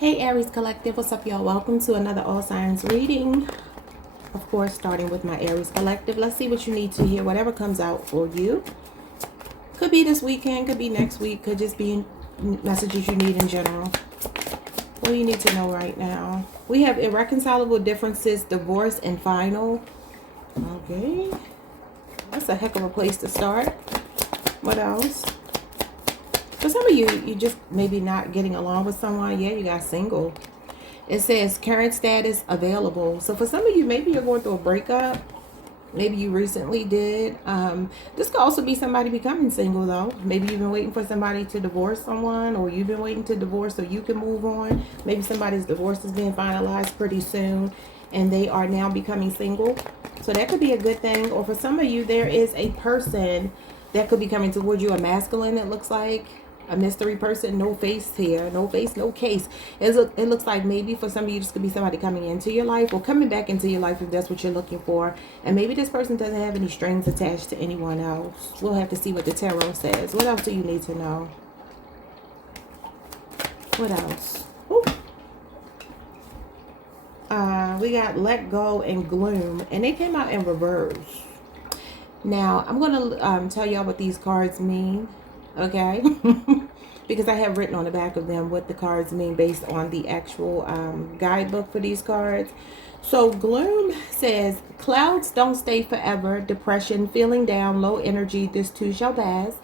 Hey Aries Collective, what's up y'all? Welcome to another All Signs reading. Of course, starting with my Aries Collective. Let's see what you need to hear, whatever comes out for you. Could be this weekend, could be next week, could just be messages you need in general. What do you need to know right now? We have irreconcilable differences, divorce, and final. Okay. That's a heck of a place to start. What else? For some of you, you just maybe not getting along with someone. Yeah, you got single. It says current status available. So for some of you, maybe you're going through a breakup. Maybe you recently did. This could also be somebody becoming single though. Maybe you've been waiting for somebody to divorce someone, or you've been waiting to divorce so you can move on. Maybe somebody's divorce is being finalized pretty soon and they are now becoming single. So that could be a good thing. Or for some of you, there is a person that could be coming towards you, a masculine, it looks like. A mystery person, no face here, no face, no case. It looks like maybe for some of you, this could be somebody coming into your life or coming back into your life if that's what you're looking for. And maybe this person doesn't have any strings attached to anyone else. We'll have to see what the tarot says. What else do you need to know? What else? Ooh. We got let go and gloom, and they came out in reverse. Now, I'm going to tell y'all what these cards mean. Okay, because I have written on the back of them what the cards mean based on the actual guidebook for these cards. So gloom says clouds don't stay forever, depression, feeling down, low energy, this too shall pass.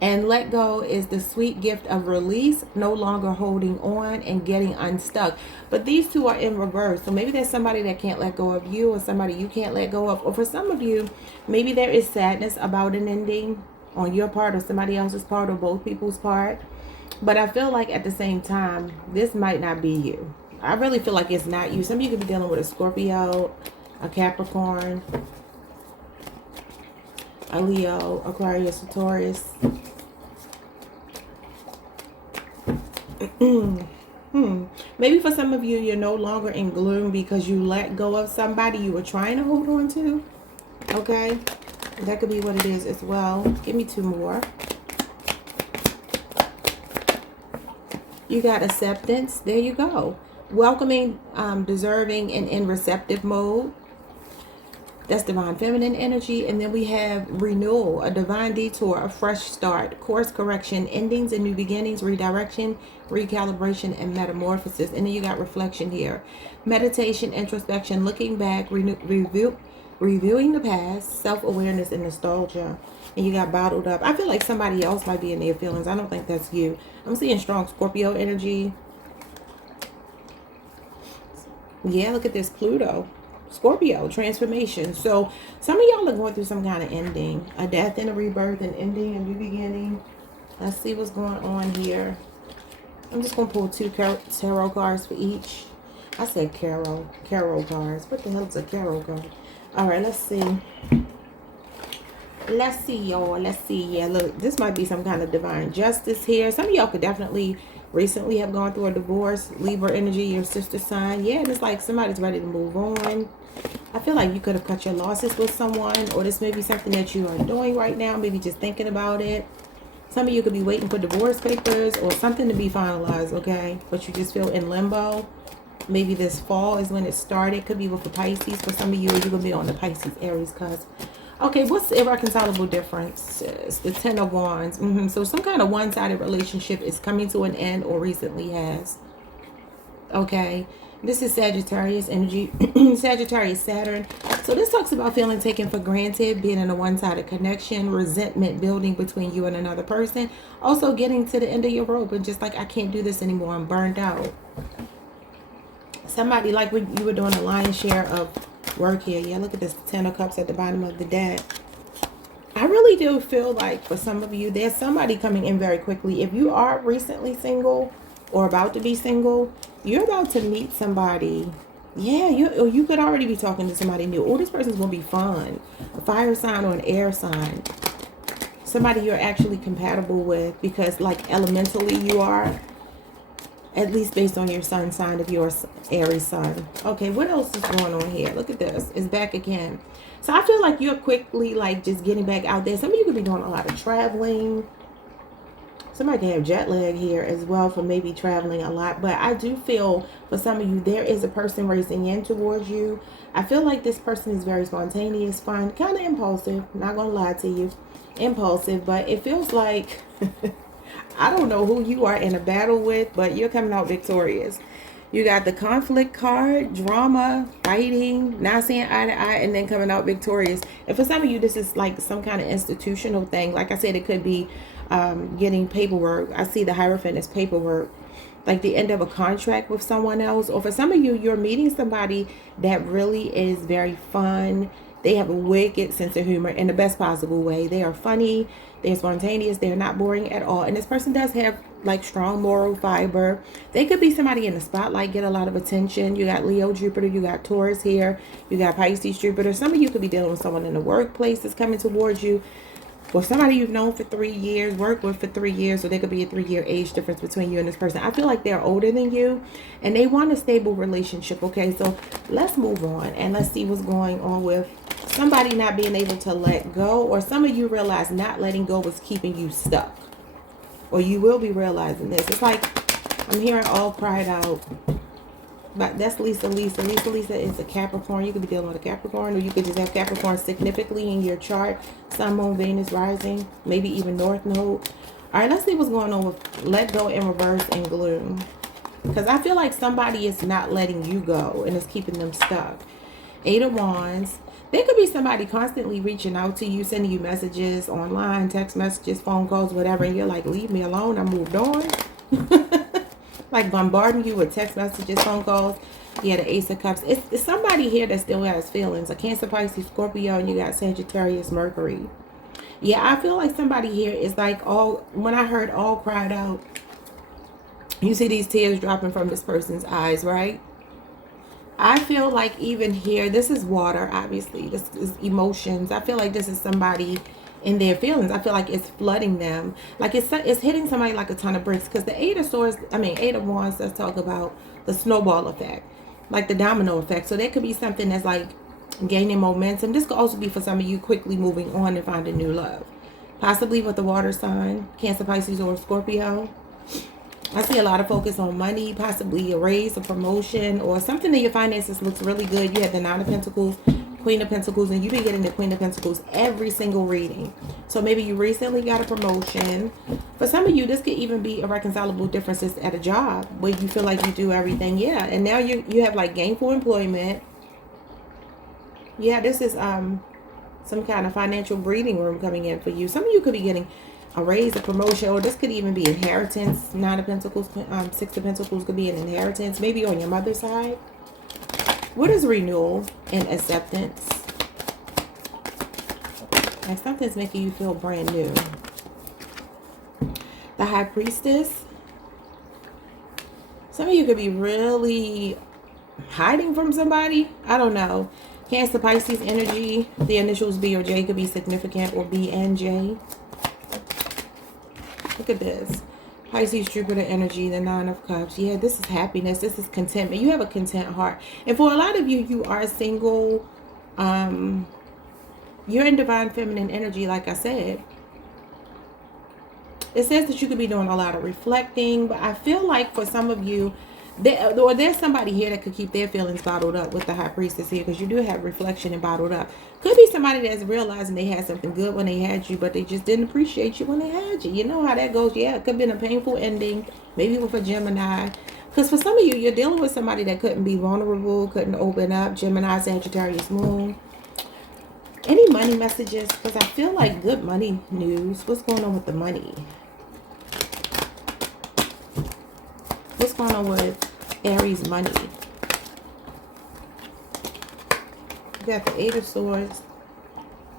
And let go is the sweet gift of release, no longer holding on and getting unstuck. But these two are in reverse. So maybe there's somebody that can't let go of you, or somebody you can't let go of. Or for some of you, maybe there is sadness about an ending on your part or somebody else's part or both people's part. But I feel like at the same time, this might not be you. I really feel like it's not you. Some of you could be dealing with a Scorpio, a Capricorn, a Leo, Aquarius, a Taurus. Maybe for some of you, you're no longer in gloom because you let go of somebody you were trying to hold on to. Okay, that could be what it is as well. Give me two more. You got acceptance. There you go. Welcoming, deserving, and in receptive mode. That's divine feminine energy. And then we have renewal, a divine detour, a fresh start, course correction, endings and new beginnings, redirection, recalibration, and metamorphosis. And then you got reflection here. Meditation, introspection, looking back, reviewing the past, self-awareness, and nostalgia. And you got bottled up. I feel like somebody else might be in their feelings. I don't think that's you. I'm seeing strong Scorpio energy. Yeah, look at this, Pluto. Scorpio, transformation. So some of y'all are going through some kind of ending, a death and a rebirth, an ending, a new beginning. Let's see what's going on here. I'm just going to pull two tarot cards for each. I said tarot cards. What the hell is a tarot card? All right, let's see. Let's see, y'all. Let's see. Yeah, look, this might be some kind of divine justice here. Some of y'all could definitely recently have gone through a divorce. Libra energy, your sister sign. Yeah, and it's like somebody's ready to move on. I feel like you could have cut your losses with someone, or this may be something that you are doing right now, maybe just thinking about it. Some of you could be waiting for divorce papers or something to be finalized, okay? But you just feel in limbo. Maybe this fall is when it started. Could be with the Pisces. For some of you, you're going to be on the Pisces, Aries cusp. Okay, what's the irreconcilable difference? It's the Ten of Wands. So some kind of one-sided relationship is coming to an end or recently has. Okay, this is Sagittarius energy. Sagittarius, Saturn. So this talks about feeling taken for granted, being in a one-sided connection, resentment building between you and another person. Also getting to the end of your rope and just like, I can't do this anymore. I'm burned out. Somebody, like when you were doing a lion's share of work here. Yeah, look at this, 10 of Cups at the bottom of the deck. I really do feel like for some of you, there's somebody coming in very quickly. If you are recently single or about to be single, you're about to meet somebody. Yeah, you could already be talking to somebody new. Oh, this person's going to be fun. A fire sign or an air sign. Somebody you're actually compatible with because like elementally you are. At least based on your sun sign of your Aries sun. Okay, what else is going on here? Look at this. It's back again. So I feel like you're quickly like just getting back out there. Some of you could be doing a lot of traveling. Somebody can have jet lag here as well for maybe traveling a lot. But I do feel for some of you, there is a person racing in towards you. I feel like this person is very spontaneous, fun, kind of impulsive. Not going to lie to you. Impulsive. But it feels like, I don't know who you are in a battle with, but you're coming out victorious. You got the conflict card, drama, fighting, not seeing eye to eye, and then coming out victorious. And for some of you, this is like some kind of institutional thing. Like I said, it could be getting paperwork. I see the Hierophant as paperwork, like the end of a contract with someone else. Or for some of you, you're meeting somebody that really is very fun. They have a wicked sense of humor in the best possible way. They are funny. They're spontaneous. They're not boring at all. And this person does have like strong moral fiber. They could be somebody in the spotlight, get a lot of attention. You got Leo, Jupiter. You got Taurus here. You got Pisces, Jupiter. Some of you could be dealing with someone in the workplace that's coming towards you. Or somebody you've known for 3 years, worked with for 3 years. So there could be a 3-year age difference between you and this person. I feel like they're older than you and they want a stable relationship. Okay, so let's move on and let's see what's going on with somebody not being able to let go. Or some of you realize not letting go was keeping you stuck. Or you will be realizing this. It's like I'm hearing all cried out. But that's Lisa. Lisa is a Capricorn. You could be dealing with a Capricorn, or you could just have Capricorn significantly in your chart. Sun, Moon, Venus, rising, maybe even North Node. All right, let's see what's going on with let go in reverse and gloom. Because I feel like somebody is not letting you go and is keeping them stuck. 8 of Wands. There could be somebody constantly reaching out to you, sending you messages online, text messages, phone calls, whatever. And you're like, leave me alone. I moved on. Like bombarding you with text messages, phone calls. Yeah, the Ace of Cups. It's somebody here that still has feelings. A Cancer, Pisces, Scorpio, and you got Sagittarius, Mercury. Yeah, I feel like somebody here is like when I heard all cried out, you see these tears dropping from this person's eyes, right? I feel like even here, this is water, obviously. This is emotions. I feel like this is somebody in their feelings. I feel like it's flooding them. Like it's hitting somebody like a ton of bricks. Because the Eight of Wands does talk about the snowball effect. Like the domino effect. So there could be something that's like gaining momentum. This could also be for some of you quickly moving on and finding new love. Possibly with the water sign, Cancer, Pisces, or Scorpio. I see a lot of focus on money, possibly a raise, a promotion, or something in your finances looks really good. You have the Nine of Pentacles, Queen of Pentacles, and you've been getting the Queen of Pentacles every single reading. So maybe you recently got a promotion. For some of you, this could even be irreconcilable differences at a job where you feel like you do everything. Yeah, and now you have like gainful employment. Yeah, this is some kind of financial breathing room coming in for you. Some of you could be getting a raise, a promotion, or this could even be inheritance. Nine of Pentacles, Six of Pentacles could be an inheritance, maybe on your mother's side. What is renewal and acceptance? Like something's making you feel brand new. The High Priestess. Some of you could be really hiding from somebody. I don't know. Cancer, Pisces energy. The initials B or J could be significant, or B and J. Look at this. Pisces, Jupiter energy, the Nine of Cups. Yeah, this is happiness. This is contentment. You have a content heart. And for a lot of you, you are single. You're in divine feminine energy, like I said. It says that you could be doing a lot of reflecting. But I feel like for some of you, there's somebody here that could keep their feelings bottled up with the High Priestess here, because you do have reflection and bottled up. Could be somebody that's realizing they had something good when they had you, but they just didn't appreciate you when they had you. You know how that goes. Yeah, it could have been a painful ending, maybe with a Gemini. Because for some of you, you're dealing with somebody that couldn't be vulnerable, couldn't open up. Gemini, Sagittarius, Moon. Any money messages? Because I feel like good money news. What's going on with the money? What's going on with Aries money? You got the Eight of Swords,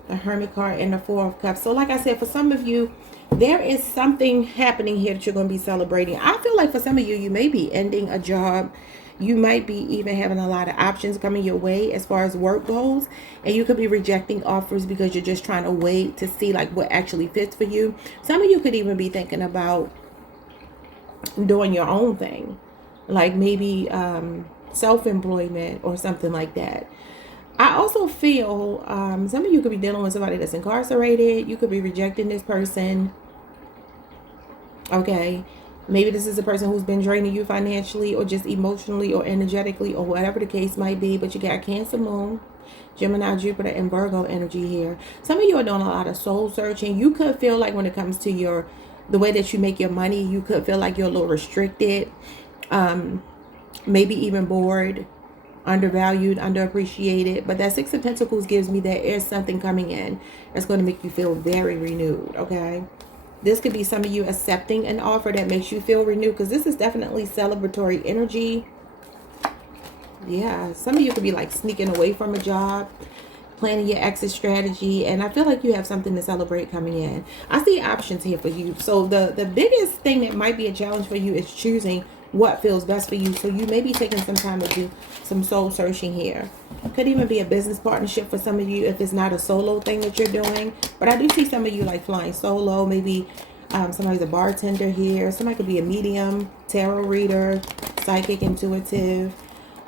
the Hermit card, and the Four of Cups. So like I said, for some of you, there is something happening here that you're going to be celebrating. I feel like for some of you, you may be ending a job. You might be even having a lot of options coming your way as far as work goes. And you could be rejecting offers because you're just trying to wait to see like what actually fits for you. Some of you could even be thinking about doing your own thing, like maybe self-employment or something like that. I also feel some of you could be dealing with somebody that's incarcerated. You could be rejecting this person. Okay. Maybe this is a person who's been draining you financially or just emotionally or energetically or whatever the case might be. But you got Cancer Moon, Gemini, Jupiter, and Virgo energy here. Some of you are doing a lot of soul searching. You could feel like when it comes to the way that you make your money, you could feel like you're a little restricted, maybe even bored, undervalued, underappreciated. But that Six of Pentacles gives me there is something coming in that's going to make you feel very renewed. Okay. This could be some of you accepting an offer that makes you feel renewed, because this is definitely celebratory energy. Yeah, some of you could be like sneaking away from a job, planning your exit strategy, and I feel like you have something to celebrate coming in. I see options here for you. So the biggest thing that might be a challenge for you is choosing what feels best for you. So you may be taking some time to do some soul searching here. Could even be a business partnership for some of you if it's not a solo thing that you're doing. But I do see some of you like flying solo. Maybe somebody's a bartender here. Somebody could be a medium, tarot reader, psychic, intuitive.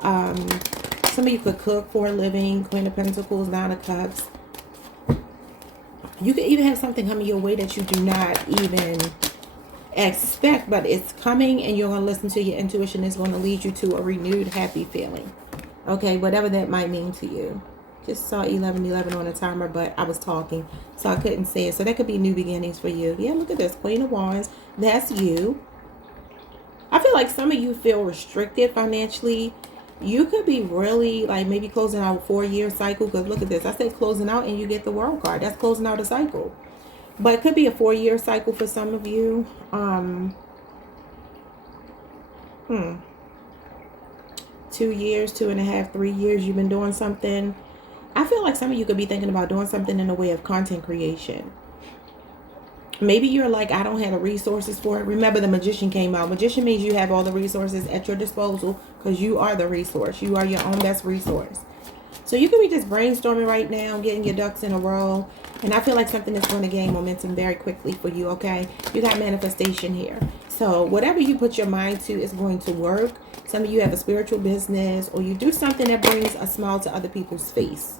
Some of you could cook for a living. Queen of Pentacles, Nine of Cups. You could even have something coming your way that you do not even expect, but it's coming, and you're going to listen to your intuition. It's going to lead you to a renewed, happy feeling. Okay, whatever that might mean to you. Just saw 11:11 on the timer, but I was talking, so I couldn't say it. So that could be new beginnings for you. Yeah, look at this. Queen of Wands. That's you. I feel like some of you feel restricted financially. You could be really like maybe closing out a 4-year cycle, because look at this. I said closing out and you get the World card. That's closing out a cycle. But it could be a 4-year cycle for some of you. 2 years, 2.5, 3 years you've been doing something. I feel like some of you could be thinking about doing something in the way of content creation. Maybe you're like, I don't have the resources for it. Remember, the Magician came out. Magician means you have all the resources at your disposal, because you are the resource. You are your own best resource. So you could be just brainstorming right now, getting your ducks in a row. And I feel like something is going to gain momentum very quickly for you, okay? You got manifestation here. So whatever you put your mind to is going to work. Some of you have a spiritual business, or you do something that brings a smile to other people's faces.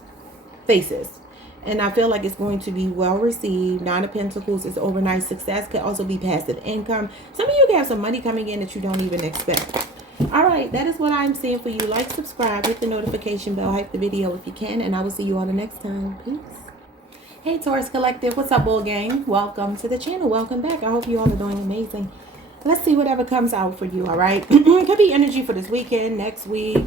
And I feel like it's going to be well received. Nine of Pentacles is overnight success. Could also be passive income. Some of you can have some money coming in that you don't even expect. All right, that is what I'm seeing for you. Like, subscribe, hit the notification bell, hype the video if you can, and I will see you all the next time. Peace. Hey, Taurus Collective. What's up, Bull Gang? Welcome to the channel. Welcome back. I hope you all are doing amazing. Let's see whatever comes out for you, all right? It could be energy for this weekend, next week.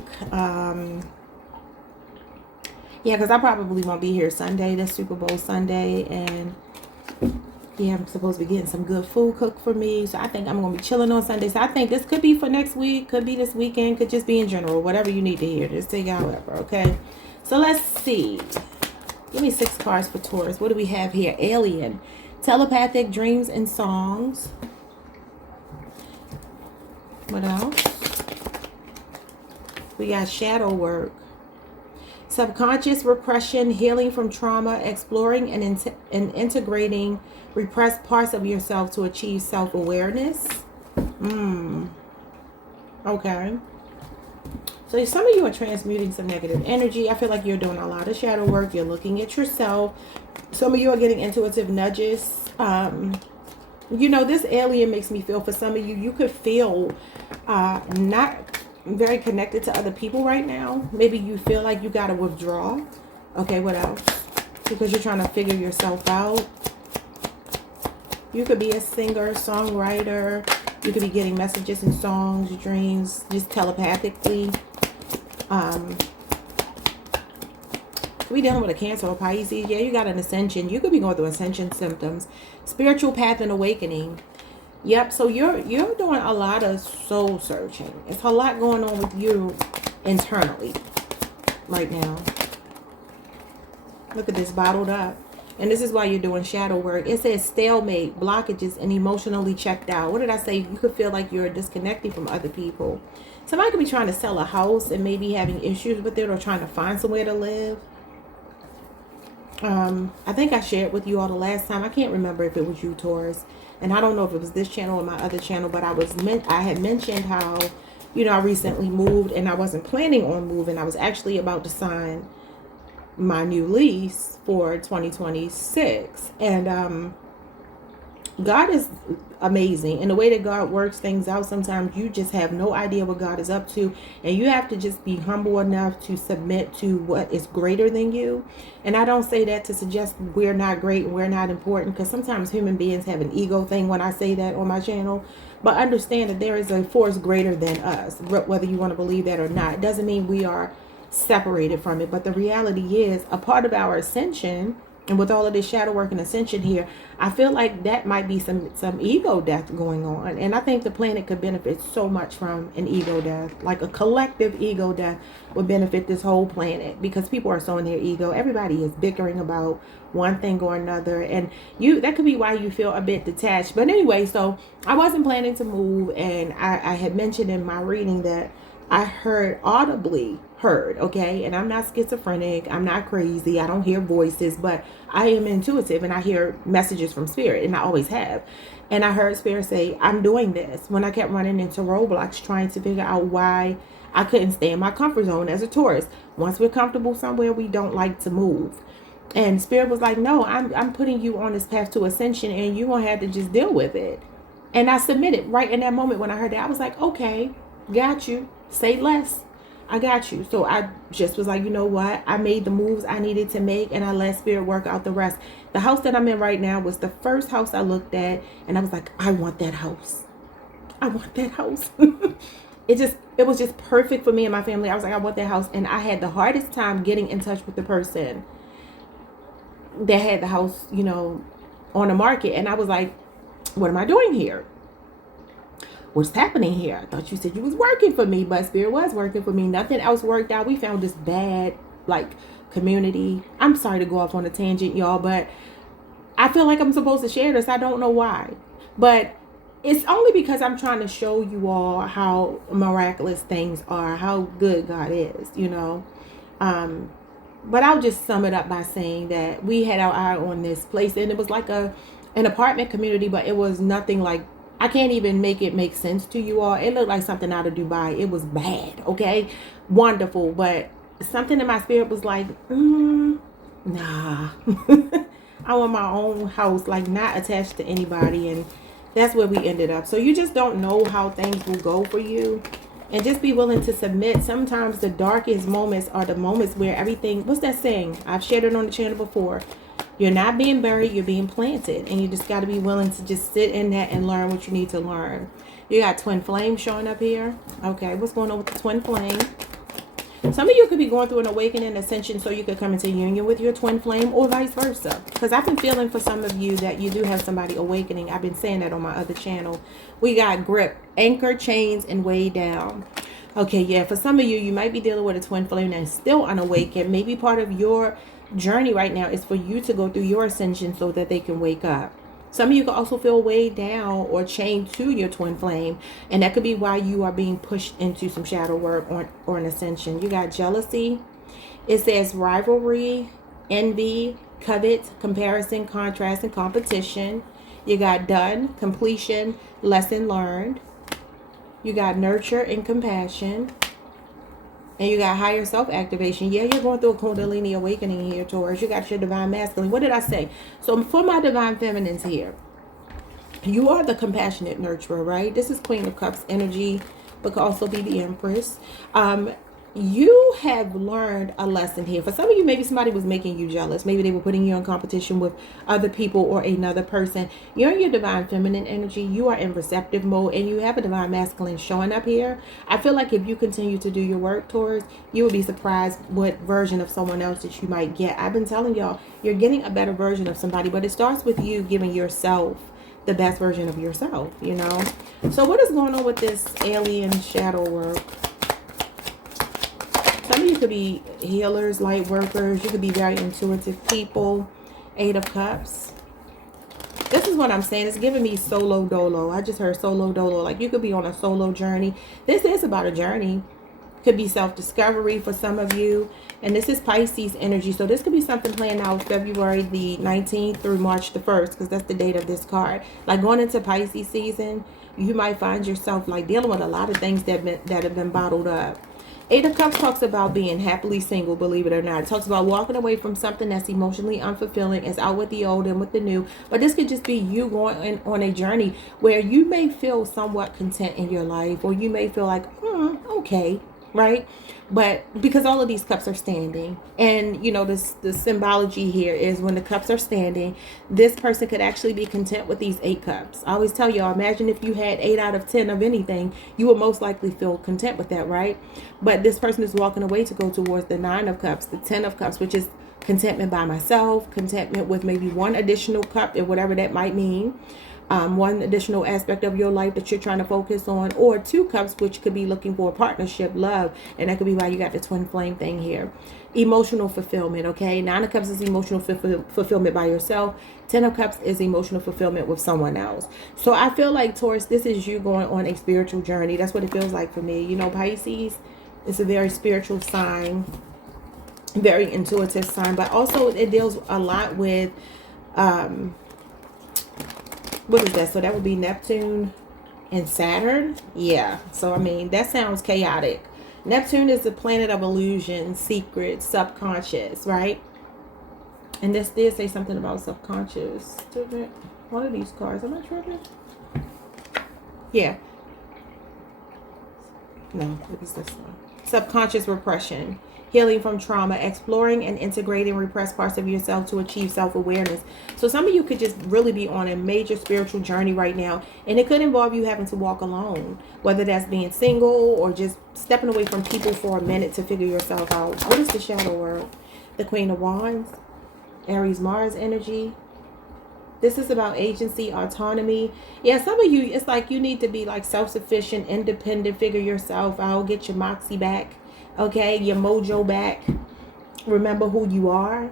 Yeah, because I probably won't be here Sunday. That's Super Bowl Sunday. And yeah, I'm supposed to be getting some good food cooked for me. So I think I'm going to be chilling on Sunday. So I think this could be for next week. Could be this weekend. Could just be in general. Whatever you need to hear. Just take it however, okay? So let's see. Give me 6 cards for Taurus. What do we have here? Alien. Telepathic dreams and songs. What else? We got shadow work. Subconscious repression, healing from trauma, exploring and integrating repressed parts of yourself to achieve self-awareness. Okay. So some of you are transmuting some negative energy. I feel like you're doing a lot of shadow work. You're looking at yourself. Some of you are getting intuitive nudges. You know, this alien makes me feel, for some of you, you could feel not very connected to other people right now. Maybe you feel like you got to withdraw. Okay, what else? Because you're trying to figure yourself out. You could be a singer, songwriter. You could be getting messages and songs, dreams, just telepathically. We dealing with a Cancer or Pisces. Yeah, you got an ascension. You could be going through ascension symptoms. Spiritual path and awakening. Yep, so you're doing a lot of soul searching. It's a lot going on with you internally right now. Look at this, bottled up. And this is why you're doing shadow work. It says stalemate, blockages, and emotionally checked out. What did I say? You could feel like you're disconnected from other people. Somebody could be trying to sell a house and maybe having issues with it, or trying to find somewhere to live. I think I shared with you all the last time. I can't remember if it was you, Taurus. And I don't know if it was this channel or my other channel, but I had mentioned how, you know, I recently moved and I wasn't planning on moving. I was actually about to sign my new lease for 2026. And God is amazing, and the way that God works things out, sometimes you just have no idea what God is up to, and you have to just be humble enough to submit to what is greater than you. And I don't say that to suggest we're not great and we're not important, because sometimes human beings have an ego thing when I say that on my channel. But understand that there is a force greater than us, whether you want to believe that or not. It doesn't mean we are separated from it, but the reality is a part of our ascension. And with all of this shadow work and ascension here, I feel like that might be some ego death going on. And I think the planet could benefit so much from an ego death. Like a collective ego death would benefit this whole planet, because people are so in their ego. Everybody is bickering about one thing or another. And that could be why you feel a bit detached. But anyway, so I wasn't planning to move. And I had mentioned in my reading that I audibly heard, okay, and I'm not schizophrenic, I'm not crazy, I don't hear voices, but I am intuitive and I hear messages from spirit, and I always have. And I heard spirit say, I'm doing this, when I kept running into roadblocks trying to figure out why I couldn't stay in my comfort zone as a Taurus. Once we're comfortable somewhere, we don't like to move. And spirit was like, no, I'm putting you on this path to ascension, and you're gonna have to just deal with it. And I submitted right in that moment. When I heard that, I was like, okay, got you. Say less. I got you. So I just was like, you know what? I made the moves I needed to make, and I let spirit work out the rest. The house that I'm in right now was the first house I looked at, and I was like, I want that house. I want that house. It was just perfect for me and my family. I was like, I want that house. And I had the hardest time getting in touch with the person that had the house, on the market. And I was like, what am I doing here? What's happening here? I thought you said you was working for me, but spirit was working for me. Nothing else worked out. We found this bad, community. I'm sorry to go off on a tangent, y'all, but I feel like I'm supposed to share this. I don't know why, but it's only because I'm trying to show you all how miraculous things are, how good God is, But I'll just sum it up by saying that we had our eye on this place, and it was like an apartment community, but it was nothing like, I can't even make it make sense to you all. It looked like something out of Dubai. It was bad, okay? Wonderful, but something in my spirit was like, nah. I want my own house, not attached to anybody, and that's where we ended up. So you just don't know how things will go for you, and just be willing to submit. Sometimes the darkest moments are the moments where everything, what's that saying? I've shared it on the channel before. You're not being buried, you're being planted. And you just got to be willing to just sit in that and learn what you need to learn. You got twin flame showing up here. Okay, what's going on with the twin flame? Some of you could be going through an awakening, ascension, so you could come into union with your twin flame, or vice versa. Because I've been feeling for some of you that you do have somebody awakening. I've been saying that on my other channel. We got grip, anchor, chains, and way down. Okay, yeah, for some of you, you might be dealing with a twin flame that's still unawakened. Maybe part of your journey right now is for you to go through your ascension so that they can wake up. Some of you can also feel weighed down or chained to your twin flame, and that could be why you are being pushed into some shadow work or an ascension. You got jealousy. It says rivalry, envy, covet, comparison, contrast, and competition. You got done, completion, lesson learned. You got nurture and compassion. And you got higher self-activation. Yeah, you're going through a Kundalini awakening here, Taurus. You got your divine masculine. What did I say? So for my divine feminines here, you are the compassionate nurturer, right? This is Queen of Cups energy, but could also be the Empress. You have learned a lesson here. For some of you, maybe somebody was making you jealous. Maybe they were putting you in competition with other people or another person. You're in your divine feminine energy. You are in receptive mode, and you have a divine masculine showing up here. I feel like if you continue to do your work, Taurus, you will be surprised what version of someone else that you might get. I've been telling y'all, you're getting a better version of somebody, but it starts with you giving yourself the best version of yourself, So what is going on with this alien shadow work? Some of you could be healers, light workers. You could be very intuitive people. 8 of Cups. This is what I'm saying. It's giving me solo dolo. I just heard solo dolo. Like you could be on a solo journey. This is about a journey. Could be self-discovery for some of you. And this is Pisces energy. So this could be something playing out February the 19th through March the 1st. Because that's the date of this card. Like going into Pisces season, you might find yourself like dealing with a lot of things that have been bottled up. Eight of Cups talks about being happily single, believe it or not. It talks about walking away from something that's emotionally unfulfilling. It's out with the old and with the new. But this could just be you going on a journey where you may feel somewhat content in your life, or you may feel like, okay, right? But because all of these cups are standing, and you know, the symbology here is when the cups are standing, this person could actually be content with these 8 cups. I always tell y'all, imagine if you had 8 out of 10 of anything, you would most likely feel content with that, right? But this person is walking away to go towards the 9 of cups, the 10 of cups, which is contentment by myself, contentment with maybe one additional cup and whatever that might mean. One additional aspect of your life that you're trying to focus on, or 2 cups, which could be looking for a partnership, love, and that could be why you got the twin flame thing here. Emotional fulfillment, okay? 9 of Cups is emotional fulfillment by yourself. 10 of Cups is emotional fulfillment with someone else. So I feel like, Taurus, this is you going on a spiritual journey. That's what it feels like for me. You know, Pisces is a very spiritual sign, very intuitive sign, but also it deals a lot with what is that? So that would be Neptune and Saturn. Yeah. So, I mean, that sounds chaotic. Neptune is the planet of illusion, secret, subconscious, right? And this did say something about subconscious. One of these cards. Am I tripping? Yeah. No, it was this one. Subconscious repression. Healing from trauma, exploring and integrating repressed parts of yourself to achieve self-awareness. So some of you could just really be on a major spiritual journey right now, and it could involve you having to walk alone, whether that's being single or just stepping away from people for a minute to figure yourself out. What is the shadow word? The Queen of Wands, Aries Mars energy. This is about agency, autonomy. Yeah, some of you, it's like you need to be like self-sufficient, independent, figure yourself out, get your moxie back. Okay, your mojo back. Remember who you are.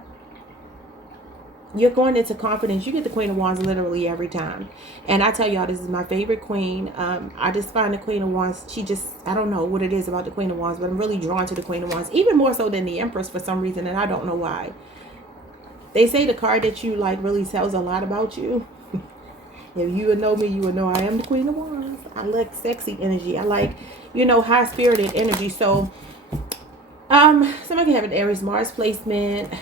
You're going into confidence. You get the Queen of Wands literally every time. And I tell y'all, this is my favorite queen. I just find the Queen of Wands, she just, I don't know what it is about the Queen of Wands, but I'm really drawn to the Queen of Wands, even more so than the Empress for some reason, and I don't know why. They say the card that you like really tells a lot about you. If you would know me, you would know I am the Queen of Wands. I like sexy energy. I like, you know, high-spirited energy. So, somebody can have an Aries Mars placement.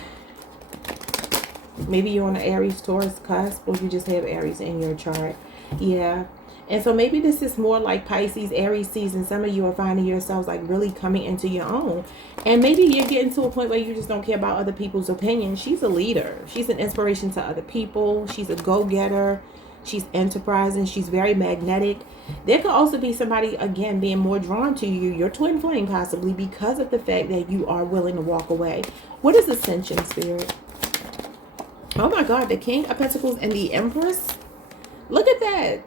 Maybe you're on an Aries Taurus cusp, or you just have Aries in your chart. Yeah. And so maybe this is more like Pisces, Aries season. Some of you are finding yourselves like really coming into your own. And maybe you're getting to a point where you just don't care about other people's opinions. She's a leader. She's an inspiration to other people. She's a go-getter. She's enterprising. She's very magnetic. There could also be somebody, again, being more drawn to you, your twin flame possibly, because of the fact that you are willing to walk away. What is Ascension, Spirit? Oh my God, the King of Pentacles and the Empress. Look at that.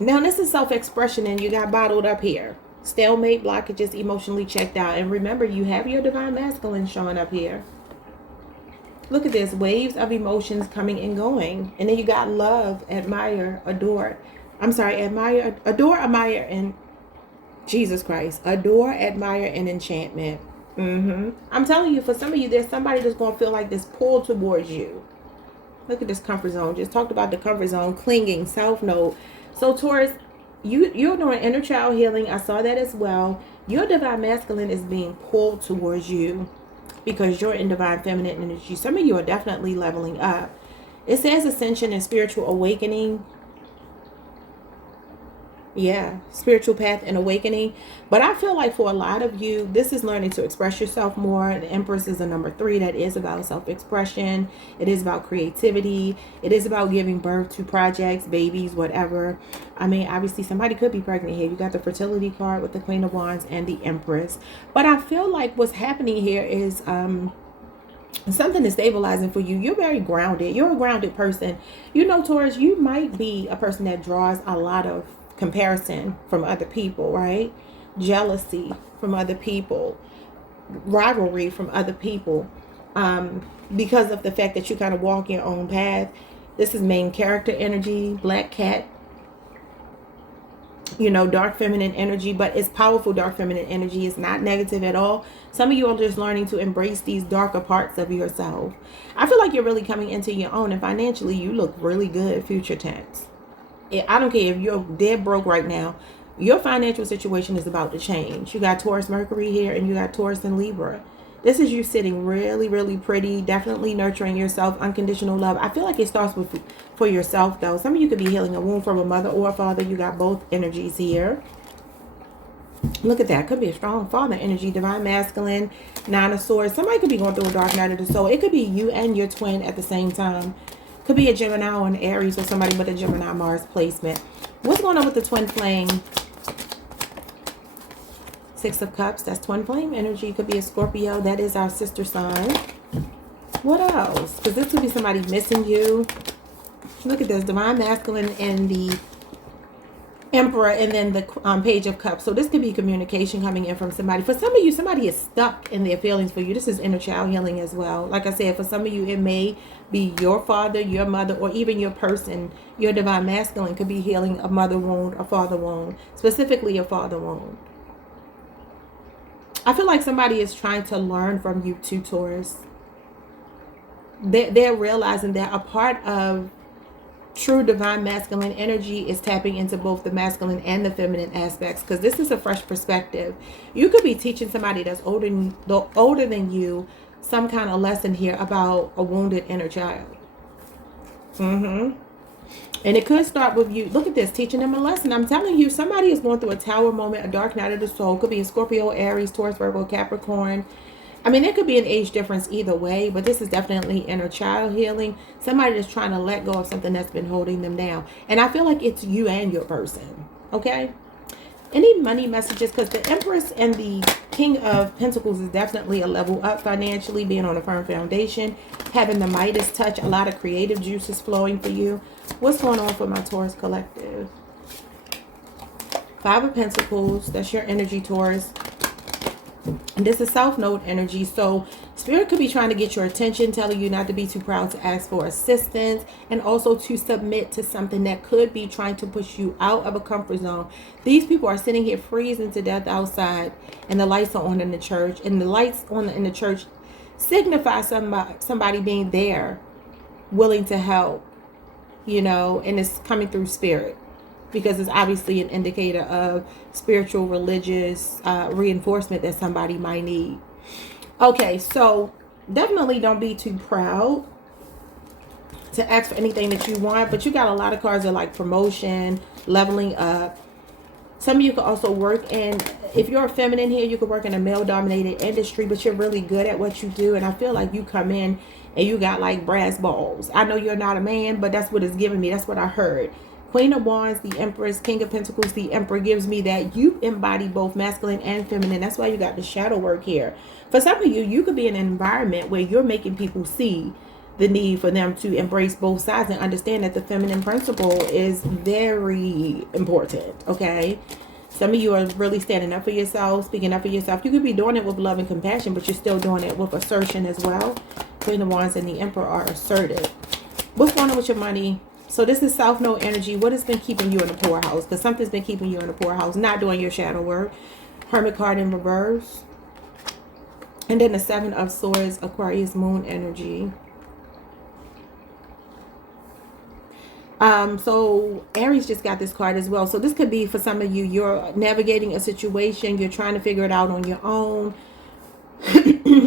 Now, this is self-expression, and you got bottled up here. Stalemate, blockages, emotionally checked out. And remember, you have your Divine Masculine showing up here. Look at this. Waves of emotions coming and going. And then you got love, admire, adore. I'm sorry, admire, adore, admire, and Jesus Christ. Adore, admire, and enchantment. I'm telling you, for some of you, there's somebody that's going to feel like this pull towards you. Look at this comfort zone. Just talked about the comfort zone, clinging, self-note. So Taurus, you're doing inner child healing. I saw that as well. Your Divine Masculine is being pulled towards you because you're in Divine Feminine energy. Some of you are definitely leveling up. It says ascension and spiritual awakening. Yeah, spiritual path and awakening. But I feel like for a lot of you, this is learning to express yourself more. The Empress is a number 3. That is about self-expression. It is about creativity. It is about giving birth to projects, babies, whatever. I mean, obviously somebody could be pregnant here. You got the fertility card with the Queen of Wands and the Empress. But I feel like what's happening here is something is stabilizing for you. You're very grounded. You're a grounded person. You know, Taurus, you might be a person that draws a lot of comparison from other people, right? Jealousy from other people, rivalry from other people, because of the fact that you kind of walk your own path. This is main character energy, black cat, you know, dark feminine energy, but it's powerful dark feminine energy. It's not negative at all. Some of you are just learning to embrace these darker parts of yourself. I feel like you're really coming into your own, and financially you look really good, future tense. I don't care if you're dead broke right now. Your financial situation is about to change. You got Taurus Mercury here, and you got Taurus and Libra. This is you sitting really, really pretty, definitely nurturing yourself, unconditional love. I feel like it starts with for yourself, though. Some of you could be healing a wound from a mother or a father. You got both energies here. Look at that. Could be a strong father energy, divine masculine, 9 of swords. Somebody could be going through a dark night of the soul. It could be you and your twin at the same time. Could be a Gemini or an Aries or somebody with a Gemini Mars placement. What's going on with the twin flame? 6 of Cups, that's twin flame energy. Could be a Scorpio. That is our sister sign. What else? Because this could be somebody missing you. Look at this. Divine masculine and the Emperor, and then the Page of Cups. So this could be communication coming in from somebody. For some of you, somebody is stuck in their feelings for you. This is inner child healing as well. Like I said, for some of you, it may be your father, your mother, or even your person. Your divine masculine could be healing a mother wound, a father wound, specifically a father wound. I feel like somebody is trying to learn from you too, Taurus. They're realizing that a part of true divine masculine energy is tapping into both the masculine and the feminine aspects, because this is a fresh perspective. You could be teaching somebody that's older than you some kind of lesson here about a wounded inner child. And it could start with you, look at this, teaching them a lesson. I'm telling you, somebody is going through a tower moment, a dark night of the soul. Could be a Scorpio, Aries, Taurus, Virgo, Capricorn. I mean, there could be an age difference either way, but this is definitely inner child healing. Somebody that's trying to let go of something that's been holding them down. And I feel like it's you and your person, okay? Any money messages? Because the Empress and the King of Pentacles is definitely a level up financially, being on a firm foundation, having the Midas touch, a lot of creative juices flowing for you. What's going on for my Taurus collective? 5 of Pentacles, that's your energy, Taurus. And this is South Node energy. So Spirit could be trying to get your attention, telling you not to be too proud to ask for assistance, and also to submit to something that could be trying to push you out of a comfort zone. These people are sitting here freezing to death outside, and the lights are on in the church. And the lights on in the church signify somebody being there, willing to help, you know, and it's coming through Spirit, because it's obviously an indicator of spiritual, religious reinforcement that somebody might need. Okay, so definitely don't be too proud to ask for anything that you want, but you got a lot of cards that like promotion, leveling up. Some of you could also work in, if you're a feminine here, you could work in a male-dominated industry, but you're really good at what you do, and I feel like you come in and you got like brass balls. I know you're not a man, but that's what it's giving me. That's what I heard. Queen of Wands, the Empress, King of Pentacles, the Emperor gives me that you embody both masculine and feminine. That's why you got the shadow work here. For some of you, you could be in an environment where you're making people see the need for them to embrace both sides and understand that the feminine principle is very important, okay? Some of you are really standing up for yourself, speaking up for yourself. You could be doing it with love and compassion, but you're still doing it with assertion as well. Queen of Wands and the Emperor are assertive. What's going on with your money? So this is South Node energy. What has been keeping you in the poorhouse? Because something's been keeping you in the poorhouse, not doing your shadow work. Hermit card in reverse. And then the 7 of Swords, Aquarius moon energy. So Aries just got this card as well. So this could be for some of you, you're navigating a situation, you're trying to figure it out on your own.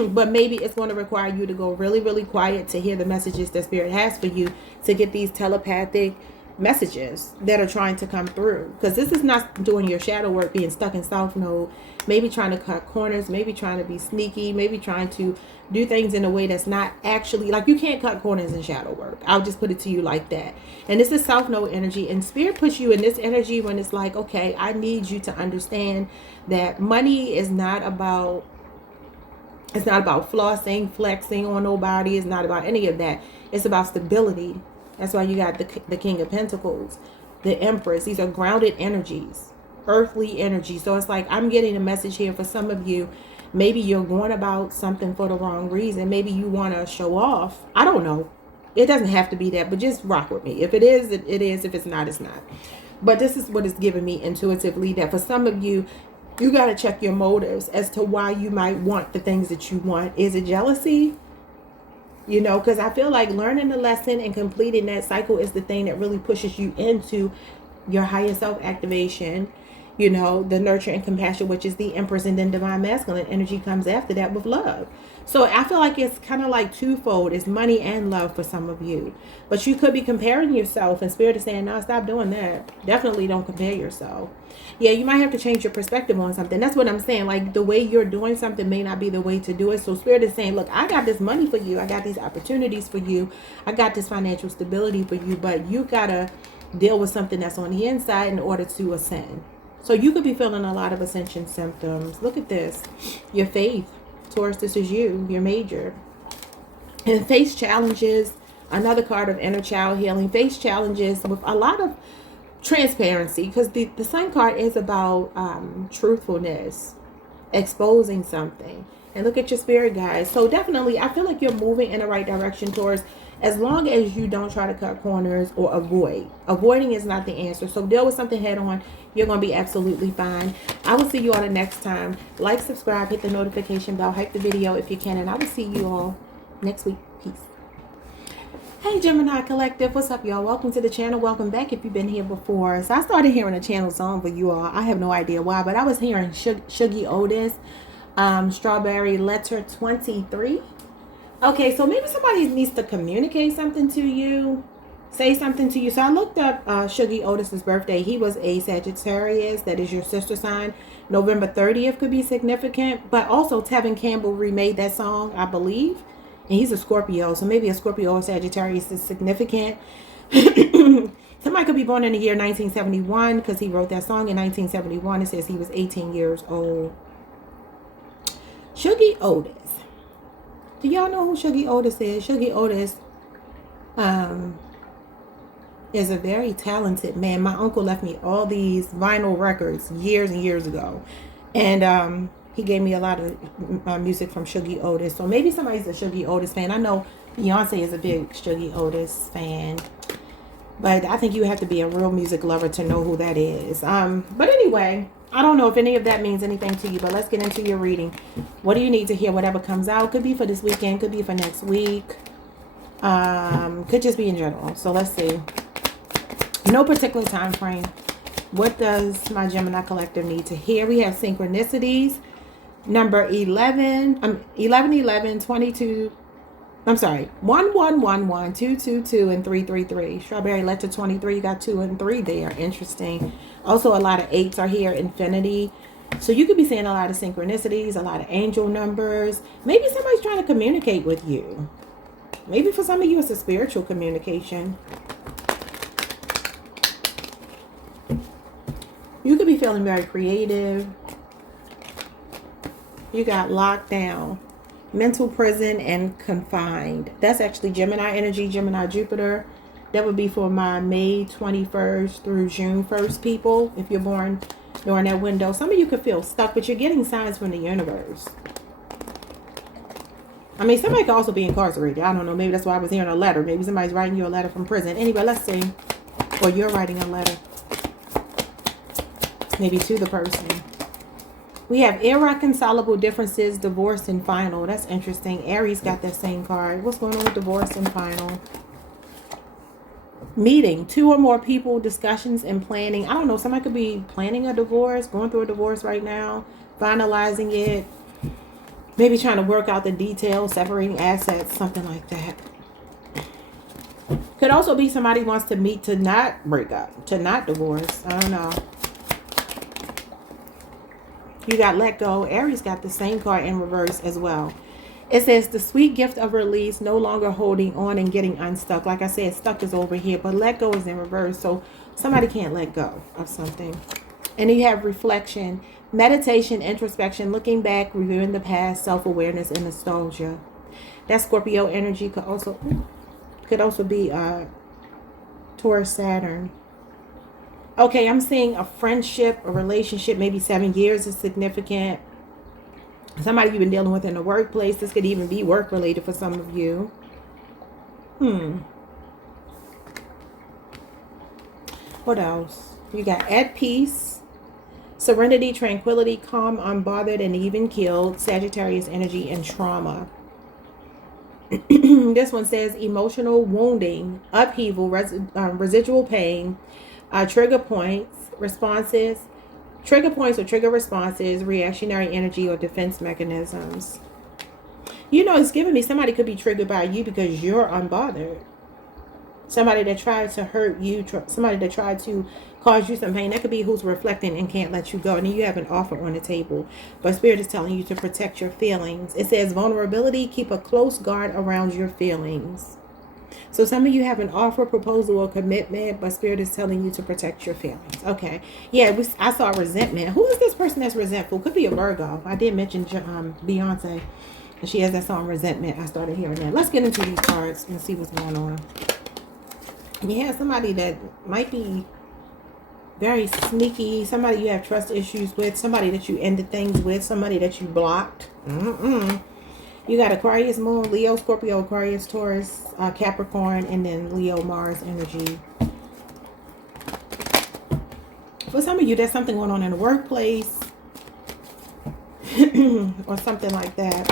But maybe it's going to require you to go really, really quiet to hear the messages that Spirit has for you, to get these telepathic messages that are trying to come through. Because this is not doing your shadow work, being stuck in South Node, maybe trying to cut corners, maybe trying to be sneaky, maybe trying to do things in a way that's not actually, like, you can't cut corners in shadow work. I'll just put it to you like that. And this is South Node energy, and Spirit puts you in this energy when it's like, okay, I need you to understand that money is not about, it's not about flossing, flexing on nobody. It's not about any of that. It's about stability. That's why you got the King of Pentacles, the Empress. These are grounded energies, earthly energy. So it's like, I'm getting a message here for some of you. Maybe you're going about something for the wrong reason. Maybe you want to show off. I don't know. It doesn't have to be that, but just rock with me. If it is, it is. If it's not, it's not. But this is what it's giving me intuitively, that for some of you, you got to check your motives as to why you might want the things that you want. Is it jealousy? You know, because I feel like learning the lesson and completing that cycle is the thing that really pushes you into your higher self activation You know, the nurture and compassion, which is the Empress, and then divine masculine energy comes after that with love. So I feel like it's kind of like twofold. It's money and love for some of you. But you could be comparing yourself, and Spirit is saying, no, stop doing that. Definitely don't compare yourself. Yeah, you might have to change your perspective on something. That's what I'm saying. Like, the way you're doing something may not be the way to do it. So Spirit is saying, look, I got this money for you. I got these opportunities for you. I got this financial stability for you. But you got to deal with something that's on the inside in order to ascend. So you could be feeling a lot of ascension symptoms. Look at this. Your faith. Taurus, this is you. Your major. And face challenges. Another card of inner child healing. Face challenges with a lot of transparency. Because the Sun card is about truthfulness. Exposing something. And look at your spirit guides. So definitely, I feel like you're moving in the right direction, Taurus. As long as you don't try to cut corners or avoid. Avoiding is not the answer. So deal with something head on. You're going to be absolutely fine. I will see you all the next time. Like, subscribe, hit the notification bell, hype the video if you can. And I will see you all next week. Peace. Hey, Gemini Collective. What's up, y'all? Welcome to the channel. Welcome back if you've been here before. So I started hearing a channel song for you all. I have no idea why, but I was hearing Shuggy Otis, Strawberry Letter 23. Okay, so maybe somebody needs to communicate something to you, say something to you. So I looked up Shuggy Otis's birthday. He was a Sagittarius. That is your sister sign. November 30th could be significant. But also Tevin Campbell remade that song, I believe. And he's a Scorpio. So maybe a Scorpio or Sagittarius is significant. Somebody could be born in the year 1971 because he wrote that song in 1971. It says he was 18 years old. Shuggy Otis. Do y'all know who Shuggy Otis is? Shuggy Otis is a very talented man. My uncle left me all these vinyl records years and years ago. And he gave me a lot of music from Shuggy Otis. So maybe somebody's a Shuggy Otis fan. I know Beyonce is a big Shuggy Otis fan. But I think you have to be a real music lover to know who that is. But anyway, I don't know if any of that means anything to you, but let's get into your reading. What do you need to hear? Whatever comes out. Could be for this weekend. Could be for next week. Could just be in general. So let's see. No particular time frame. What does my Gemini Collective need to hear? We have synchronicities. Number 11, 11, 22. I'm sorry, 1, 1, 1, 1, 2, 2, 2, and 3, 3, 3. Strawberry Letter 23, you got 2 and 3 there. Interesting. Also, a lot of 8s are here. Infinity. So you could be seeing a lot of synchronicities, a lot of angel numbers. Maybe somebody's trying to communicate with you. Maybe for some of you, it's a spiritual communication. You could be feeling very creative. You got locked down. Mental prison and confined. That's actually Gemini energy, Gemini Jupiter. That would be for my May 21st through June 1st people. If you're born during that window. Some of you could feel stuck, but you're getting signs from the universe. I mean, somebody could also be incarcerated. I don't know. Maybe that's why I was hearing a letter. Maybe somebody's writing you a letter from prison. Anyway, let's see. Or you're writing a letter. Maybe to the person. We have irreconcilable differences, divorce, and final. That's interesting. Aries got that same card. What's going on with divorce and final? Meeting. 2 or more people, discussions, and planning. I don't know. Somebody could be planning a divorce, going through a divorce right now, finalizing it. Maybe trying to work out the details, separating assets, something like that. Could also be somebody wants to meet to not break up, to not divorce. I don't know. You got let go. Aries got the same card in reverse as well. It says the sweet gift of release, no longer holding on and getting unstuck. Like I said, stuck is over here, but let go is in reverse. So somebody can't let go of something. And you have reflection, meditation, introspection, looking back, reviewing the past, self-awareness, and nostalgia. That Scorpio energy could also be Taurus Saturn. Okay, I'm seeing a friendship, a relationship, maybe 7 years is significant. Somebody you've been dealing with in the workplace. This could even be work related for some of you. What else? You got at peace, serenity, tranquility, calm, unbothered, and even keeled. Sagittarius energy and trauma. This one says emotional wounding, upheaval, residual pain, trigger points, responses, Trigger points or trigger responses, reactionary energy, or defense mechanisms. You know, it's giving me somebody could be triggered by you because you're unbothered. Somebody that tried to hurt you, somebody that tried to cause you some pain. That could be who's reflecting and can't let you go. And then you have an offer on the table. But Spirit is telling you to protect your feelings. It says vulnerability, keep a close guard around your feelings. So some of you have an offer, proposal, or commitment, but Spirit is telling you to protect your feelings. Okay. Yeah, I saw resentment. Who is this person that's resentful? Could be a Virgo. I did mention Beyonce. And she has that song, Resentment. I started hearing that. Let's get into these cards and see what's going on. Yeah, somebody that might be very sneaky. Somebody you have trust issues with. Somebody that you ended things with. Somebody that you blocked. You got Aquarius, Moon, Leo, Scorpio, Aquarius, Taurus, Capricorn, and then Leo, Mars energy. For some of you, there's something going on in the workplace. Or something like that.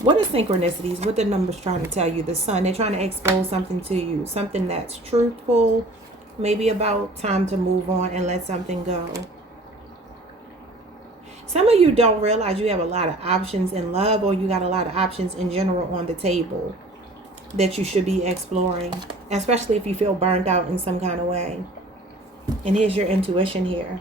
What are synchronicities? What the numbers trying to tell you? The sun, they're trying to expose something to you. Something that's truthful. Maybe about time to move on and let something go. Some of you don't realize you have a lot of options in love, or you got a lot of options in general on the table that you should be exploring, especially if you feel burned out in some kind of way. And here's your intuition here.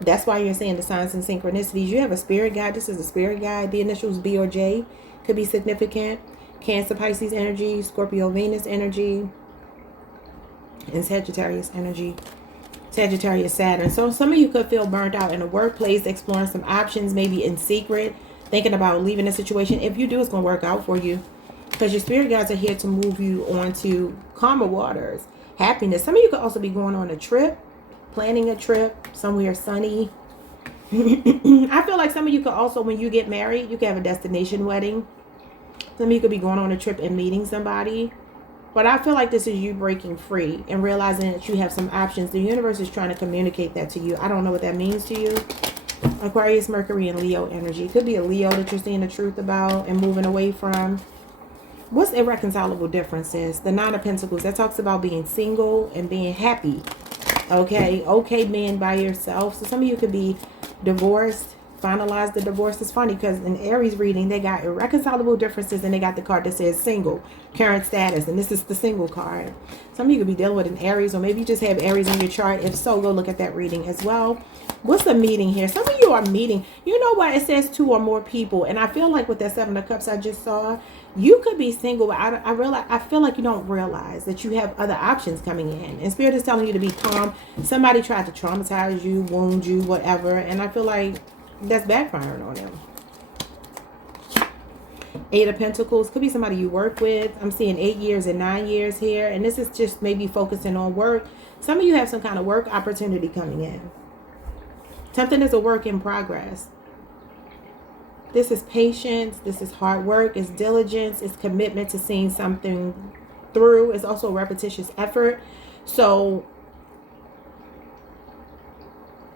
That's why you're saying the signs and synchronicities. You have a spirit guide. This is a spirit guide. The initials B or J could be significant. Cancer, Pisces energy, Scorpio, Venus energy, and Sagittarius energy. Sagittarius, Saturn. So some of you could feel burnt out in the workplace, exploring some options, maybe in secret, thinking about leaving a situation. If you do, it's going to work out for you, because your spirit guides are here to move you on to calmer waters, happiness. Some of you could also be going on a trip, planning a trip somewhere sunny. I feel like some of you could also, when you get married, you could have a destination wedding. Some of you could be going on a trip and meeting somebody. But I feel like this is you breaking free and realizing that you have some options. The universe is trying to communicate that to you. I don't know what that means to you. Aquarius, Mercury, and Leo energy. It could be a Leo that you're seeing the truth about and moving away from. What's irreconcilable differences? The Nine of Pentacles. That talks about being single and being happy. Okay. Okay, being by yourself. So some of you could be divorced. Finalize the divorce. Is funny because in Aries reading, they got irreconcilable differences and they got the card that says single, current status, and this is the single card. Some of you could be dealing with an Aries, or maybe you just have Aries in your chart. If so, go look at that reading as well. What's the meeting here? Some of you are meeting. You know what? It says 2 or more people, and I feel like with that 7 of Cups I just saw, you could be single, but I feel like you don't realize that you have other options coming in. And Spirit is telling you to be calm. Somebody tried to traumatize you, wound you, whatever, and I feel like that's backfiring on them. 8 of Pentacles. Could be somebody you work with. I'm seeing 8 years and 9 years here. And this is just maybe focusing on work. Some of you have some kind of work opportunity coming in. Something is a work in progress. This is patience. This is hard work. It's diligence. It's commitment to seeing something through. It's also repetitious effort. So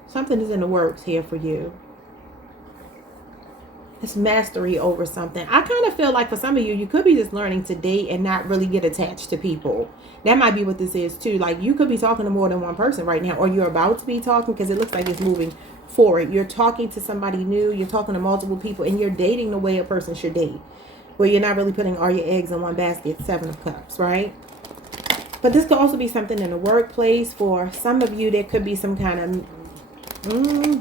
something is in the works here for you. It's mastery over something. I kind of feel like for some of you, you could be just learning to date and not really get attached to people. That might be what this is too. Like you could be talking to more than one person right now, or you're about to be talking, because it looks like it's moving forward. You're talking to somebody new. You're talking to multiple people, and you're dating the way a person should date, where you're not really putting all your eggs in one basket. 7 of Cups, right? But this could also be something in the workplace. For some of you, there could be some kind of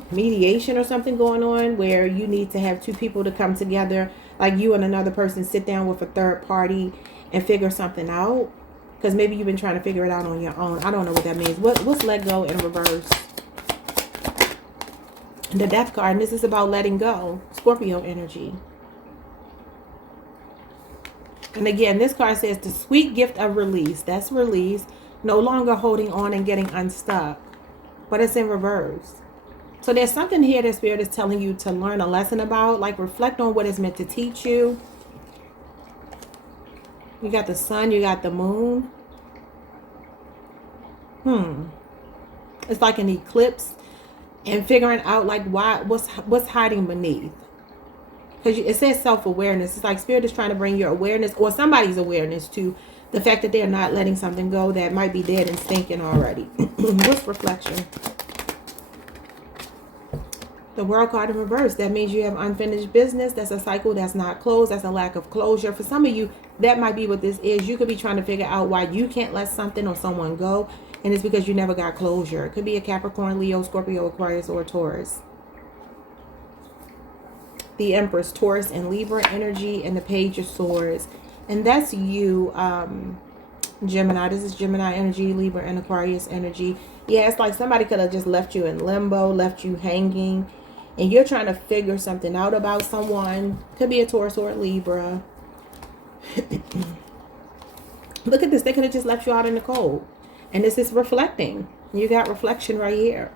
mediation or something going on, where you need to have 2 people to come together, like you and another person sit down with a third party and figure something out, because maybe you've been trying to figure it out on your own. I don't know what that means. What's let go in reverse? The Death card, and this is about letting go. Scorpio energy. And again, this card says the sweet gift of release. That's release. No longer holding on and getting unstuck. But it's in reverse. So there's something here that Spirit is telling you to learn a lesson about. Like reflect on what it's meant to teach you. You got the sun. You got the moon. It's like an eclipse. And figuring out like what's hiding beneath. Because it says self-awareness. It's like Spirit is trying to bring your awareness, or somebody's awareness, to the fact that they're not letting something go that might be dead and stinking already. What's reflection? The World card in reverse. That means you have unfinished business. That's a cycle that's not closed. That's a lack of closure. For some of you, that might be what this is. You could be trying to figure out why you can't let something or someone go. And it's because you never got closure. It could be a Capricorn, Leo, Scorpio, Aquarius, or Taurus. The Empress, Taurus, and Libra energy, and the Page of Swords. And that's you, Gemini. This is Gemini energy, Libra, and Aquarius energy. Yeah, it's like somebody could have just left you in limbo, left you hanging. And you're trying to figure something out about someone. Could be a Taurus or a Libra. Look at this. They could have just left you out in the cold. And this is reflecting. You got reflection right here.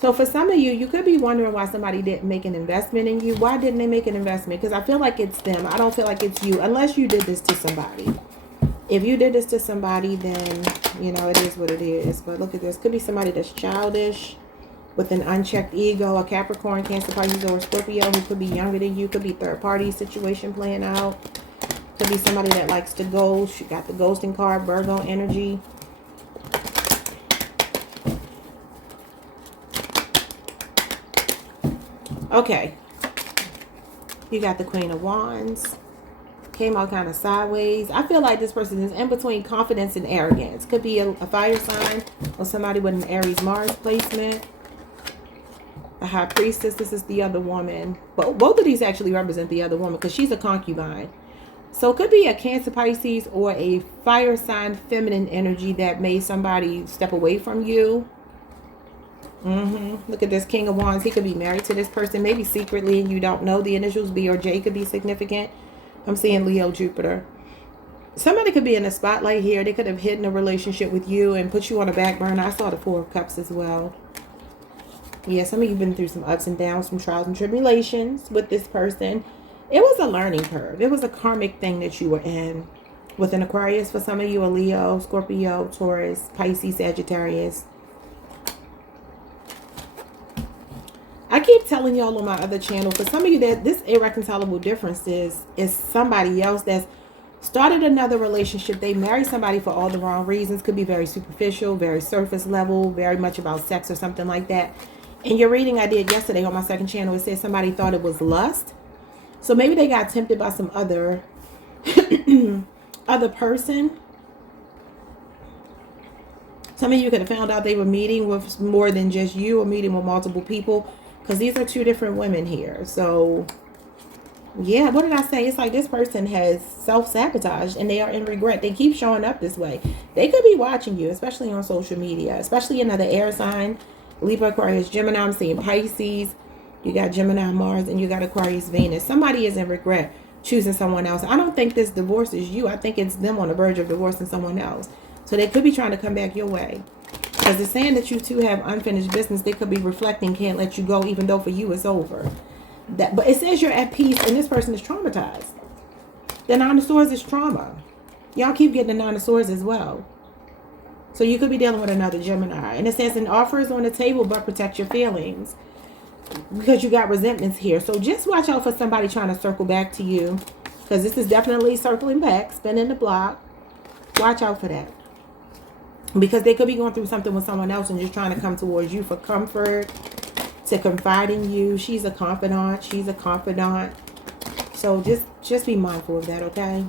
So for some of you, you could be wondering why somebody didn't make an investment in you. Why didn't they make an investment? Because I feel like it's them. I don't feel like it's you. Unless you did this to somebody. If you did this to somebody, then, you know, it is what it is. But look at this. Could be somebody that's childish, with an unchecked ego, a Capricorn, Cancer, Pisces, or Scorpio who could be younger than you. Could be third-party situation playing out. Could be somebody that likes to ghost. You got the ghosting card, Virgo energy. Okay. You got the Queen of Wands. Came out kind of sideways. I feel like this person is in between confidence and arrogance. Could be a fire sign or somebody with an Aries Mars placement. The High Priestess, this is the other woman. But both of these actually represent the other woman because she's a concubine. So it could be a Cancer, Pisces, or a fire sign feminine energy that made somebody step away from you. Look at this King of Wands. He could be married to this person, maybe secretly, and you don't know. The initials B or J could be significant. I'm seeing Leo, Jupiter. Somebody could be in the spotlight here. They could have hidden a relationship with you and put you on a back burner. I saw the Four of Cups as well. Yeah, some of you have been through some ups and downs, some trials and tribulations with this person. It was a learning curve. It was a karmic thing that you were in. With an Aquarius, for some of you, a Leo, Scorpio, Taurus, Pisces, Sagittarius. I keep telling y'all on my other channel, for some of you, that this irreconcilable difference is somebody else that's started another relationship. They married somebody for all the wrong reasons. Could be very superficial, very surface level, very much about sex or something like that. In your reading I did yesterday on my second channel, it said somebody thought it was lust. So maybe they got tempted by some other other person. Some of you could have found out they were meeting with more than just you, or meeting with multiple people, because these are two different women here. So yeah, what did I say? It's like this person has self-sabotaged and they are in regret. They keep showing up this way. They could be watching you, especially on social media, especially another air sign. Libra, Aquarius, Gemini. I'm seeing Pisces. You got Gemini, Mars, and you got Aquarius, Venus. Somebody is in regret choosing someone else. I don't think this divorce is you. I think it's them on the verge of divorcing someone else. So they could be trying to come back your way. Because it's saying that you two have unfinished business. They could be reflecting, can't let you go, even though for you it's over. But it says you're at peace and this person is traumatized. The Nine of Swords is trauma. Y'all keep getting the Nine of Swords as well. So you could be dealing with another Gemini. And it says an offer is on the table, but protect your feelings. Because you got resentments here. So just watch out for somebody trying to circle back to you. Because this is definitely circling back, spinning the block. Watch out for that. Because they could be going through something with someone else and just trying to come towards you for comfort, to confide in you. She's a confidant. She's a confidant. So just be mindful of that, okay?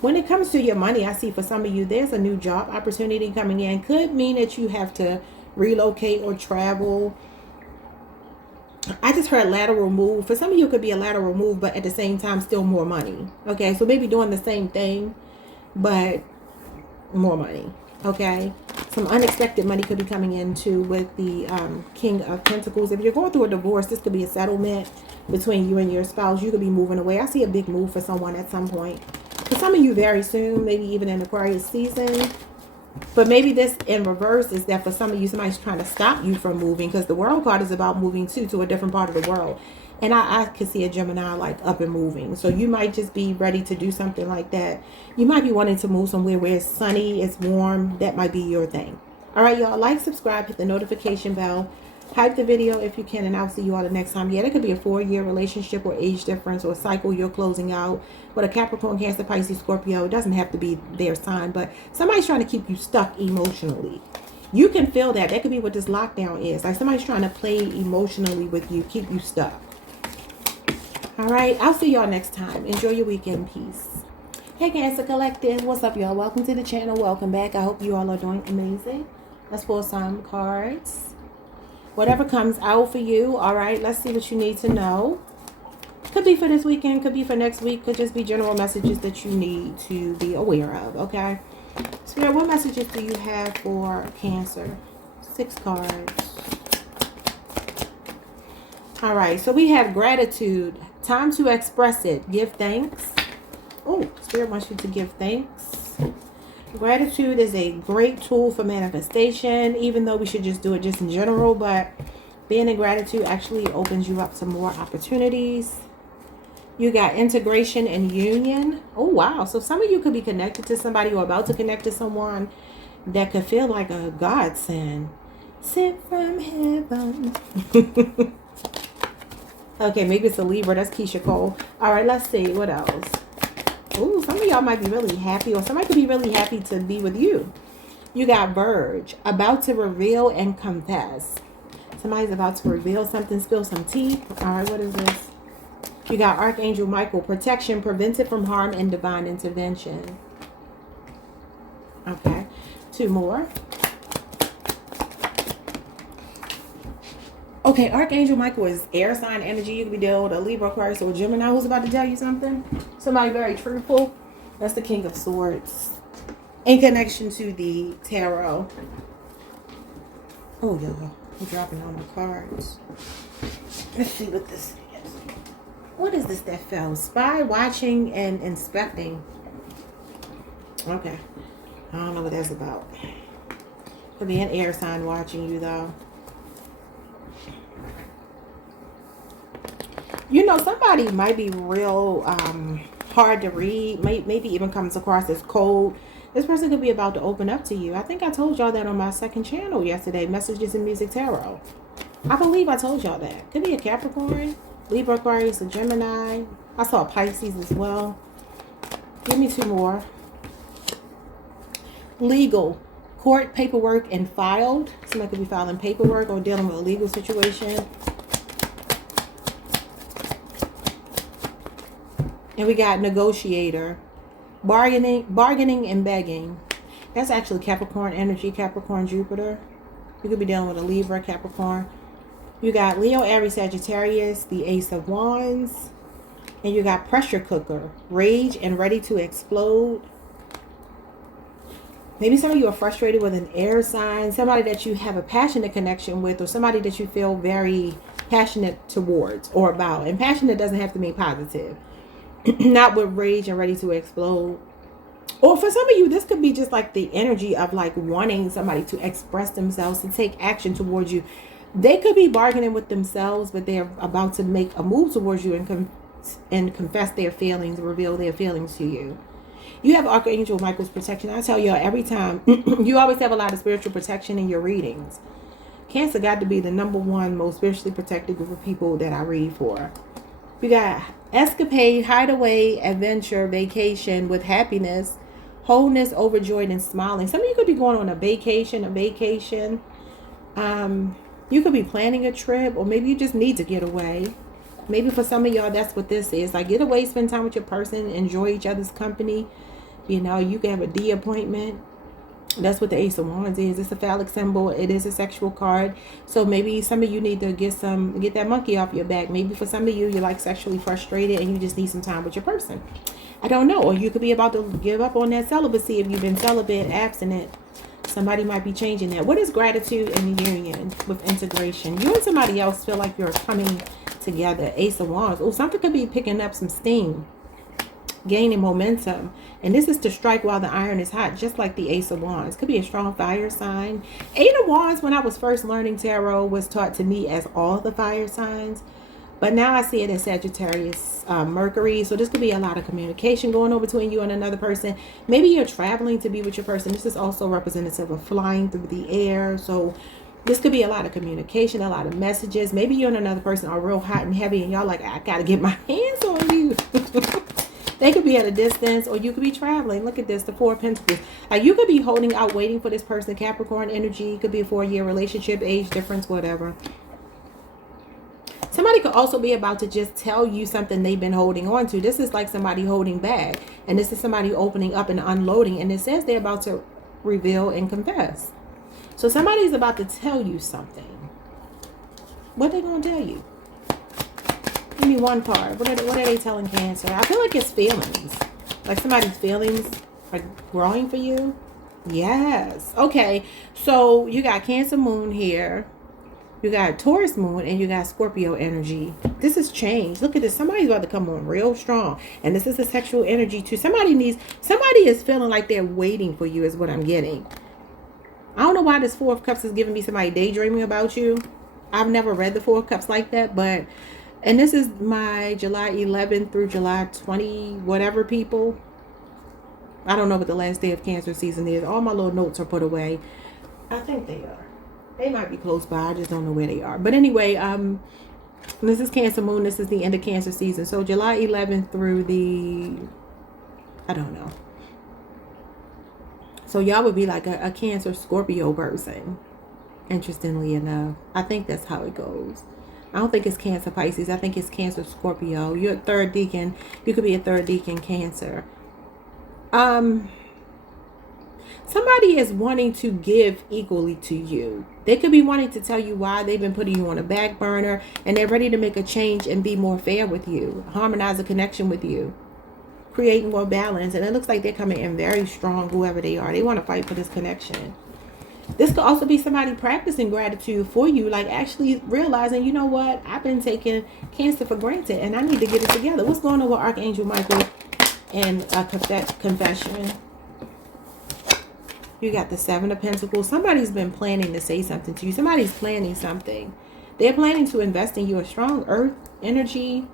When it comes to your money, I see for some of you, there's a new job opportunity coming in. Could mean that you have to relocate or travel. I just heard lateral move. For some of you, it could be a lateral move, but at the same time, still more money. Okay, so maybe doing the same thing, but more money. Okay, some unexpected money could be coming in too with the King of Pentacles. If you're going through a divorce, this could be a settlement between you and your spouse. You could be moving away. I see a big move for someone at some point. For some of you, very soon, maybe even in Aquarius season. But maybe this in reverse is that for some of you, somebody's trying to stop you from moving, because the World card is about moving too, to a different part of the world. And I can see a Gemini like up and moving. So you might just be ready to do something like that. You might be wanting to move somewhere where it's sunny, it's warm. That might be your thing. All right, y'all. Like, subscribe, hit the notification bell. Hype the video if you can, and I'll see you all the next time. Yeah, it could be a 4-year relationship or age difference or cycle you're closing out with a Capricorn, Cancer, Pisces, Scorpio. It doesn't have to be their sign, but somebody's trying to keep you stuck emotionally. You can feel that. That could be what this lockdown is. Like somebody's trying to play emotionally with you, keep you stuck. All right. I'll see y'all next time. Enjoy your weekend. Peace. Hey, Cancer Collective. What's up, y'all? Welcome to the channel. Welcome back. I hope you all are doing amazing. Let's pull some cards. Whatever comes out for you. All right. Let's see what you need to know. Could be for this weekend. Could be for next week. Could just be general messages that you need to be aware of. Okay. Spirit, what messages do you have for Cancer? 6 cards. All right. So we have gratitude. Time to express it. Give thanks. Oh, Spirit wants you to give thanks. Gratitude is a great tool for manifestation, even though we should just do it just in general. But being in gratitude actually opens you up to more opportunities. You got integration and union. Oh, wow. So some of you could be connected to somebody or about to connect to someone that could feel like a godsend. Sent from heaven. Okay, maybe it's a Libra. That's Keisha Cole. All right, let's see. What else? Ooh, some of y'all might be really happy, or somebody could be really happy to be with you. You got Verge. About to reveal and confess. Somebody's about to reveal something, spill some tea. All right, what is this? You got Archangel Michael, protection, prevented from harm, and divine intervention. Okay, 2 more. Okay, Archangel Michael is air sign energy. You could be dealing with a Libra, Aquarius, or Gemini who's about to tell you something. Somebody very truthful. That's the King of Swords. In connection to the tarot. Oh, y'all. I'm dropping all my cards. Let's see what this is. What is this that fell? Spy, watching, and inspecting. Okay. I don't know what that's about. Could be an air sign watching you, though. You know, somebody might be real hard to read. Maybe even comes across as cold. This person could be about to open up to you. I think I told y'all that on my second channel yesterday. Messages in Music Tarot. I believe I told y'all that. Could be a Capricorn. Libra, Aquarius, a Gemini. I saw Pisces as well. Give me 2 more. Legal. Court paperwork and filed. Somebody could be filing paperwork or dealing with a legal situation. And we got negotiator. Bargaining and begging. That's actually Capricorn energy. Capricorn, Jupiter. You could be dealing with a Libra, Capricorn. You got Leo, Aries, Sagittarius, the Ace of Wands. And you got pressure cooker, rage and ready to explode. Maybe some of you are frustrated with an air sign, somebody that you have a passionate connection with, or somebody that you feel very passionate towards or about. And passionate doesn't have to mean positive. Not with rage and ready to explode. Or for some of you, this could be just like the energy of like wanting somebody to express themselves, to take action towards you. They could be bargaining with themselves, but they're about to make a move towards you and confess their feelings, reveal their feelings to you. You have Archangel Michael's protection. I tell y'all every time, you always have a lot of spiritual protection in your readings. Cancer got to be the #1 most spiritually protected group of people that I read for. You got escapade, hideaway, adventure, vacation with happiness, wholeness, overjoyed, and smiling. Some of you could be going on a vacation. You could be planning a trip, or maybe you just need to get away. Maybe for some of y'all, that's what this is. Like, get away, spend time with your person, enjoy each other's company. You know, you can have a D appointment. That's what the Ace of Wands is. It's a phallic symbol. It is a sexual card. So maybe some of you need to get that monkey off your back. Maybe for some of you, you're like sexually frustrated and you just need some time with your person. I don't know. Or you could be about to give up on that celibacy if you've been celibate, abstinent. Somebody might be changing that. What is gratitude and union with integration? You and somebody else feel like you're coming together. Ace of Wands. Oh, something could be picking up some steam, gaining momentum. And this is to strike while the iron is hot, just like the Ace of Wands. Could be a strong fire sign. Eight of Wands, when I was first learning tarot, was taught to me as all the fire signs. But now I see it as Sagittarius, Mercury. So this could be a lot of communication going on between you and another person. Maybe you're traveling to be with your person. This is also representative of flying through the air. So this could be a lot of communication, a lot of messages. Maybe you and another person are real hot and heavy and y'all like, I got to get my hands on you. They could be at a distance, or you could be traveling. Look at this, the Four of Pentacles. Like, you could be holding out, waiting for this person. Capricorn energy. Could be a 4-year relationship, age difference, whatever. Somebody could also be about to just tell you something they've been holding on to. This is like somebody holding back. And this is somebody opening up and unloading. And it says they're about to reveal and confess. So somebody's about to tell you something. What are they going to tell you? Give me one card. What are they telling Cancer? I feel like it's feelings. Like somebody's feelings are growing for you. Yes. Okay. So you got Cancer moon here. You got Taurus moon, and you got Scorpio energy. This is change. Look at this. Somebody's about to come on real strong. And this is a sexual energy too. Somebody is feeling like they're waiting for you is what I'm getting. I don't know why this Four of Cups is giving me somebody daydreaming about you. I've never read the Four of Cups like that, but, and this is my July 11th through July 20, whatever people. I don't know what the last day of Cancer season is. All my little notes are put away. I think they are. They might be close by. I just don't know where they are. But anyway, this is Cancer moon. This is the end of Cancer season. So July 11th through the, I don't know. So y'all would be like a Cancer Scorpio person. Interestingly enough. I think that's how it goes. I don't think it's Cancer Pisces. I think it's Cancer Scorpio. You're a third deacon. You could be a third deacon Cancer. Somebody is wanting to give equally to you. They could be wanting to tell you why they've been putting you on a back burner, and they're ready to make a change and be more fair with you, harmonize a connection with you, create more balance. And it looks like they're coming in very strong, whoever they are. They want to fight for this connection. This could also be somebody practicing gratitude for you, like actually realizing, you know what, I've been taking Cancer for granted and I need to get it together. What's going on with Archangel Michael and confession? You got the Seven of Pentacles. Somebody's been planning to say something to you. Somebody's planning something. They're planning to invest in you. A strong earth energy.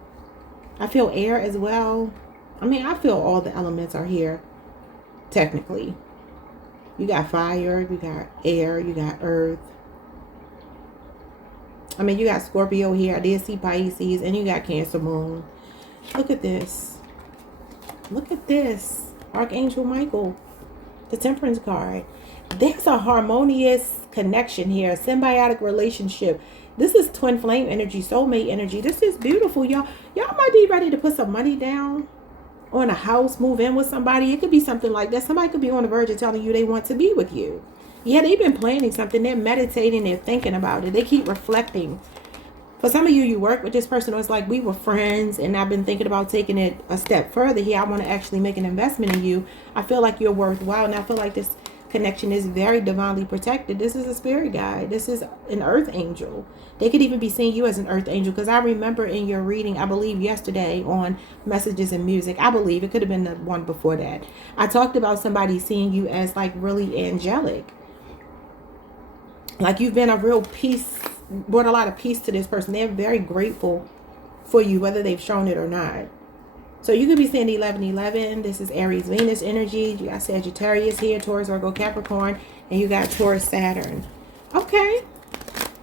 I feel air as well. I mean, I feel all the elements are here, technically. You got fire, you got air, you got earth. I mean, you got Scorpio here. I did see Pisces, and you got Cancer moon. Look at this. Look at this. Archangel Michael. The Temperance card. There's a harmonious connection here, a symbiotic relationship. This is twin flame energy, soulmate energy. This is beautiful, y'all. Y'all might be ready to put some money down on a house, move in with somebody. It could be something like that. Somebody could be on the verge of telling you they want to be with you. Yeah, they've been planning something. They're meditating. They're thinking about it. They keep reflecting. For some of you, you work with this person, or it's like we were friends and I've been thinking about taking it a step further here. I want to actually make an investment in you. I feel like you're worthwhile, and I feel like this connection is very divinely protected. This is a spirit guide. This is an earth angel. They could even be seeing you as an earth angel, because I remember in your reading, I believe yesterday on Messages and Music, I believe it could have been the one before that, I talked about somebody seeing you as like really angelic. Like you've been a real peace, brought a lot of peace to this person. They're very grateful for you, whether they've shown it or not. So you could be seeing 1111. This is Aries Venus energy. You got Sagittarius here, Taurus, Virgo, Capricorn, and you got Taurus, Saturn. Okay.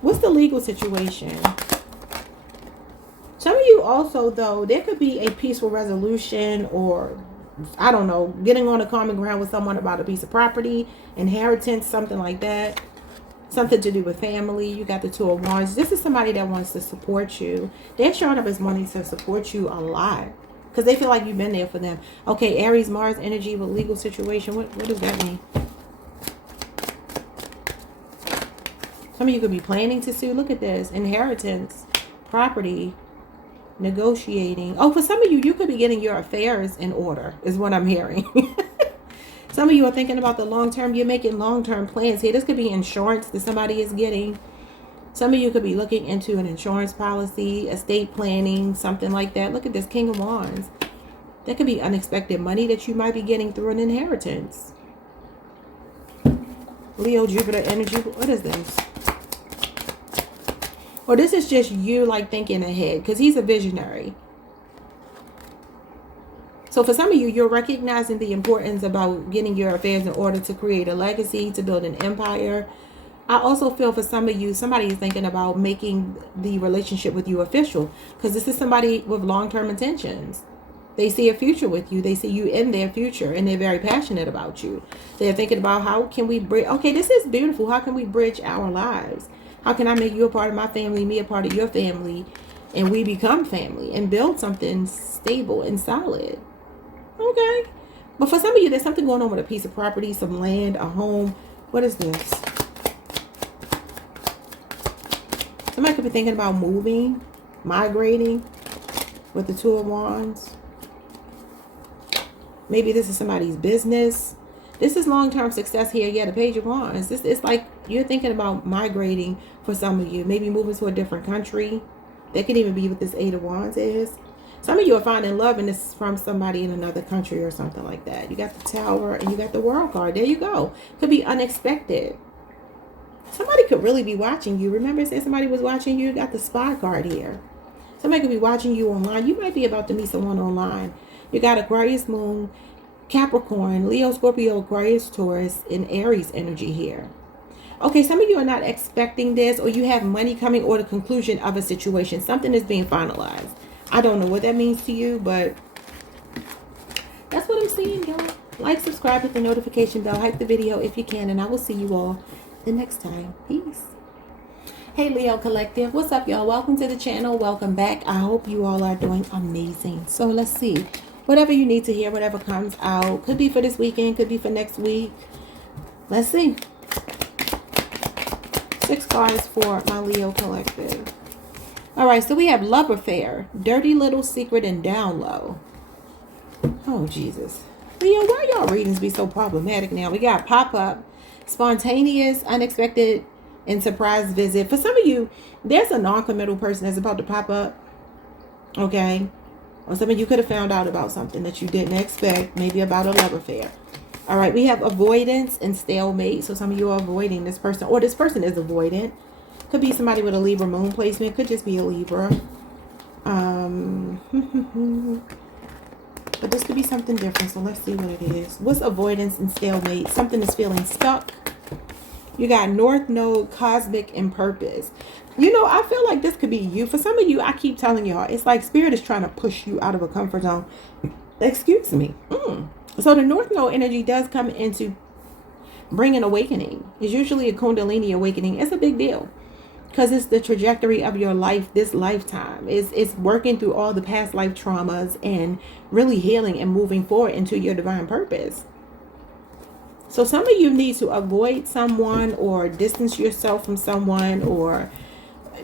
What's the legal situation? Some of you also, though, there could be a peaceful resolution, or I don't know, getting on a common ground with someone about a piece of property, inheritance, something like that. Something to do with family. You got the Two of Wands. This is somebody that wants to support you. They're showing up as wanting to support you a lot, because they feel like you've been there for them. Okay, Aries, Mars energy with legal situation. What does that mean? Some of you could be planning to sue. Look at this. Inheritance, property, negotiating. Oh, for some of you, you could be getting your affairs in order, is what I'm hearing. Some of you are thinking about the long term. You're making long-term plans here. This could be insurance that somebody is getting. Some of you could be looking into an insurance policy, estate planning, something like that. Look at this, King of Wands. That could be unexpected money that you might be getting through an inheritance. Leo, Jupiter energy. What is this? Or this is just you like thinking ahead, because he's a visionary. So for some of you, you're recognizing the importance about getting your affairs in order to create a legacy, to build an empire. I also feel for some of you, somebody is thinking about making the relationship with you official, because this is somebody with long-term intentions. They see a future with you. They see you in their future, and they're very passionate about you. They're thinking about how can we bridge. Okay, this is beautiful. How can we bridge our lives? How can I make you a part of my family, me a part of your family, and we become family and build something stable and solid? Okay. But for some of you, there's something going on with a piece of property, some land, a home. What is this? Somebody could be thinking about moving, migrating with the Two of Wands. Maybe this is somebody's business. This is long-term success here. Yeah, the Page of Wands. It's like you're thinking about migrating for some of you. Maybe moving to a different country. That could even be what this Eight of Wands is. Some of you are finding love, and this is from somebody in another country or something like that. You got the Tower and you got the World card. There you go. Could be unexpected. Somebody could really be watching you. Remember I said somebody was watching you? You got the Spy card here. Somebody could be watching you online. You might be about to meet someone online. You got Aquarius Moon, Capricorn, Leo, Scorpio, Aquarius, Taurus, and Aries energy here. Okay, some of you are not expecting this, or you have money coming, or the conclusion of a situation. Something is being finalized. I don't know what that means to you, but that's what I'm seeing, y'all. Like, subscribe, hit the notification bell, hype the video if you can, and I will see you all the next time. Peace. Hey, Leo Collective. What's up, y'all? Welcome to the channel. Welcome back. I hope you all are doing amazing. So let's see. Whatever you need to hear, whatever comes out. Could be for this weekend, could be for next week. Let's see. 6 cards for my Leo Collective. All right, so we have Love Affair, Dirty Little Secret, and Down Low. Oh, Jesus. Leo, why y'all readings be so problematic now? We got Pop-Up, Spontaneous, Unexpected, and Surprise Visit. For some of you, there's a non-committal person that's about to pop up. Okay? Or some of you could have found out about something that you didn't expect, maybe about a love affair. All right, we have Avoidance and Stalemate. So some of you are avoiding this person, or this person is avoidant. Could be somebody with a Libra moon placement. Could just be a Libra. But this could be something different. So let's see what it is. What's avoidance and stalemate? Something is feeling stuck. You got North Node, Cosmic, and Purpose. You know, I feel like this could be you. For some of you, I keep telling y'all, it's like Spirit is trying to push you out of a comfort zone. Excuse me. So the North Node energy does come into bring an awakening. It's usually a Kundalini awakening. It's a big deal because it's the trajectory of your life this lifetime. It's working through all the past life traumas and really healing and moving forward into your divine purpose. So some of you need to avoid someone or distance yourself from someone or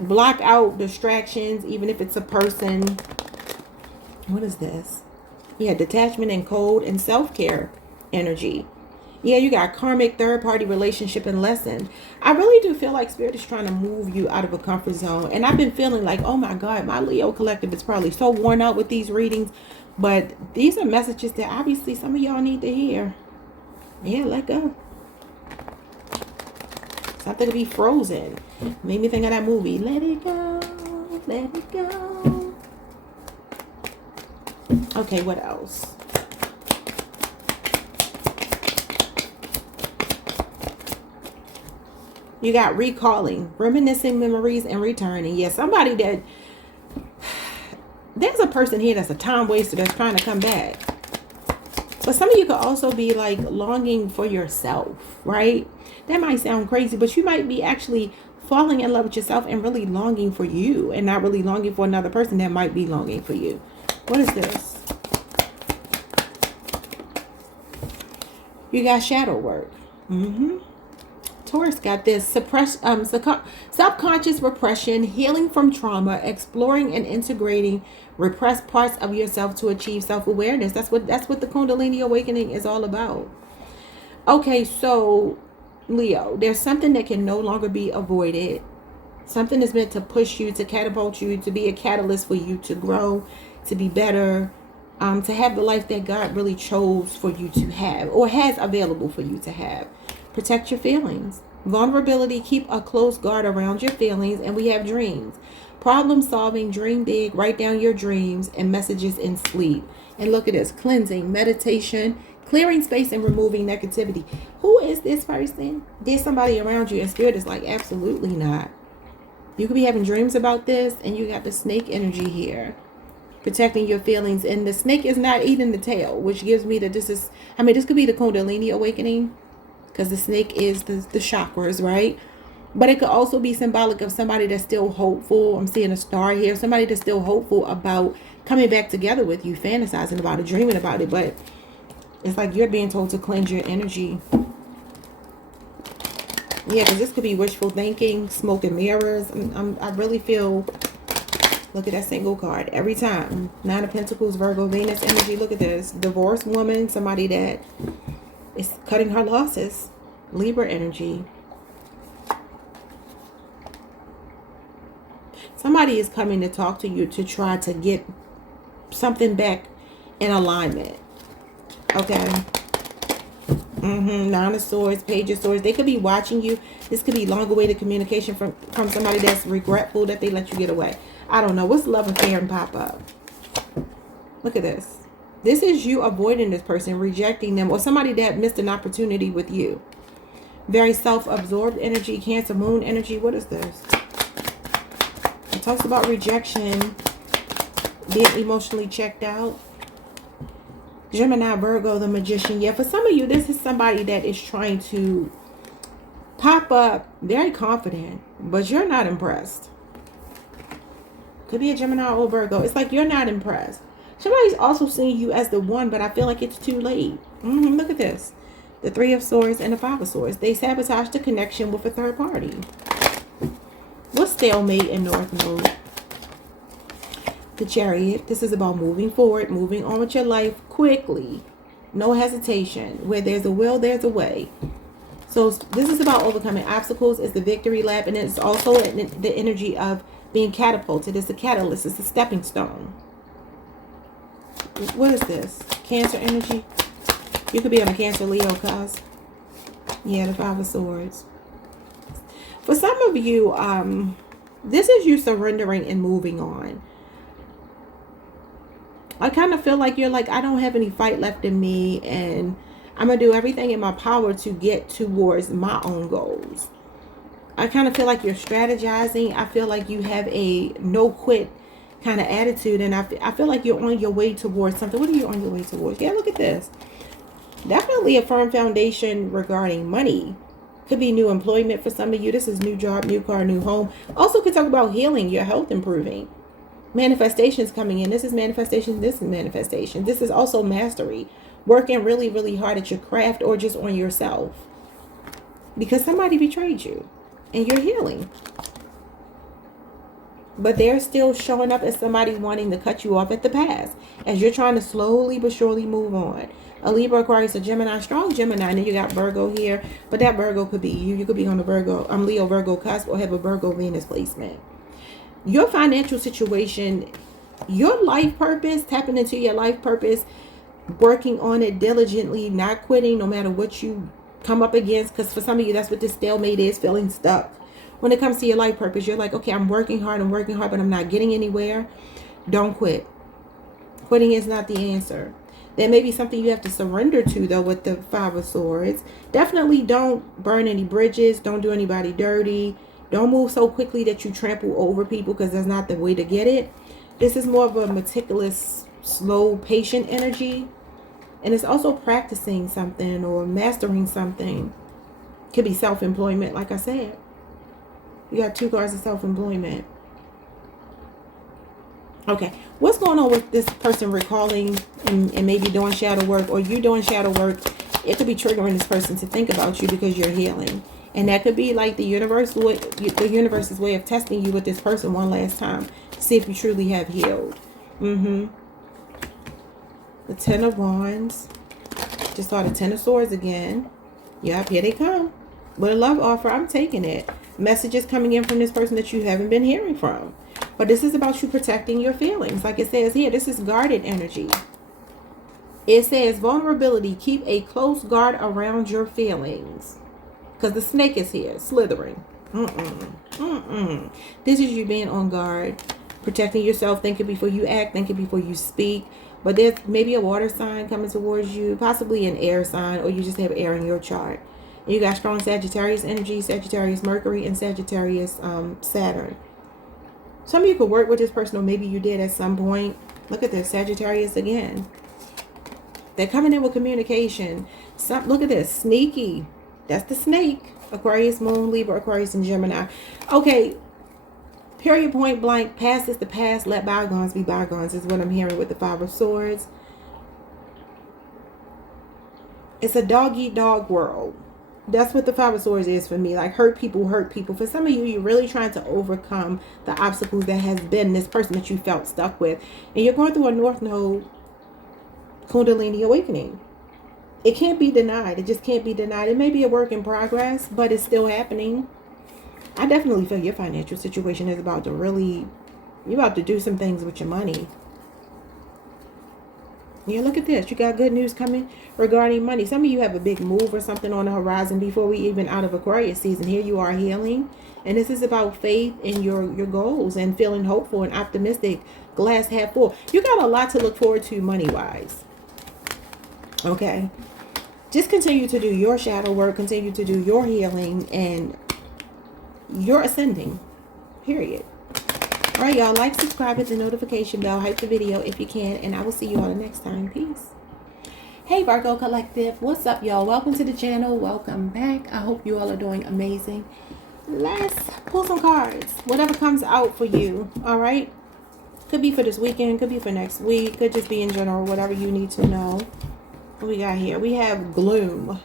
block out distractions, even if it's a person. What is this? Yeah, detachment and cold and self-care energy. Yeah, you got karmic, third-party relationship and lesson. I really do feel like Spirit is trying to move you out of a comfort zone. And I've been feeling like, oh my God, my Leo Collective is probably so worn out with these readings. But these are messages that obviously some of y'all need to hear. Yeah, let go. Something to be frozen. Made me think of that movie. Let it go. Let it go. Okay, what else? You got recalling, reminiscing memories, and returning. Yeah, somebody that... There's a person here that's a time waster that's trying to come back. But some of you could also be like longing for yourself, right? That might sound crazy, but you might be actually falling in love with yourself and really longing for you and not really longing for another person that might be longing for you. What is this? You got shadow work. Taurus got this subconscious repression, healing from trauma, exploring and integrating repressed parts of yourself to achieve self-awareness. That's what the Kundalini awakening is all about. Okay, so Leo, there's something that can no longer be avoided. Something is meant to push you, to catapult you, to be a catalyst for you to grow, to be better, to have the life that God really chose for you to have or has available for you to have. Protect your feelings. Vulnerability, keep a close guard around your feelings. And we have dreams. Problem solving, dream big, write down your dreams and messages in sleep. And look at this, cleansing, meditation, clearing space and removing negativity. Who is this person? There's somebody around you and Spirit is like, absolutely not. You could be having dreams about this and you got the snake energy here. protecting your feelings. And the snake is not eating the tail, which gives me that this is, I mean, this could be the Kundalini awakening, because the snake is the chakras, right? But it could also be symbolic of somebody that's still hopeful. I'm seeing a star here. Somebody that's still hopeful about coming back together with you, fantasizing about it, dreaming about it. But it's like you're being told to cleanse your energy. Yeah, because this could be wishful thinking, smoke and mirrors. I really feel, look at that single card every time. Nine of Pentacles, Virgo, Venus energy. Look at this. Divorced woman, somebody that is cutting her losses. Libra energy. Somebody is coming to talk to you to try to get something back in alignment. Okay. Nine of Swords, Page of Swords. They could be watching you. This could be long-awaited communication from somebody that's regretful that they let you get away. I don't know. What's love affair and pop up? Look at this. This is you avoiding this person, rejecting them, or somebody that missed an opportunity with you. Very self-absorbed energy, Cancer moon energy. What is this? It talks about rejection, being emotionally checked out. Gemini, Virgo, the Magician. Yeah, for some of you, this is somebody that is trying to pop up very confident, but you're not impressed. Could be a Gemini or Virgo. It's like you're not impressed. Somebody's also seeing you as the one, but I feel like it's too late. Look at this. The Three of Swords and the Five of Swords. They sabotage the connection with a third party. What's stalemate in North Node? The Chariot. This is about moving forward, moving on with your life quickly. No hesitation. Where there's a will, there's a way. So this is about overcoming obstacles. It's the victory lap, and it's also the energy of being catapulted. It's a catalyst. It's a stepping stone. What is this? Cancer energy. You could be on a Cancer Leo cusp. Yeah, the Five of Swords. For some of you, this is you surrendering and moving on. I kind of feel like you're like, I don't have any fight left in me, and I'm going to do everything in my power to get towards my own goals. I kind of feel like you're strategizing. I feel like you have a no quit kind of attitude, and I feel like you're on your way towards something. What are you on your way towards? Yeah, look at this. Definitely a firm foundation regarding money. Could be new employment for some of you. This is new job, new car, new home. Also could talk about healing, your health improving. Manifestations coming in. This is manifestation. This is manifestation. This is also mastery. Working really, really hard at your craft or just on yourself. Because somebody betrayed you and you're healing. But they're still showing up as somebody wanting to cut you off at the pass as you're trying to slowly but surely move on. A Libra, Aquarius, a Gemini, strong Gemini. And then you got Virgo here. But that Virgo could be you. You could be on the Virgo, Leo, Virgo cusp, or have a Virgo Venus placement. Your financial situation, your life purpose, tapping into your life purpose, working on it diligently, not quitting no matter what you come up against. Because for some of you, that's what this stalemate is, feeling stuck. When it comes to your life purpose, you're like, okay, I'm working hard, but I'm not getting anywhere. Don't quit. Quitting is not the answer. There may be something you have to surrender to, though, with the Five of Swords. Definitely don't burn any bridges. Don't do anybody dirty. Don't move so quickly that you trample over people, because that's not the way to get it. This is more of a meticulous, slow, patient energy. And it's also practicing something or mastering something. Could be self-employment, like I said. You got two cards of self-employment. Okay, what's going on with this person recalling and maybe doing shadow work, or you doing shadow work? It could be triggering this person to think about you because you're healing. And that could be like the universe's way of testing you with this person one last time to see if you truly have healed. The Ten of Wands. Just saw the Ten of Swords again. Yep, here they come. With a love offer, I'm taking it. Messages coming in from this person that you haven't been hearing from. But this is about you protecting your feelings. Like it says here, this is guarded energy. It says vulnerability. Keep a close guard around your feelings. Because the snake is here, slithering. This is you being on guard. Protecting yourself, thinking before you act, thinking before you speak. But there's maybe a water sign coming towards you. Possibly an air sign, or you just have air in your chart. And you got strong Sagittarius energy, Sagittarius Mercury, and Sagittarius Saturn. Some of you could work with this person, or maybe you did at some point. Look at this, Sagittarius again. They're coming in with communication. Look at this, sneaky. That's the snake. Aquarius, Moon, Libra, Aquarius, and Gemini. Okay, period, point blank. Past is the past. Let bygones be bygones is what I'm hearing with the Five of Swords. It's a dog-eat-dog world. That's what the Five of Swords is for me. Like, hurt people hurt people. For some of you, you're really trying to overcome the obstacles that has been this person that you felt stuck with. And you're going through a North Node Kundalini awakening. It can't be denied. It just can't be denied. It may be a work in progress, but it's still happening. I definitely feel your financial situation is about to really, you're about to do some things with your money. Yeah, look at this. You got good news coming regarding money. Some of you have a big move or something on the horizon before we even out of Aquarius season. Here you are healing. And this is about faith in your goals and feeling hopeful and optimistic. Glass half full. You got a lot to look forward to money-wise. Okay. Just continue to do your shadow work. Continue to do your healing. And you're ascending. Period. All right, y'all. Like, subscribe, hit the notification bell. Hype the video if you can. And I will see you all the next time. Peace. Hey, Virgo Collective. What's up, y'all? Welcome to the channel. Welcome back. I hope you all are doing amazing. Let's pull some cards. Whatever comes out for you. All right. Could be for this weekend. Could be for next week. Could just be in general. Whatever you need to know. What we got here? We have gloom.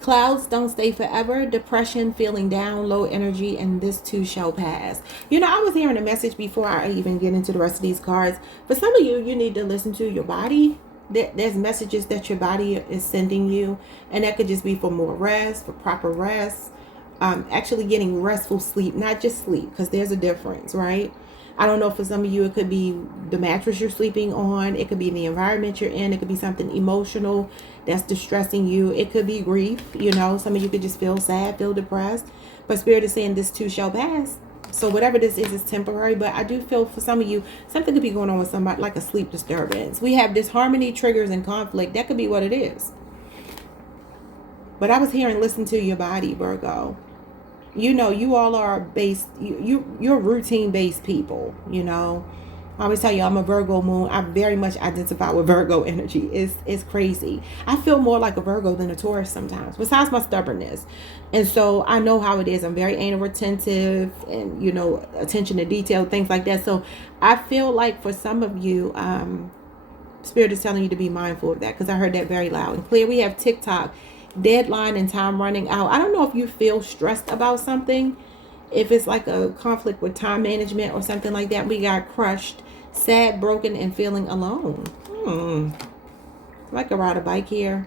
Clouds don't stay forever. Depression, feeling down, low energy, and this too shall pass. You know, I was hearing a message before I even get into the rest of these cards. For some of you, you need to listen to your body. There's messages that your body is sending you, and that could just be for more rest, for proper rest, actually getting restful sleep, not just sleep, because there's a difference, right? I don't know, for some of you, it could be the mattress you're sleeping on. It could be the environment you're in. It could be something emotional that's distressing you. It could be grief. You know, some of you could just feel sad, feel depressed. But Spirit is saying this too shall pass. So whatever this is temporary. But I do feel for some of you, something could be going on with somebody, like a sleep disturbance. We have disharmony, triggers, and conflict. That could be what it is. But I was hearing, listen to your body, Virgo. You know, you all are based, you're routine-based people, you know. I always tell you, I'm a Virgo moon. I very much identify with Virgo energy. It's crazy. I feel more like a Virgo than a Taurus sometimes, besides my stubbornness. And so I know how it is. I'm very anal retentive and, you know, attention to detail, things like that. So I feel like for some of you, Spirit is telling you to be mindful of that, because I heard that very loud and clear. We have TikTok. Deadline and time running out. I don't know if you feel stressed about something, if it's like a conflict with time management or something like that. We got crushed, sad, broken, and feeling alone. Like a ride a bike here.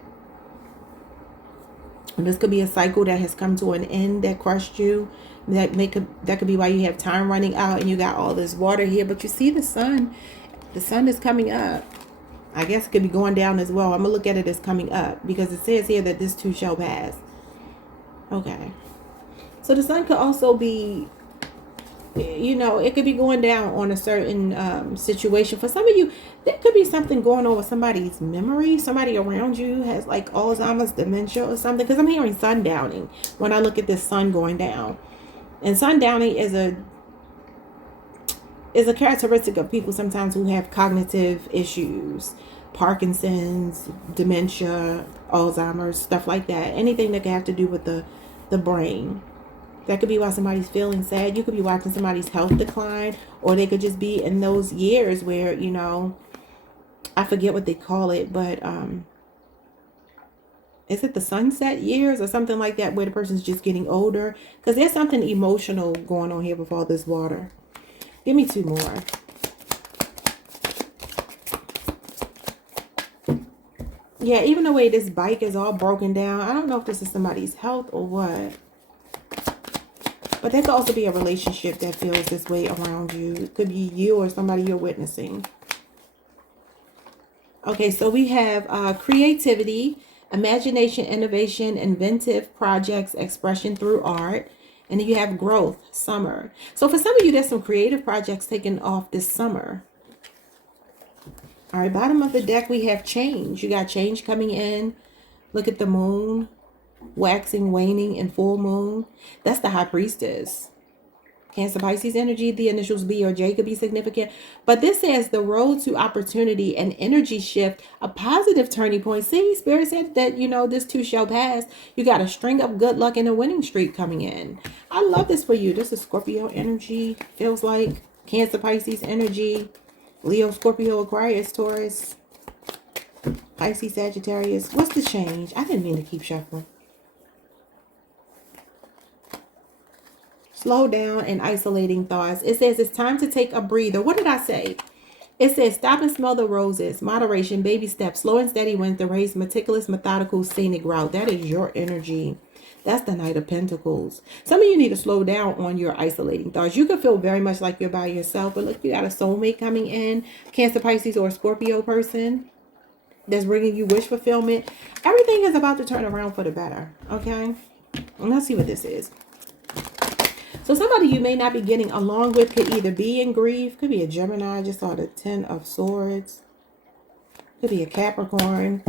And this could be a cycle that has come to an end that crushed you. That could be why you have time running out and you got all this water here. But you see the sun. The sun is coming up. I guess it could be going down as well. I'm going to look at it as coming up, because it says here that this too shall pass. Okay. So the sun could also be, you know, it could be going down on a certain situation. For some of you, there could be something going on with somebody's memory. Somebody around you has like Alzheimer's, dementia or something. Because I'm hearing sundowning when I look at this sun going down. And sundowning is a characteristic of people sometimes who have cognitive issues, Parkinson's, dementia, Alzheimer's, stuff like that. Anything that can have to do with the brain. That could be why somebody's feeling sad. You could be watching somebody's health decline, or they could just be in those years where, you know, I forget what they call it, but is it the sunset years or something like that, where the person's just getting older? Because there's something emotional going on here with all this water. Give me two more. Yeah, even the way this bike is all broken down, I don't know if this is somebody's health or what. But there could also be a relationship that feels this way around you. It could be you or somebody you're witnessing. Okay, so we have creativity, imagination, innovation, inventive projects, expression through art. And then you have growth, summer. So for some of you, there's some creative projects taking off this summer. All right, bottom of the deck, we have change. You got change coming in. Look at the moon, waxing, waning, and full moon. That's the high priestess. Cancer, Pisces energy. The initials B or J could be significant. But this says the road to opportunity and energy shift, a positive turning point. See, Spirit said that, you know, this too shall pass. You got a string of good luck and a winning streak coming in. I love this for you. This is Scorpio energy. Feels like Cancer, Pisces energy. Leo, Scorpio, Aquarius, Taurus, Pisces, Sagittarius. What's the change? I didn't mean to keep shuffling. Slow down and isolating thoughts. It says it's time to take a breather. What did I say? It says stop and smell the roses. Moderation, baby steps, slow and steady wins the race. Meticulous, methodical, scenic route. That is your energy. That's the Knight of Pentacles. Some of you need to slow down on your isolating thoughts. You could feel very much like you're by yourself, but look, you got a soulmate coming in. Cancer, Pisces, or Scorpio person that's bringing you wish fulfillment. Everything is about to turn around for the better, okay? And let's see what this is. So somebody you may not be getting along with could either be in grief, could be a Gemini. I just saw the 10 of Swords. Could be a Capricorn.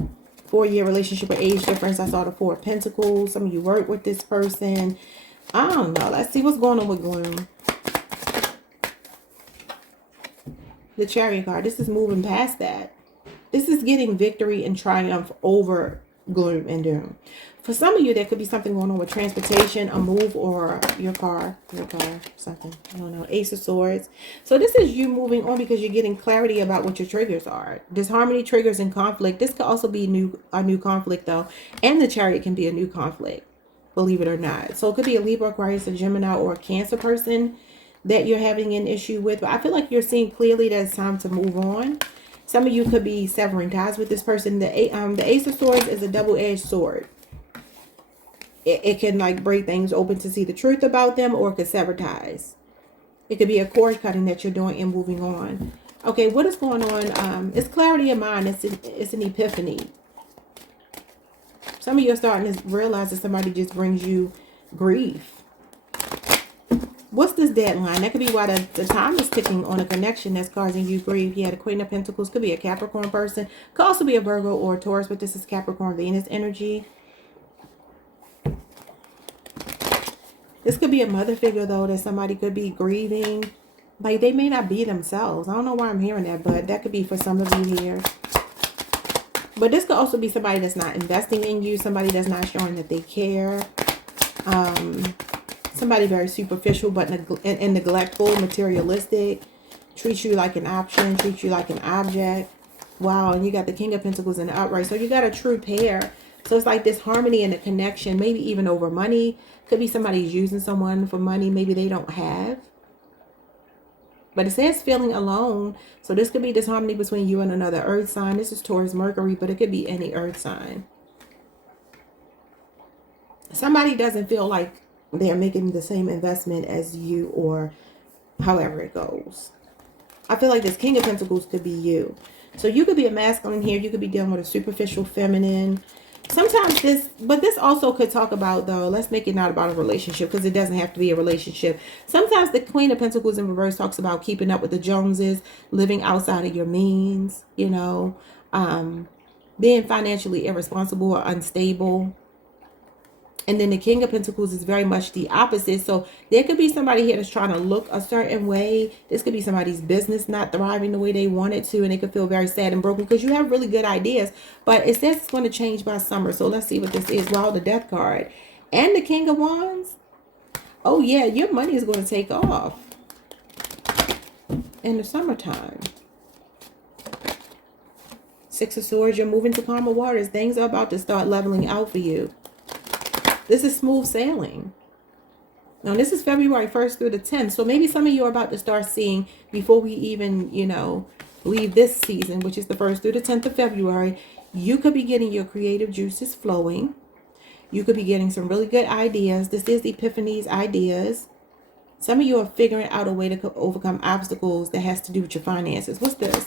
4-year relationship or age difference. I saw the 4 of Pentacles. Some of you work with this person. I don't know. Let's see what's going on with gloom. The Chariot card. This is moving past that. This is getting victory and triumph over gloom and doom. For some of you, there could be something going on with transportation, a move, or your car, something. I don't know. Ace of Swords. So this is you moving on because you're getting clarity about what your triggers are. Disharmony, triggers, and conflict. This could also be a new conflict, though. And the Chariot can be a new conflict, believe it or not. So it could be a Libra, Aquarius, a Gemini, or a Cancer person that you're having an issue with. But I feel like you're seeing clearly that it's time to move on. Some of you could be severing ties with this person. The Ace of Swords is a double-edged sword. It can like break things open to see the truth about them, or it could sever ties. It could be a cord cutting that you're doing and moving on. Okay, what is going on? It's clarity of mind. It's an epiphany. Some of you are starting to realize that somebody just brings you grief. What's this deadline? That could be why the time is ticking on a connection that's causing you grief. Yeah, the Queen of Pentacles could be a Capricorn person. Could also be a Virgo or a Taurus, but this is Capricorn Venus energy. This could be a mother figure, though, that somebody could be grieving. Like, they may not be themselves. I don't know why I'm hearing that, but that could be for some of you here. But this could also be somebody that's not investing in you. Somebody that's not showing that they care. Somebody very superficial, but and neglectful, materialistic. Treats you like an option. Treats you like an object. Wow, and you got the King of Pentacles in the upright. So you got a true pair. So it's like this harmony and a connection, maybe even over money. Could be somebody's using someone for money maybe they don't have. But it says feeling alone. So this could be disharmony between you and another earth sign. This is Taurus, Mercury, but it could be any earth sign. Somebody doesn't feel like they're making the same investment as you, or however it goes. I feel like this King of Pentacles could be you. So you could be a masculine here. You could be dealing with a superficial feminine. Sometimes this also could talk about, though, let's make it not about a relationship, because it doesn't have to be a relationship. Sometimes the Queen of Pentacles in reverse talks about keeping up with the Joneses, living outside of your means, you know, being financially irresponsible or unstable. And then the King of Pentacles is very much the opposite. So there could be somebody here that's trying to look a certain way. This could be somebody's business not thriving the way they want it to. And they could feel very sad and broken because you have really good ideas. But it says it's going to change by summer. So let's see what this is. Wow, the Death card. And the King of Wands. Oh, yeah, your money is going to take off in the summertime. Six of Swords, you're moving to calmer waters. Things are about to start leveling out for you. This is smooth sailing. Now, this is February 1st through the 10th. So maybe some of you are about to start seeing, before we even, you know, leave this season, which is the 1st through the 10th of February, you could be getting your creative juices flowing. You could be getting some really good ideas. This is Epiphany's ideas. Some of you are figuring out a way to overcome obstacles that has to do with your finances. What's this?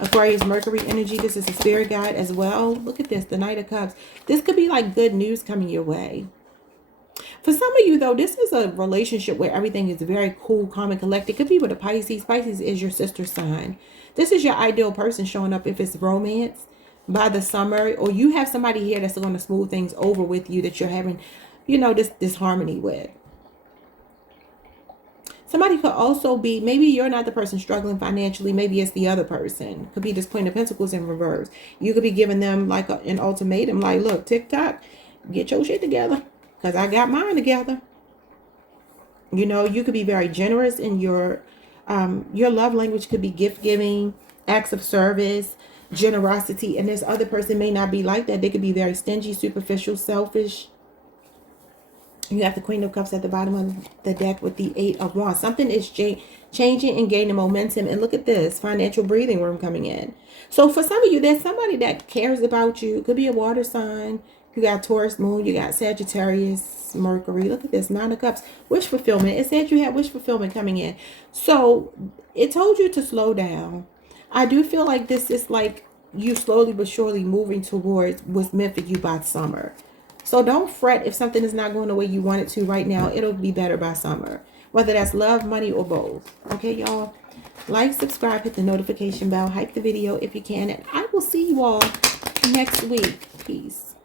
Aquarius, Mercury energy. This is a spirit guide as well. Look at this, the Knight of Cups. This could be like good news coming your way. For some of you, though, this is a relationship where everything is very cool, calm, and collected. It could be with a Pisces. Pisces is your sister sign. This is your ideal person showing up if it's romance by the summer, or you have somebody here that's going to smooth things over with you that you're having, you know, this harmony with. Somebody could also be, maybe you're not the person struggling financially. Maybe it's the other person. Could be this Queen of Pentacles in reverse. You could be giving them like an ultimatum, like, look, TikTok, get your shit together, because I got mine together. You know, you could be very generous in your love language could be gift giving, acts of service, generosity. And this other person may not be like that. They could be very stingy, superficial, selfish. You have the Queen of Cups at the bottom of the deck with the 8 of Wands. Something is changing and gaining momentum. And look at this, financial breathing room coming in. So for some of you, there's somebody that cares about you. It could be a water sign. You got Taurus moon. You got Sagittarius, Mercury. Look at this, 9 of Cups. Wish fulfillment. It said you had wish fulfillment coming in. So it told you to slow down. I do feel like this is like you slowly but surely moving towards what's meant for you by summer. So don't fret if something is not going the way you want it to right now. It'll be better by summer. Whether that's love, money, or both. Okay, y'all? Like, subscribe, hit the notification bell, hype the video if you can. And I will see you all next week. Peace.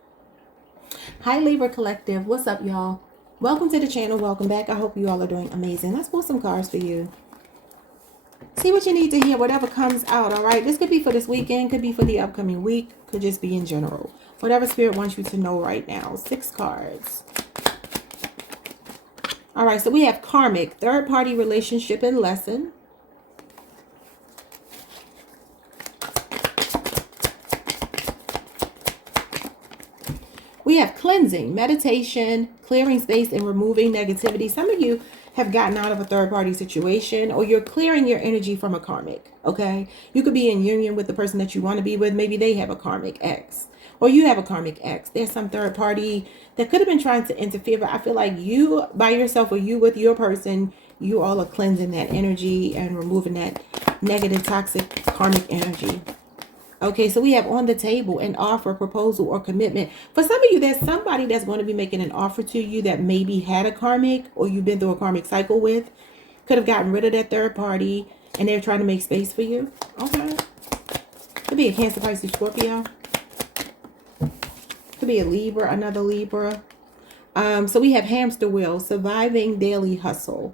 Hi, Libra Collective. What's up, y'all? Welcome to the channel. Welcome back. I hope you all are doing amazing. Let's pull some cards for you. See what you need to hear, whatever comes out, all right? This could be for this weekend, could be for the upcoming week, could just be in general. Whatever Spirit wants you to know right now. 6 cards. All right, so we have karmic, third-party relationship and lesson. We have cleansing, meditation, clearing space, and removing negativity. Some of you have gotten out of a third-party situation, or you're clearing your energy from a karmic, okay? You could be in union with the person that you want to be with. Maybe they have a karmic ex, or you have a karmic ex. There's some third party that could have been trying to interfere, but I feel like you by yourself, or you with your person, you all are cleansing that energy and removing that negative, toxic, karmic energy. Okay, so we have on the table an offer, proposal, or commitment. For some of you, there's somebody that's going to be making an offer to you that maybe had a karmic, or you've been through a karmic cycle with. Could have gotten rid of that third party, and they're trying to make space for you. Okay. Could be a Cancer, Pisces, Scorpio. Could be a Libra, another Libra. So we have hamster wheel, surviving daily hustle.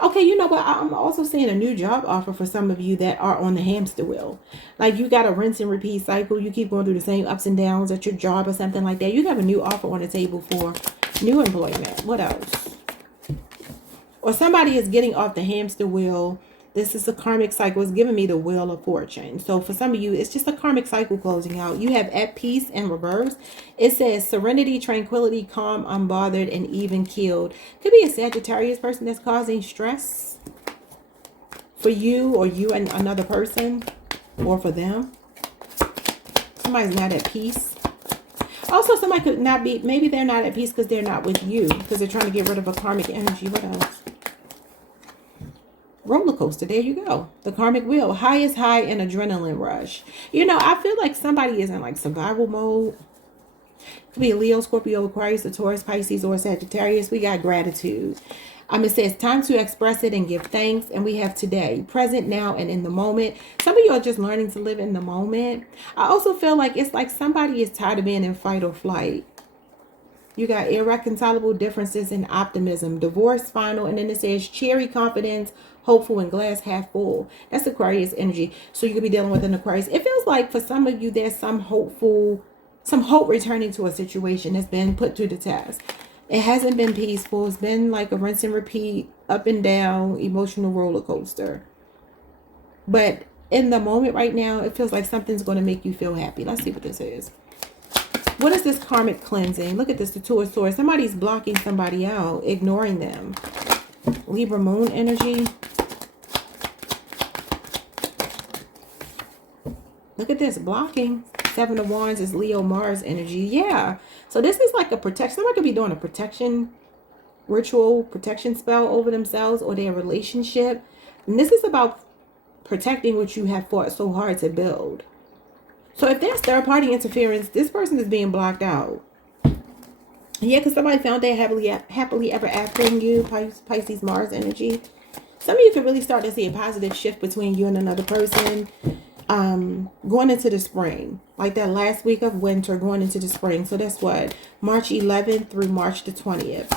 Okay, you know what? I'm also seeing a new job offer for some of you that are on the hamster wheel. Like you got a rinse and repeat cycle. You keep going through the same ups and downs at your job or something like that. You have a new offer on the table for new employment. What else? Or somebody is getting off the hamster wheel. This is a karmic cycle. It's giving me the Wheel of Fortune. So for some of you, it's just a karmic cycle closing out. You have at peace in reverse. It says serenity, tranquility, calm, unbothered, and even keeled. Could be a Sagittarius person that's causing stress for you, or you and another person, or for them. Somebody's not at peace. Also, somebody could not be, maybe they're not at peace because they're not with you, because they're trying to get rid of a karmic energy. What else? Roller coaster. There you go. The karmic wheel. Highest high and adrenaline rush. You know, I feel like somebody is in like survival mode. Could be a Leo, Scorpio, Aquarius, a Taurus, Pisces, or Sagittarius. We got gratitude. It says time to express it and give thanks. And we have today, present, now, and in the moment. Some of you are just learning to live in the moment. I also feel like it's like somebody is tired of being in fight or flight. You got irreconcilable differences in optimism, divorce, final, and then it says cheery, confidence, hopeful, and glass half full. That's Aquarius energy. So you could be dealing with an Aquarius. It feels like for some of you, there's some hope returning to a situation that's been put to the test. It hasn't been peaceful. It's been like a rinse and repeat, up and down, emotional roller coaster. But in the moment right now, it feels like something's going to make you feel happy. Let's see what this is. What is this karmic cleansing? Look at this, the Two of Swords. Somebody's blocking somebody out, ignoring them. Libra moon energy. Look at this, blocking. 7 of Wands is Leo Mars energy. Yeah. So this is like a protection. Somebody could be doing a protection ritual, protection spell over themselves or their relationship. And this is about protecting what you have fought so hard to build. So if there's third-party interference, this person is being blocked out. Yeah, because somebody found they happily ever after in you, Pisces, Mars energy. Some of you can really start to see a positive shift between you and another person going into the spring. Like that last week of winter going into the spring. So that's what? March 11th through March the 20th.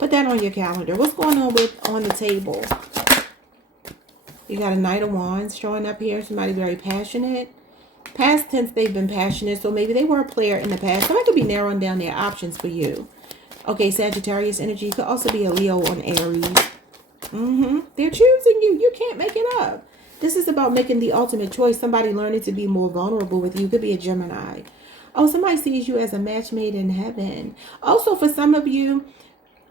Put that on your calendar. What's going on on the table? You got a Knight of Wands showing up here. Somebody very passionate. Past tense, they've been passionate. So maybe they were a player in the past. Somebody could be narrowing down their options for you. Okay, Sagittarius energy. Could also be a Leo on Aries. They're choosing you. You can't make it up. This is about making the ultimate choice. Somebody learning to be more vulnerable with you. Could be a Gemini. Oh, somebody sees you as a match made in heaven. Also, for some of you,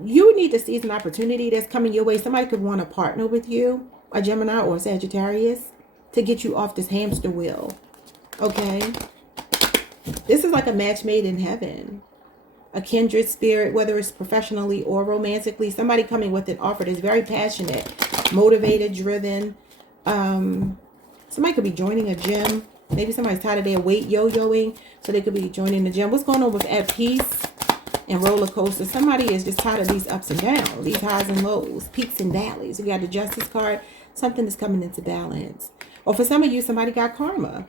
you need to seize an opportunity that's coming your way. Somebody could want to partner with you, a Gemini or a Sagittarius, to get you off this hamster wheel. Okay? This is like a match made in heaven. A kindred spirit, whether it's professionally or romantically. Somebody coming with an offer that's very passionate, motivated, driven. Somebody could be joining a gym. Maybe somebody's tired of their weight yo-yoing, so they could be joining the gym. What's going on with at peace and roller coaster? Somebody is just tired of these ups and downs, these highs and lows, peaks and valleys. You got the Justice card. Something is coming into balance. Or for some of you, somebody got karma.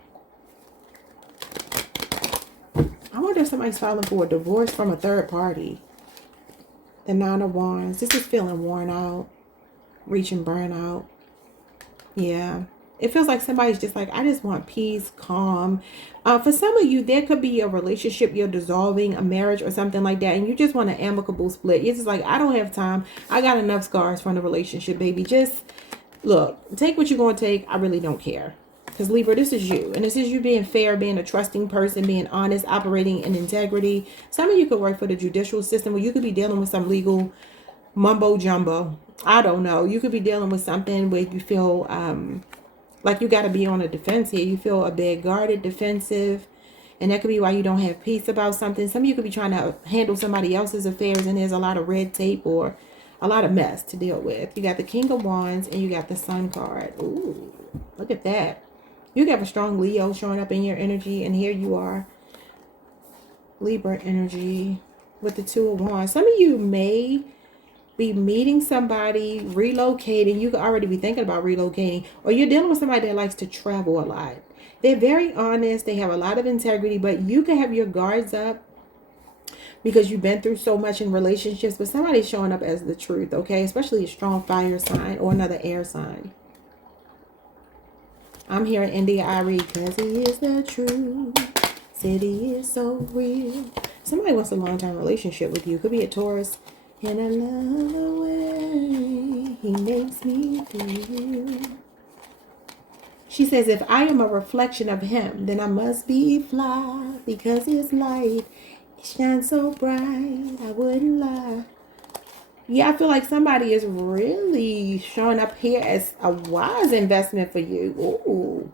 I wonder if somebody's filing for a divorce from a third party. The Nine of Wands. This is feeling worn out, reaching burnout. Yeah. It feels like somebody's just like, I just want peace, calm. For some of you, there could be a relationship you're dissolving, a marriage or something like that, and you just want an amicable split. You're just like, I don't have time. I got enough scars from the relationship, baby. Just, look, take what you're going to take. I really don't care. Because, Libra, this is you. And this is you being fair, being a trusting person, being honest, operating in integrity. Some of you could work for the judicial system, where you could be dealing with some legal mumbo jumbo. I don't know. You could be dealing with something where you feel like you got to be on the defense here. You feel a bit guarded, defensive. And that could be why you don't have peace about something. Some of you could be trying to handle somebody else's affairs, and there's a lot of red tape or a lot of mess to deal with. You got the King of Wands and you got the Sun card. Ooh, look at that. You have a strong Leo showing up in your energy, and here you are, Libra energy with the Two of Wands. Some of you may be meeting somebody, relocating. You could already be thinking about relocating, or you're dealing with somebody that likes to travel a lot. They're very honest. They have a lot of integrity, but you can have your guards up because you've been through so much in relationships, but somebody's showing up as the truth, okay? Especially a strong fire sign or another air sign. I'm hearing India Arie, because he is the truth. City is so real. Somebody wants a long-term relationship with you. Could be a Taurus. In another way, he makes me feel. She says, if I am a reflection of him, then I must be fly, because his light, it shines so bright, I wouldn't lie. Yeah, I feel like somebody is really showing up here as a wise investment for you. Ooh.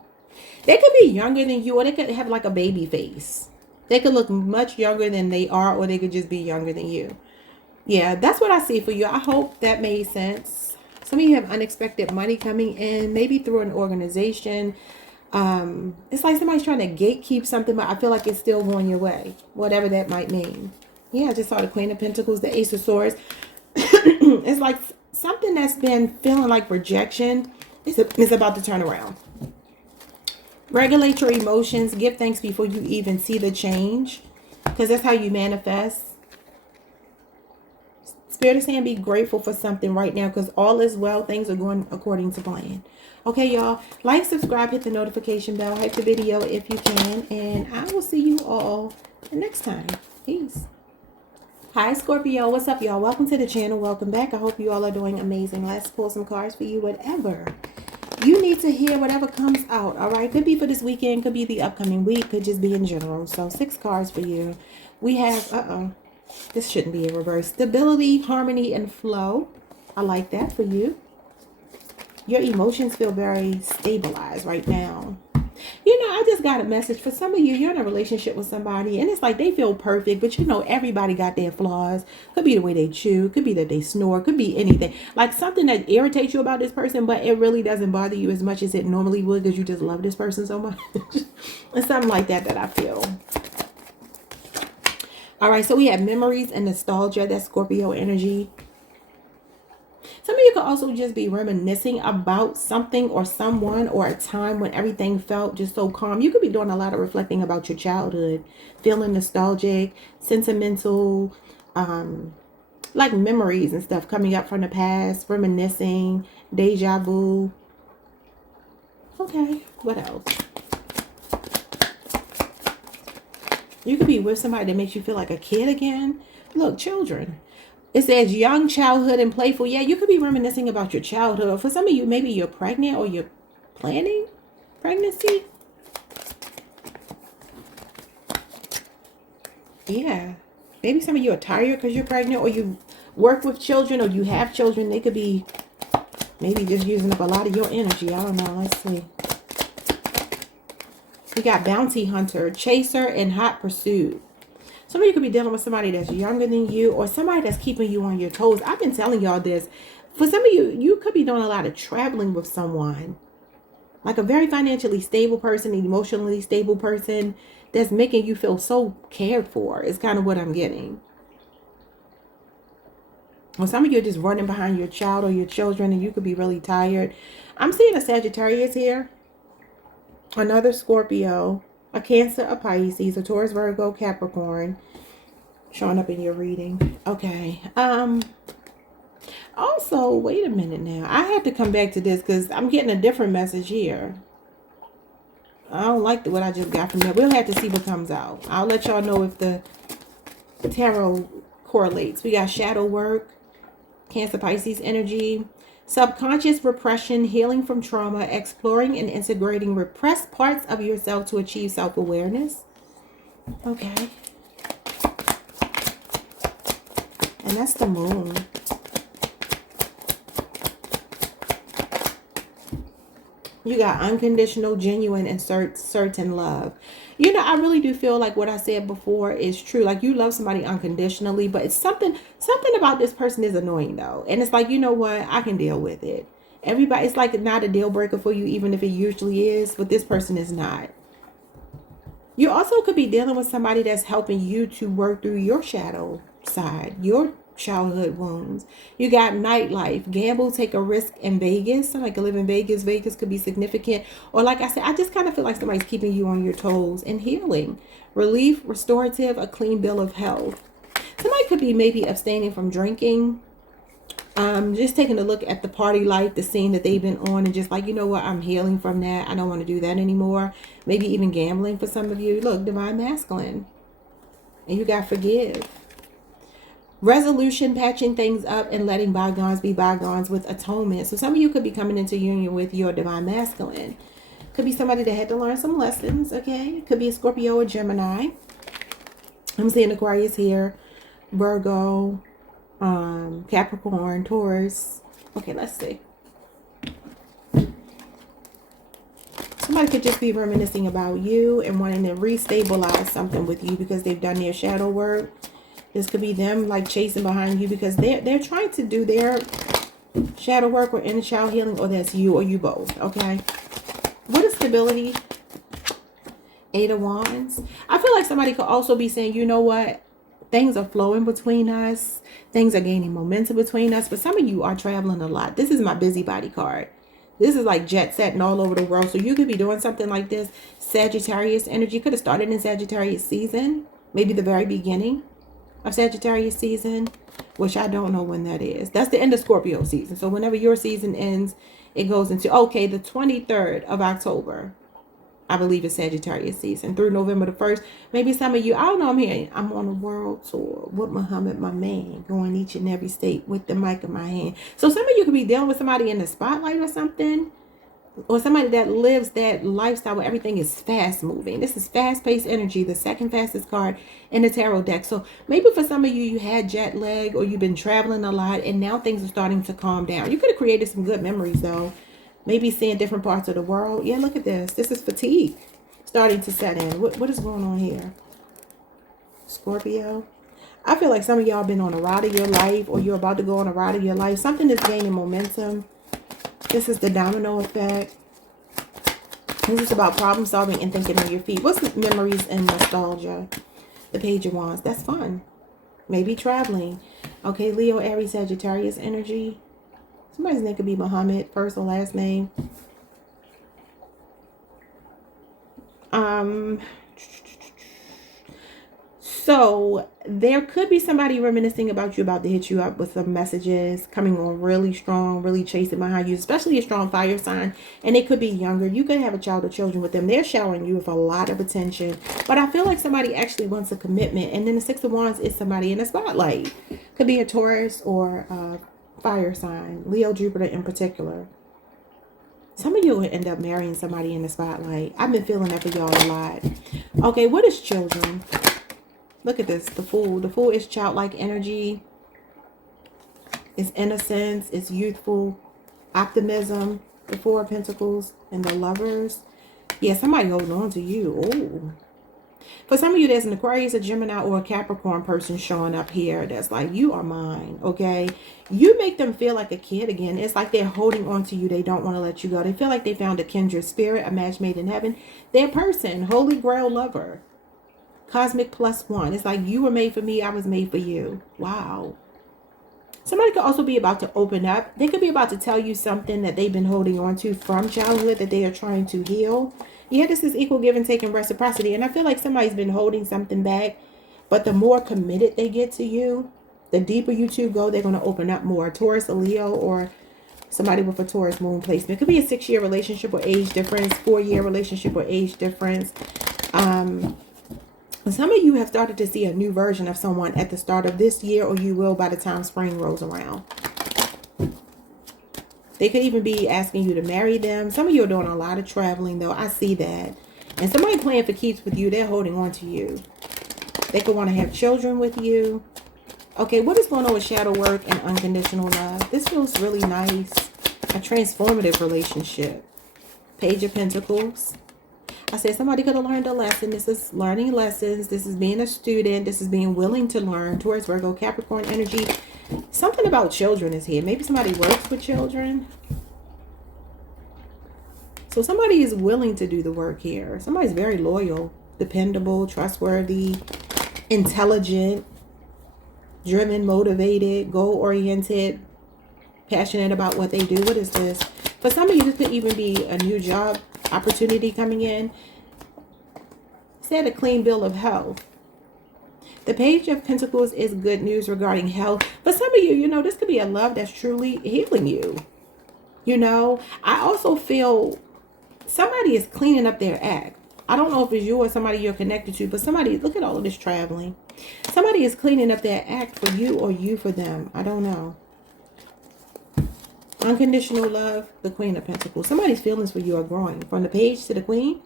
They could be younger than you, or they could have like a baby face. They could look much younger than they are, or they could just be younger than you. Yeah, that's what I see for you. I hope that made sense. Some of you have unexpected money coming in, maybe through an organization. It's like somebody's trying to gatekeep something, but I feel like it's still going your way, whatever that might mean. Yeah, I just saw the Queen of Pentacles, the Ace of Swords. It's like something that's been feeling like rejection is about to turn around. Regulate your emotions. Give thanks before you even see the change, because that's how you manifest. Spirit is saying be grateful for something right now, because all is well. Things are going according to plan. Okay, y'all. Like, subscribe, hit the notification bell, hype the video if you can, and I will see you all next time. Peace. Hi, Scorpio. What's up, y'all? Welcome to the channel. Welcome back. I hope you all are doing amazing. Let's pull some cards for you. Whatever you need to hear, whatever comes out. All right. Could be for this weekend. Could be the upcoming week. Could just be in general. So 6 cards for you. We have, this shouldn't be in reverse. Stability, harmony, and flow. I like that for you. Your emotions feel very stabilized right now. You know, I just got a message for some of you. You're in a relationship with somebody, and it's like they feel perfect, but you know, everybody got their flaws. Could be the way they chew, could be that they snore, could be anything. Like something that irritates you about this person, but it really doesn't bother you as much as it normally would, because you just love this person so much. It's something like that I feel. All right, so we have memories and nostalgia. That's Scorpio energy. Some of you could also just be reminiscing about something or someone or a time when everything felt just so calm. You could be doing a lot of reflecting about your childhood, feeling nostalgic, sentimental. like memories and stuff coming up from the past, reminiscing, deja vu. Okay, what else? You could be with somebody that makes you feel like a kid again. Look, children. It says young childhood and playful. Yeah, you could be reminiscing about your childhood. For some of you, maybe you're pregnant or you're planning pregnancy. Yeah. Maybe some of you are tired because you're pregnant, or you work with children, or you have children. They could be maybe just using up a lot of your energy. I don't know. Let's see. We got bounty hunter, chaser, and hot pursuit. Some of you could be dealing with somebody that's younger than you, or somebody that's keeping you on your toes. I've been telling y'all this. For some of you, you could be doing a lot of traveling with someone. Like a very financially stable person, an emotionally stable person that's making you feel so cared for is kind of what I'm getting. Or some of you are just running behind your child or your children, and you could be really tired. I'm seeing a Sagittarius here, another Scorpio, a Cancer, a Pisces, a Taurus, Virgo, Capricorn showing up in your reading. Okay. Also, wait a minute now. I have to come back to this because I'm getting a different message here. I don't like what I just got from there. We'll have to see what comes out. I'll let y'all know if the tarot correlates. We got shadow work, Cancer, Pisces energy, subconscious repression, healing from trauma, exploring and integrating repressed parts of yourself to achieve self-awareness. Okay. And that's the moon. You got unconditional, genuine, and certain love. You know, I really do feel like what I said before is true. Like, you love somebody unconditionally, but it's something about this person is annoying though. And it's like, you know what? I can deal with it. Everybody, it's like not a deal breaker for you, even if it usually is, but this person is not. You also could be dealing with somebody that's helping you to work through your shadow side, your childhood wounds. You got nightlife, gamble, take a risk in Vegas. Somebody could live in Vegas. Vegas could be significant. Or like I said, I just kind of feel like somebody's keeping you on your toes. And healing, relief, restorative, a clean bill of health. Somebody could be maybe abstaining from drinking. Just taking a look at the party life, the scene that they've been on, and just like, you know what, I'm healing from that. I don't want to do that anymore. Maybe even gambling for some of you. Look, divine masculine. And you got forgive. Resolution, patching things up and letting bygones be bygones with atonement. So some of you could be coming into union with your divine masculine. Could be somebody that had to learn some lessons, okay? Could be a Scorpio or Gemini. I'm seeing Aquarius here. Virgo, Capricorn, Taurus. Okay, let's see. Somebody could just be reminiscing about you and wanting to restabilize something with you because they've done their shadow work. This could be them like chasing behind you because they're trying to do their shadow work or inner child healing, or that's you or you both, okay? What is stability? Eight of Wands. I feel like somebody could also be saying, you know what? Things are flowing between us. Things are gaining momentum between us. But some of you are traveling a lot. This is my busybody card. This is like jet setting all over the world. So you could be doing something like this. Sagittarius energy could have started in Sagittarius season. Maybe the very beginning of Sagittarius season, which I don't know when that is. That's the end of Scorpio season. So whenever your season ends, it goes into, okay, the 23rd of October, I believe, is Sagittarius season through November the 1st. Maybe some of you, I don't know, I'm here. I'm on a world tour with Muhammad, my man, going each and every state with the mic in my hand. So some of you could be dealing with somebody in the spotlight or something, or somebody that lives that lifestyle where everything is fast moving. This is fast paced energy, the second fastest card in the tarot deck. So maybe for some of you, you had jet lag or you've been traveling a lot and now things are starting to calm down. You could have created some good memories though. Maybe seeing different parts of the world. Yeah, look at this. This is fatigue starting to set in. What is going on here? Scorpio. I feel like some of y'all been on a ride of your life, or you're about to go on a ride of your life. Something is gaining momentum. This is the domino effect. This is about problem solving and thinking on your feet. What's the memories and nostalgia? The Page of Wands. That's fun. Maybe traveling. Okay, Leo, Aries, Sagittarius energy. Somebody's name could be Muhammad, first or last name. So there could be somebody reminiscing about you, about to hit you up with some messages, coming on really strong, really chasing behind you, especially a strong fire sign. And they could be younger. You could have a child or children with them. They're showering you with a lot of attention. But I feel like somebody actually wants a commitment. And then the Six of Wands is somebody in the spotlight. Could be a Taurus or a fire sign, Leo, Jupiter in particular. Some of you will end up marrying somebody in the spotlight. I've been feeling that for y'all a lot. Okay, what is children? Look at this, the Fool. The Fool is childlike energy. It's innocence. It's youthful optimism. The Four of Pentacles and the Lovers. Yeah, somebody holding on to you. Oh. For some of you, there's an Aquarius, a Gemini, or a Capricorn person showing up here that's like, you are mine, okay? You make them feel like a kid again. It's like they're holding on to you. They don't want to let you go. They feel like they found a kindred spirit, a match made in heaven. Their person, Holy Grail lover, cosmic +1. It's like, you were made for me, I was made for you. Wow. Somebody could also be about to open up. They could be about to tell you something that they've been holding on to from childhood that they are trying to heal. Yeah, this is equal give and take and reciprocity. And I feel like somebody's been holding something back. But the more committed they get to you, the deeper you two go, they're going to open up more. Taurus, a Leo, or somebody with a Taurus moon placement. It could be a 6-year relationship or age difference. 4-year relationship or age difference. Some of you have started to see a new version of someone at the start of this year, or you will by the time spring rolls around. They could even be asking you to marry them. Some of you are doing a lot of traveling, though. I see that. And somebody playing for keeps with you. They're holding on to you. They could want to have children with you. Okay, what is going on with shadow work and unconditional love? This feels really nice. A transformative relationship. Page of Pentacles. I said somebody could have learned a lesson. This is learning lessons. This is being a student. This is being willing to learn. Taurus, Virgo, Capricorn energy. Something about children is here. Maybe somebody works with children. So somebody is willing to do the work here. Somebody's very loyal, dependable, trustworthy, intelligent, driven, motivated, goal-oriented, passionate about what they do. What is this? For some of you, this could even be a new job opportunity coming in. Said a clean bill of health. The Page of Pentacles is good news regarding health. For some of you, you know, this could be a love that's truly healing you. You know, I also feel somebody is cleaning up their act. I don't know if it's you or somebody you're connected to, but somebody, look at all of this traveling. Somebody is cleaning up their act for you or you for them. I don't know. Unconditional love, the Queen of Pentacles. Somebody's feelings for you are growing. From the Page to the Queen,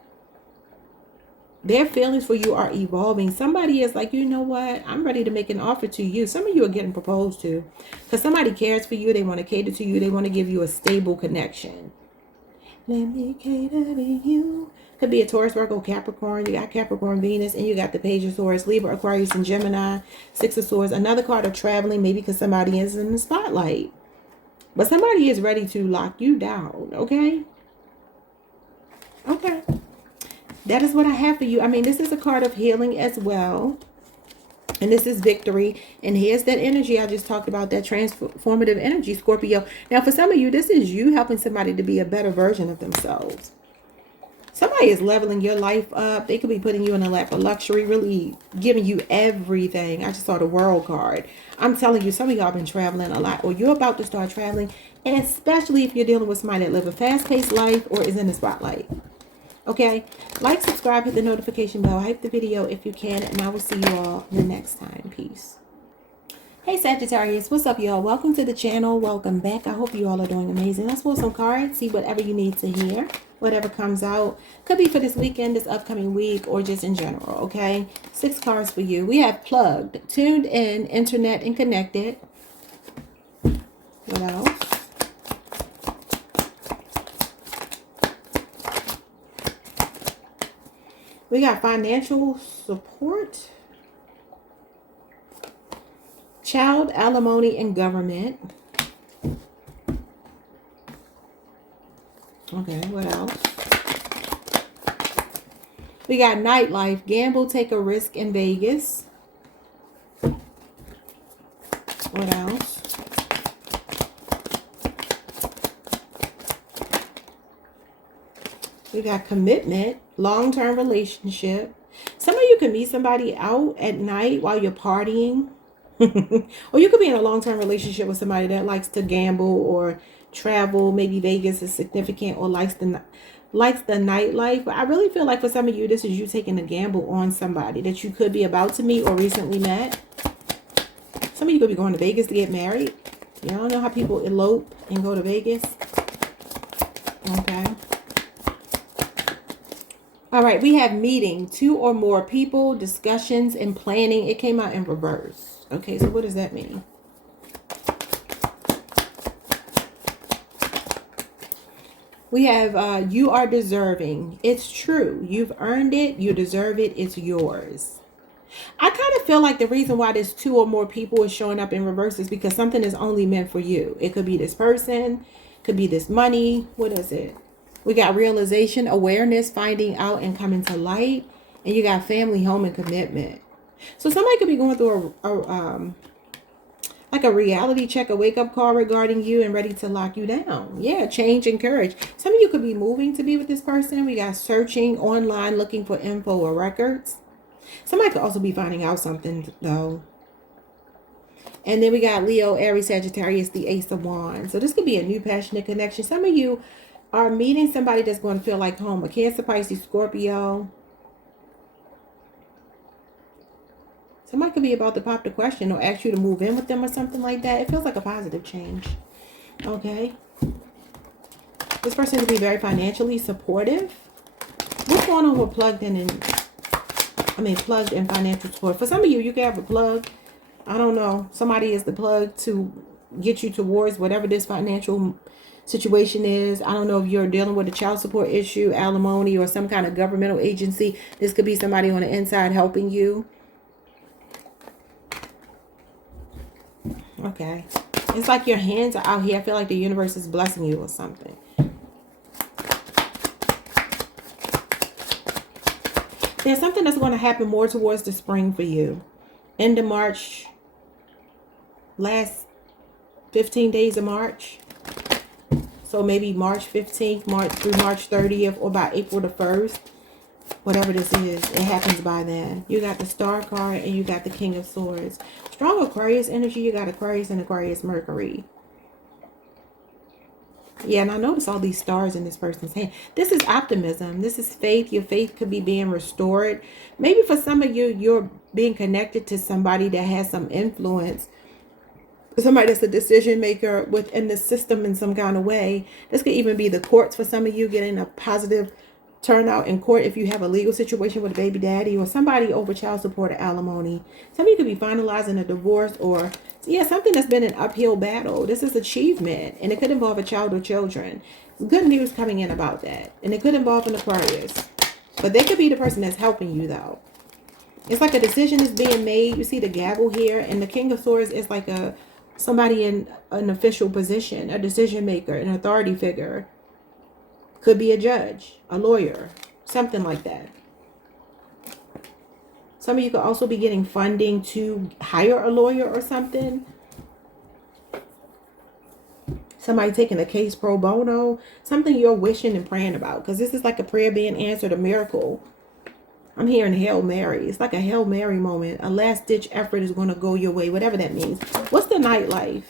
their feelings for you are evolving. Somebody is like, you know what? I'm ready to make an offer to you. Some of you are getting proposed to. Because somebody cares for you. They want to cater to you. They want to give you a stable connection. Let me cater to you. Could be a Taurus, Virgo, Capricorn. You got Capricorn, Venus. And you got the Page of Swords, Libra, Aquarius, and Gemini. Six of Swords. Another card of traveling. Maybe because somebody is in the spotlight. But somebody is ready to lock you down, okay? Okay. That is what I have for you. I mean, this is a card of healing as well. And this is victory. And here's that energy I just talked about, that transformative energy, Scorpio. Now, for some of you, this is you helping somebody to be a better version of themselves. Somebody is leveling your life up. They could be putting you in a lap of luxury, really giving you everything. I just saw the World card. I'm telling you, some of y'all been traveling a lot, or you're about to start traveling, and especially if you're dealing with somebody that lives a fast-paced life or is in the spotlight. Okay? Like, subscribe, hit the notification bell, hype the video if you can, and I will see you all the next time. Peace. Hey Sagittarius, what's up y'all? Welcome to the channel. Welcome back. I hope you all are doing amazing. Let's pull some cards, see whatever you need to hear, whatever comes out. Could be for this weekend, this upcoming week, or just in general, okay? 6 cards for you. We have plugged, tuned in, internet, and connected. What else? We got financial support, child alimony, and government. Okay, what else? We got nightlife, gamble, take a risk in Vegas. What else? We got commitment, long-term relationship, Some of you can meet somebody out at night while you're partying. Or you could be in a long-term relationship with somebody that likes to gamble or travel. Maybe Vegas is significant, or likes the nightlife. But I really feel like for some of you, this is you taking a gamble on somebody that you could be about to meet or recently met. Some of you could be going to Vegas to get married. You don't know how people elope and go to Vegas. Okay. All right, we have meeting, 2 or more people, discussions, and planning. It came out in reverse. Okay, so what does that mean? We have you are deserving. It's true. You've earned it. You deserve it. It's yours. I kind of feel like the reason why this 2 or more people is showing up in reverse is because something is only meant for you. It could be this person, could be this money. What is it? We got realization, awareness, finding out, and coming to light. And you got family, home, and commitment. So somebody could be going through like a reality check, a wake-up call regarding you and ready to lock you down. Yeah, change and courage. Some of you could be moving to be with this person. We got searching online, looking for info or records. Somebody could also be finding out something, though. And then we got Leo, Aries, Sagittarius, the Ace of Wands. So this could be a new passionate connection. Some of you are meeting somebody that's going to feel like home. A Cancer, Pisces, Scorpio. Somebody could be about to pop the question or ask you to move in with them or something like that. It feels like a positive change. Okay. This person could be very financially supportive. What's going on with plugged in and plugged in financial support? For some of you, you can have a plug. I don't know. Somebody is the plug to get you towards whatever this financial situation is. I don't know if you're dealing with a child support issue, alimony, or some kind of governmental agency. This could be somebody on the inside helping you. Okay. It's like your hands are out here. I feel like the universe is blessing you or something. There's something that's going to happen more towards the spring for you. End of March. Last 15 days of March. So maybe March 15th, March through March 30th, or by April the 1st. Whatever this is, it happens by then. You got the Star card and you got the King of Swords. Strong Aquarius energy, you got Aquarius and Aquarius Mercury. Yeah, and I notice all these stars in this person's hand. This is optimism. This is faith. Your faith could be being restored. Maybe for some of you, you're being connected to somebody that has some influence. Somebody that's a decision maker within the system in some kind of way. This could even be the courts for some of you, getting a positive turnout in court if you have a legal situation with a baby daddy or somebody over child support or alimony. Some of you could be finalizing a divorce, or yeah, something that's been an uphill battle. This is achievement, and it could involve a child or children. Good news coming in about that, and it could involve an Aquarius, but they could be the person that's helping you though. It's like a decision is being made. You see the gavel here, and the King of Swords is like somebody in an official position, a decision maker, an authority figure. Could be a judge, a lawyer, something like that. Some of you could also be getting funding to hire a lawyer or something. Somebody taking a case pro bono, something you're wishing and praying about, because this is like a prayer being answered, a miracle. I'm hearing Hail Mary. It's like a Hail Mary moment. A last-ditch effort is going to go your way, whatever that means. What's the nightlife?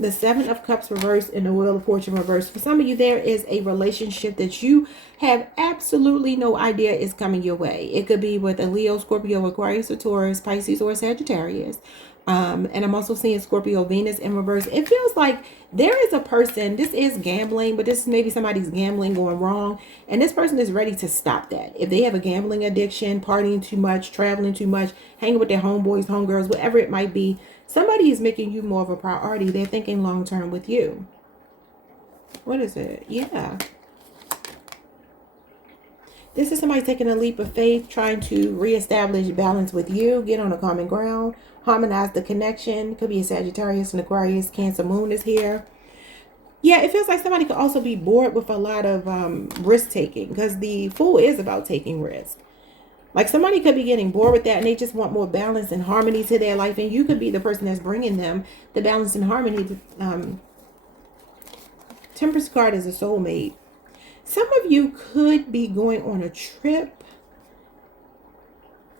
The Seven of Cups reversed and the Wheel of Fortune reversed. For some of you, there is a relationship that you have absolutely no idea is coming your way. It could be with a Leo, Scorpio, Aquarius, or Taurus, Pisces, or Sagittarius. And I'm also seeing Scorpio, Venus in reverse. It feels like there is a person, this is gambling, but this is maybe somebody's gambling going wrong. And this person is ready to stop that. If they have a gambling addiction, partying too much, traveling too much, hanging with their homeboys, homegirls, whatever it might be, somebody is making you more of a priority. They're thinking long term with you. What is it? Yeah. This is somebody taking a leap of faith, trying to reestablish balance with you, get on a common ground, harmonize the connection. Could be a Sagittarius and Aquarius. Cancer moon is here. Yeah, it feels like somebody could also be bored with a lot of risk taking, because the Fool is about taking risk. Like somebody could be getting bored with that and they just want more balance and harmony to their life. And you could be the person that's bringing them the balance and harmony. Temperance card is a soulmate. Some of you could be going on a trip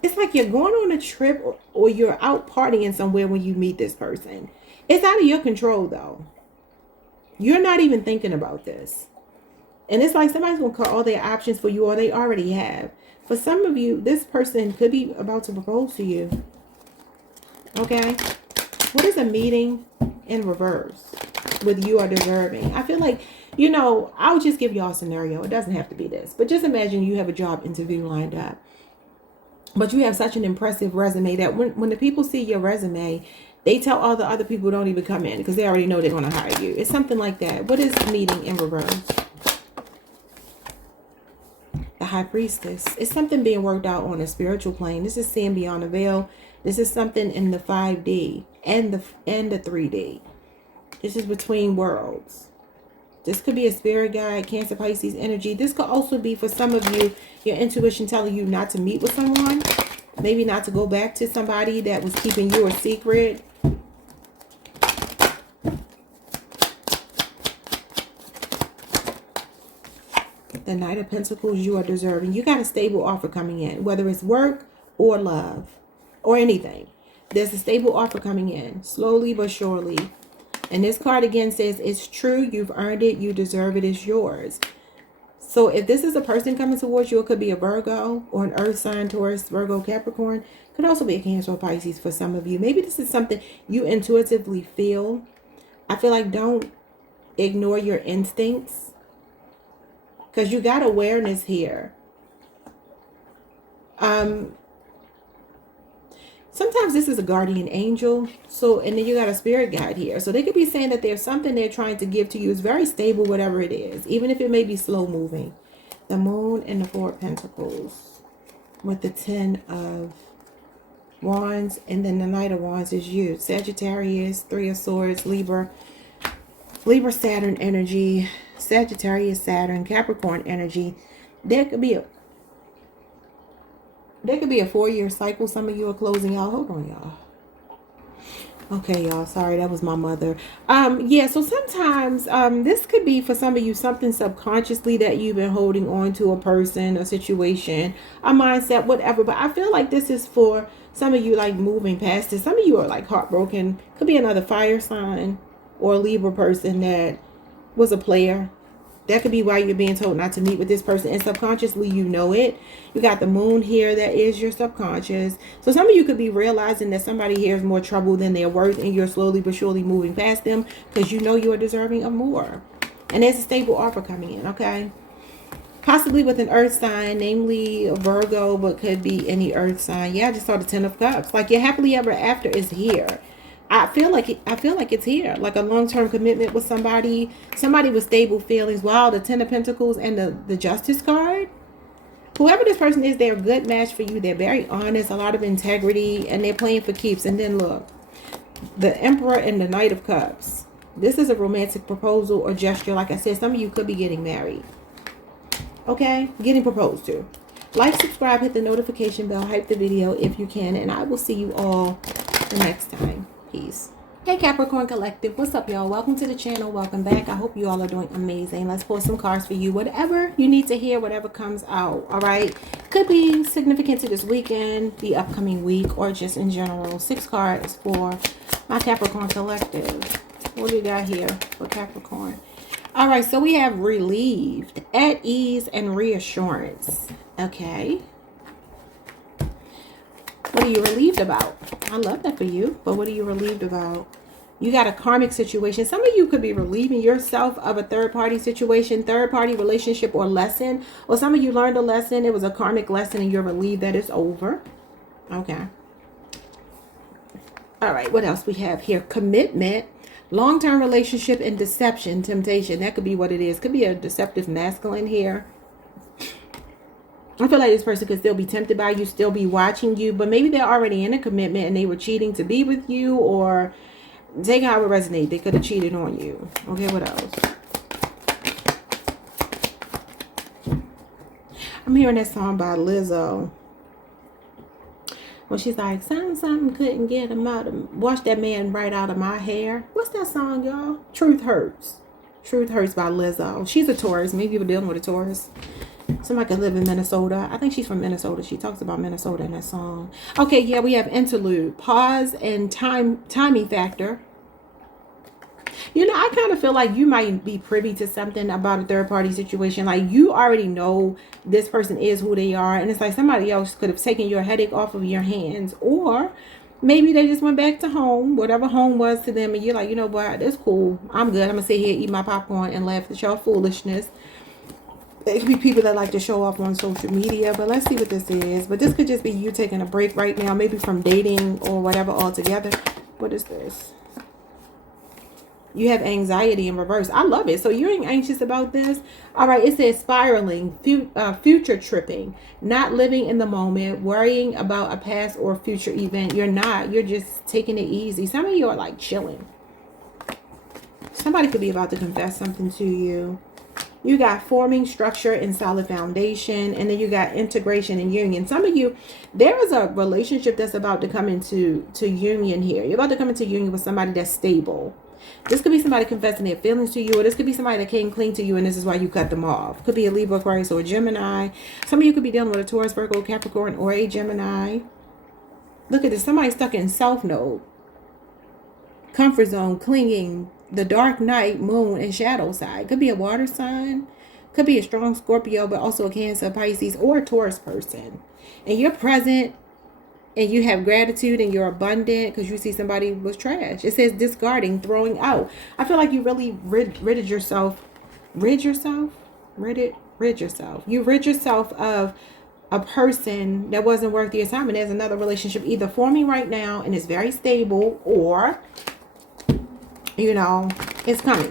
It's like you're going on a trip, or you're out partying somewhere when you meet this person. It's out of your control, though. You're not even thinking about this. And it's like somebody's going to call all their options for you, or they already have. For some of you, this person could be about to propose to you. Okay? What is a meeting in reverse with you are deserving? I feel like, you know, I'll just give y'all a scenario. It doesn't have to be this. But just imagine you have a job interview lined up. But you have such an impressive resume that when the people see your resume, they tell all the other people don't even come in because they already know they're going to hire you. It's something like that. What is meeting in reverse? The High Priestess. It's something being worked out on a spiritual plane. This is seeing beyond the veil. This is something in the 5D and the 3D. This is between worlds. This could be a spirit guide, Cancer, Pisces energy. This could also be, for some of you, your intuition telling you not to meet with someone. Maybe not to go back to somebody that was keeping you a secret. The Knight of Pentacles, you are deserving. You got a stable offer coming in, whether it's work or love or anything. There's a stable offer coming in, slowly but surely. And this card again says, it's true, you've earned it, you deserve it, it's yours. So if this is a person coming towards you, it could be a Virgo or an Earth sign, Taurus, Virgo, Capricorn. Could also be a Cancer or Pisces for some of you. Maybe this is something you intuitively feel. I feel like don't ignore your instincts, because you got awareness here. Sometimes this is a guardian angel. So, and then you got a spirit guide here. So they could be saying that there's something they're trying to give to you. It's very stable, whatever it is, even if it may be slow moving. The Moon and the Four of Pentacles with the 10 of Wands, and then the Knight of Wands is you. Sagittarius, Three of Swords, Libra, Saturn energy, Sagittarius, Saturn, Capricorn energy. There could be a 4-year cycle. Some of you are closing out. Hold on, y'all. Okay, y'all. Sorry, that was my mother. Yeah, so sometimes this could be, for some of you, something subconsciously that you've been holding on to, a person, a situation, a mindset, whatever. But I feel like this is for some of you, like moving past it. Some of you are like heartbroken. Could be another fire sign or a Libra person that was a player. That could be why you're being told not to meet with this person. And subconsciously, you know it. You got the Moon here. That is your subconscious. So some of you could be realizing that somebody here is more trouble than they're worth. And you're slowly but surely moving past them, because you know you are deserving of more. And there's a stable offer coming in, okay? Possibly with an earth sign, namely a Virgo, but could be any earth sign. Yeah, I just saw the 10 of Cups. Like your happily ever after is here. I feel like it's here, like a long-term commitment with somebody with stable feelings. Wow, the 10 of Pentacles and the Justice card. Whoever this person is, they're a good match for you. They're very honest, a lot of integrity, and they're playing for keeps. And then look, the Emperor and the Knight of Cups. This is a romantic proposal or gesture. Like I said, some of you could be getting married. Okay, getting proposed to. Like, subscribe, hit the notification bell, hype the video if you can, and I will see you all the next time. Peace. Hey Capricorn Collective, what's up, y'all? Welcome to the channel. Welcome back. I hope you all are doing amazing. Let's pull some cards for you. Whatever you need to hear, whatever comes out, all right? Could be significant to this weekend, the upcoming week, or just in general. 6 cards for my Capricorn Collective. What do we got here for Capricorn? All right, so we have relieved, at ease, and reassurance. Okay. What are you relieved about? I love that for you, but what are you relieved about? You got a karmic situation. Some of you could be relieving yourself of a third-party situation, third-party relationship or lesson. Or some of you learned a lesson. It was a karmic lesson and you're relieved that it's over. Okay. All right, what else we have here? Commitment, long-term relationship, and deception, temptation. That could be what it is. Could be a deceptive masculine here. I feel like this person could still be tempted by you, still be watching you, but maybe they're already in a commitment and they were cheating to be with you, or take how it resonates. They could have cheated on you. Okay, what else? I'm hearing that song by Lizzo. Well, she's like, something couldn't get him out of, wash that man right out of my hair. What's that song, y'all? Truth Hurts. Truth Hurts by Lizzo. She's a Taurus. Maybe you're dealing with a Taurus. Somebody could live in Minnesota. I think she's from Minnesota. She talks about Minnesota in that song. Okay, yeah, we have interlude, pause, and timing factor. You know, I kind of feel like you might be privy to something about a third party situation. Like, you already know this person is who they are. And it's like somebody else could have taken your headache off of your hands. Or maybe they just went back to home, whatever home was to them. And you're like, you know what, that's cool. I'm good. I'm going to sit here, eat my popcorn, and laugh at y'all foolishness. It could be people that like to show off on social media. But let's see what this is. But this could just be you taking a break right now. Maybe from dating or whatever altogether. What is this? You have anxiety in reverse. I love it. So you're anxious about this. All right. It says spiraling, future tripping, not living in the moment, worrying about a past or future event. You're not. You're just taking it easy. Some of you are like chilling. Somebody could be about to confess something to you. You got forming, structure, and solid foundation. And then you got integration and union. Some of you, there is a relationship that's about to come into union here. You're about to come into union with somebody that's stable. This could be somebody confessing their feelings to you, or this could be somebody that came clean to you and this is why you cut them off. Could be a Libra, Aquarius, or a Gemini. Some of you could be dealing with a Taurus, Virgo, Capricorn, or a Gemini. Look at this. Somebody stuck in self node, comfort zone, clinging, the dark night, moon, and shadow side. Could be a water sign. Could be a strong Scorpio, but also a Cancer, Pisces, or a Taurus person. And you're present. And you have gratitude and you're abundant because you see somebody was trash. It says discarding, throwing out. I feel like you really rid yourself. Rid yourself? Rid yourself. You rid yourself of a person that wasn't worth the assignment. There's another relationship either forming right now and it's very stable, or, you know, it's coming.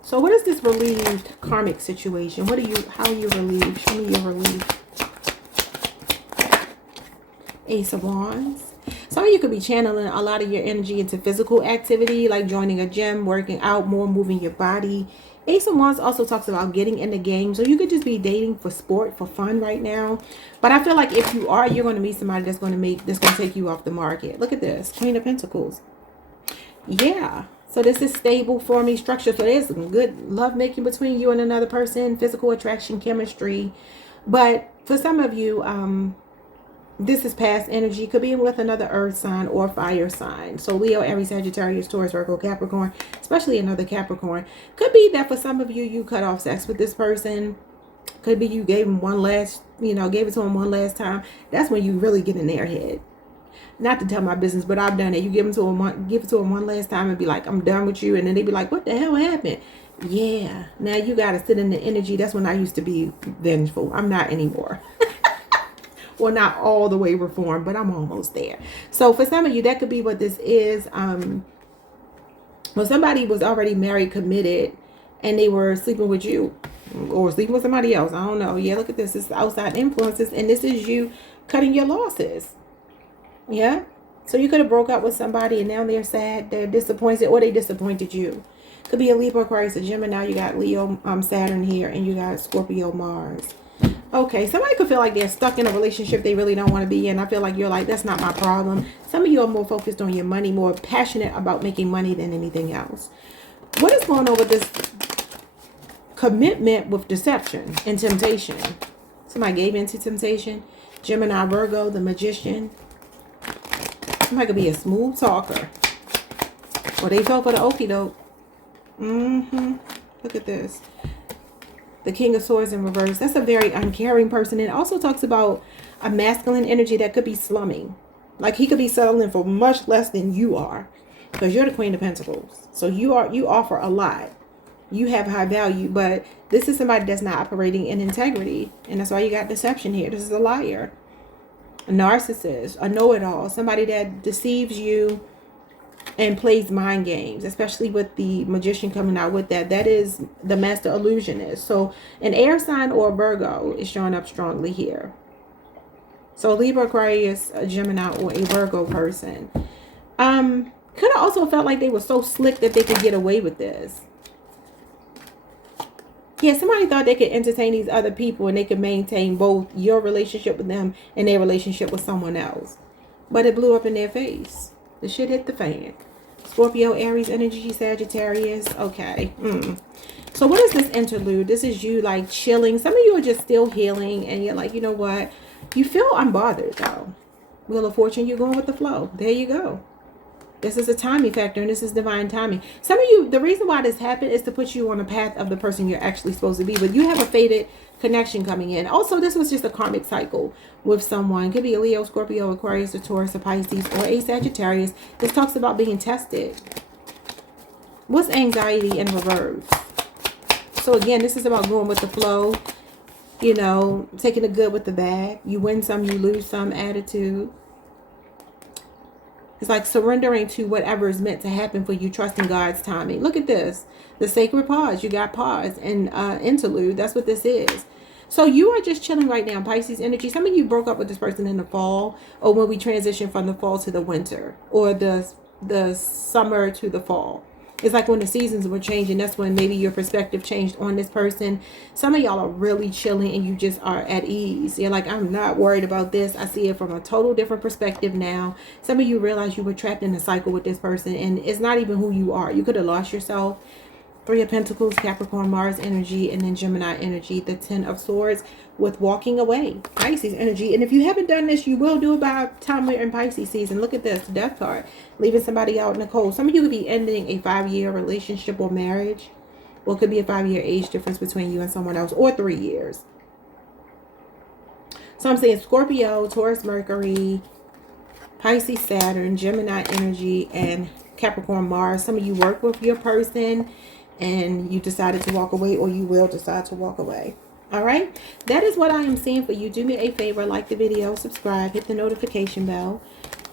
So what is this relieved karmic situation? How are you relieved? Show me your relief. Ace of Wands. Some of you could be channeling a lot of your energy into physical activity, like joining a gym, working out more, moving your body. Ace of Wands also talks about getting in the game. So you could just be dating for sport, for fun right now. But I feel like if you are, you're going to meet somebody that's going to take you off the market. Look at this. Queen of Pentacles. Yeah. So this is stable, forming, structure. So there's some good love making between you and another person, physical attraction, chemistry. But for some of you, this is past energy. Could be with another earth sign or fire sign. So Leo, Aries, Sagittarius, Taurus, Virgo, Capricorn, especially another Capricorn. Could be that for some of you, you cut off sex with this person. Could be you gave him one last, gave it to him one last time. That's when you really get in their head. Not to tell my business, but I've done it. You give it to them one last time and be like, I'm done with you. And then they be like, what the hell happened? Yeah. Now you got to sit in the energy. That's when I used to be vengeful. I'm not anymore. Well, not all the way reformed, but I'm almost there. So for some of you, that could be what this is. Well, somebody was already married, committed, and they were sleeping with you or sleeping with somebody else. I don't know. Yeah, look at this. It's outside influences, and this is you cutting your losses. Yeah. So you could have broke up with somebody, and now they're sad, they're disappointed, or they disappointed you. Could be a Libra, Aquarius, a Gemini. You got Leo, Saturn here, and you got Scorpio, Mars. Okay, somebody could feel like they're stuck in a relationship they really don't want to be in. I feel like you're like, that's not my problem. Some of you are more focused on your money, more passionate about making money than anything else. What is going on with this commitment with deception and temptation? Somebody gave into temptation. Gemini, Virgo, the Magician. Somebody could be a smooth talker. Or they fell for the okie doke. Look at this. The King of Swords in reverse. That's a very uncaring person. It also talks about a masculine energy that could be slumming. Like he could be settling for much less than you are. Because you're the Queen of Pentacles. So you offer a lot. You have high value. But this is somebody that's not operating in integrity. And that's why you got deception here. This is a liar. A narcissist. A know-it-all. Somebody that deceives you and plays mind games, especially with the Magician coming out with that. That is the master illusionist. So an air sign or a Virgo is showing up strongly here. So Libra, Aquarius, a Gemini, or a Virgo person. Could have also felt like they were so slick that they could get away with this. Yeah, somebody thought they could entertain these other people and they could maintain both your relationship with them and their relationship with someone else. But it blew up in their face. The shit hit the fan. Scorpio, Aries energy, Sagittarius. Okay. So what is this interlude? This is you like chilling. Some of you are just still healing and you're like, you know what? You feel unbothered though. Wheel of Fortune, you're going with the flow. There you go. This is a timing factor and this is divine timing. Some of you, the reason why this happened is to put you on the path of the person you're actually supposed to be. But you have a fated connection coming in. Also, this was just a karmic cycle with someone. Could be a Leo, Scorpio, Aquarius, a Taurus, a Pisces, or a Sagittarius. This talks about being tested. What's anxiety in reverse? So again, this is about going with the flow. You know, taking the good with the bad. You win some, you lose some attitude. It's like surrendering to whatever is meant to happen for you, trusting God's timing. Look at this. The sacred pause. You got pause and interlude. That's what this is. So you are just chilling right now, Pisces energy. Some of you broke up with this person in the fall, or when we transition from the fall to the winter, or the summer to the fall. It's like when the seasons were changing, that's when maybe your perspective changed on this person. Some of y'all are really chilling and you just are at ease. You're like, I'm not worried about this. I see it from a total different perspective now. Some of you realize you were trapped in a cycle with this person and it's not even who you are. You could have lost yourself. Three of Pentacles, Capricorn, Mars energy, and then Gemini energy. The Ten of Swords with walking away, Pisces energy. And if you haven't done this, you will do it by the time we're in Pisces season. Look at this, the Death card. Leaving somebody out in the cold. Some of you could be ending a 5-year relationship or marriage. Or it could be a 5-year age difference between you and someone else. Or 3 years. So I'm saying Scorpio, Taurus, Mercury, Pisces, Saturn, Gemini energy, and Capricorn, Mars. Some of you work with your person and you decided to walk away, or you will decide to walk away. All right, that is what I am seeing for you. Do me a favor, like the video, subscribe, hit the notification bell,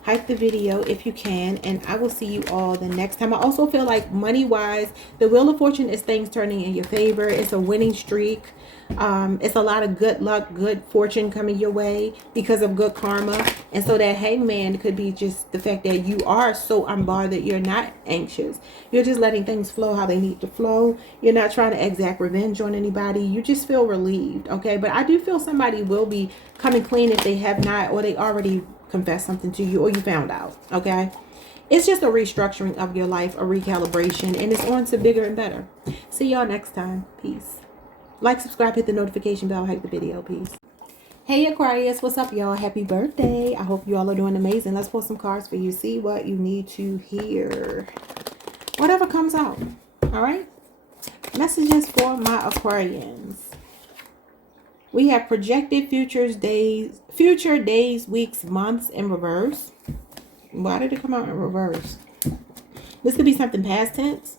hype the video if you can, and I will see you all the next time. I also feel like money wise, the Wheel of Fortune is things turning in your favor. It's a winning streak. It's a lot of good luck, good fortune coming your way because of good karma. And so that Hangman could be just the fact that you are so unbothered. You're not anxious. You're just letting things flow how they need to flow. You're not trying to exact revenge on anybody. You just feel relieved. Okay. But I do feel somebody will be coming clean if they have not, or they already confessed something to you, or you found out. Okay. It's just a restructuring of your life, a recalibration, and it's on to bigger and better. See y'all next time. Peace. Like, subscribe, hit the notification bell, hype the video. Peace. Hey Aquarius, what's up y'all? Happy birthday. I hope you all are doing amazing. Let's pull some cards for you. See what you need to hear. Whatever comes out. All right. Messages for my Aquarians. We have projected future days, weeks, months in reverse. Why did it come out in reverse? This could be something past tense.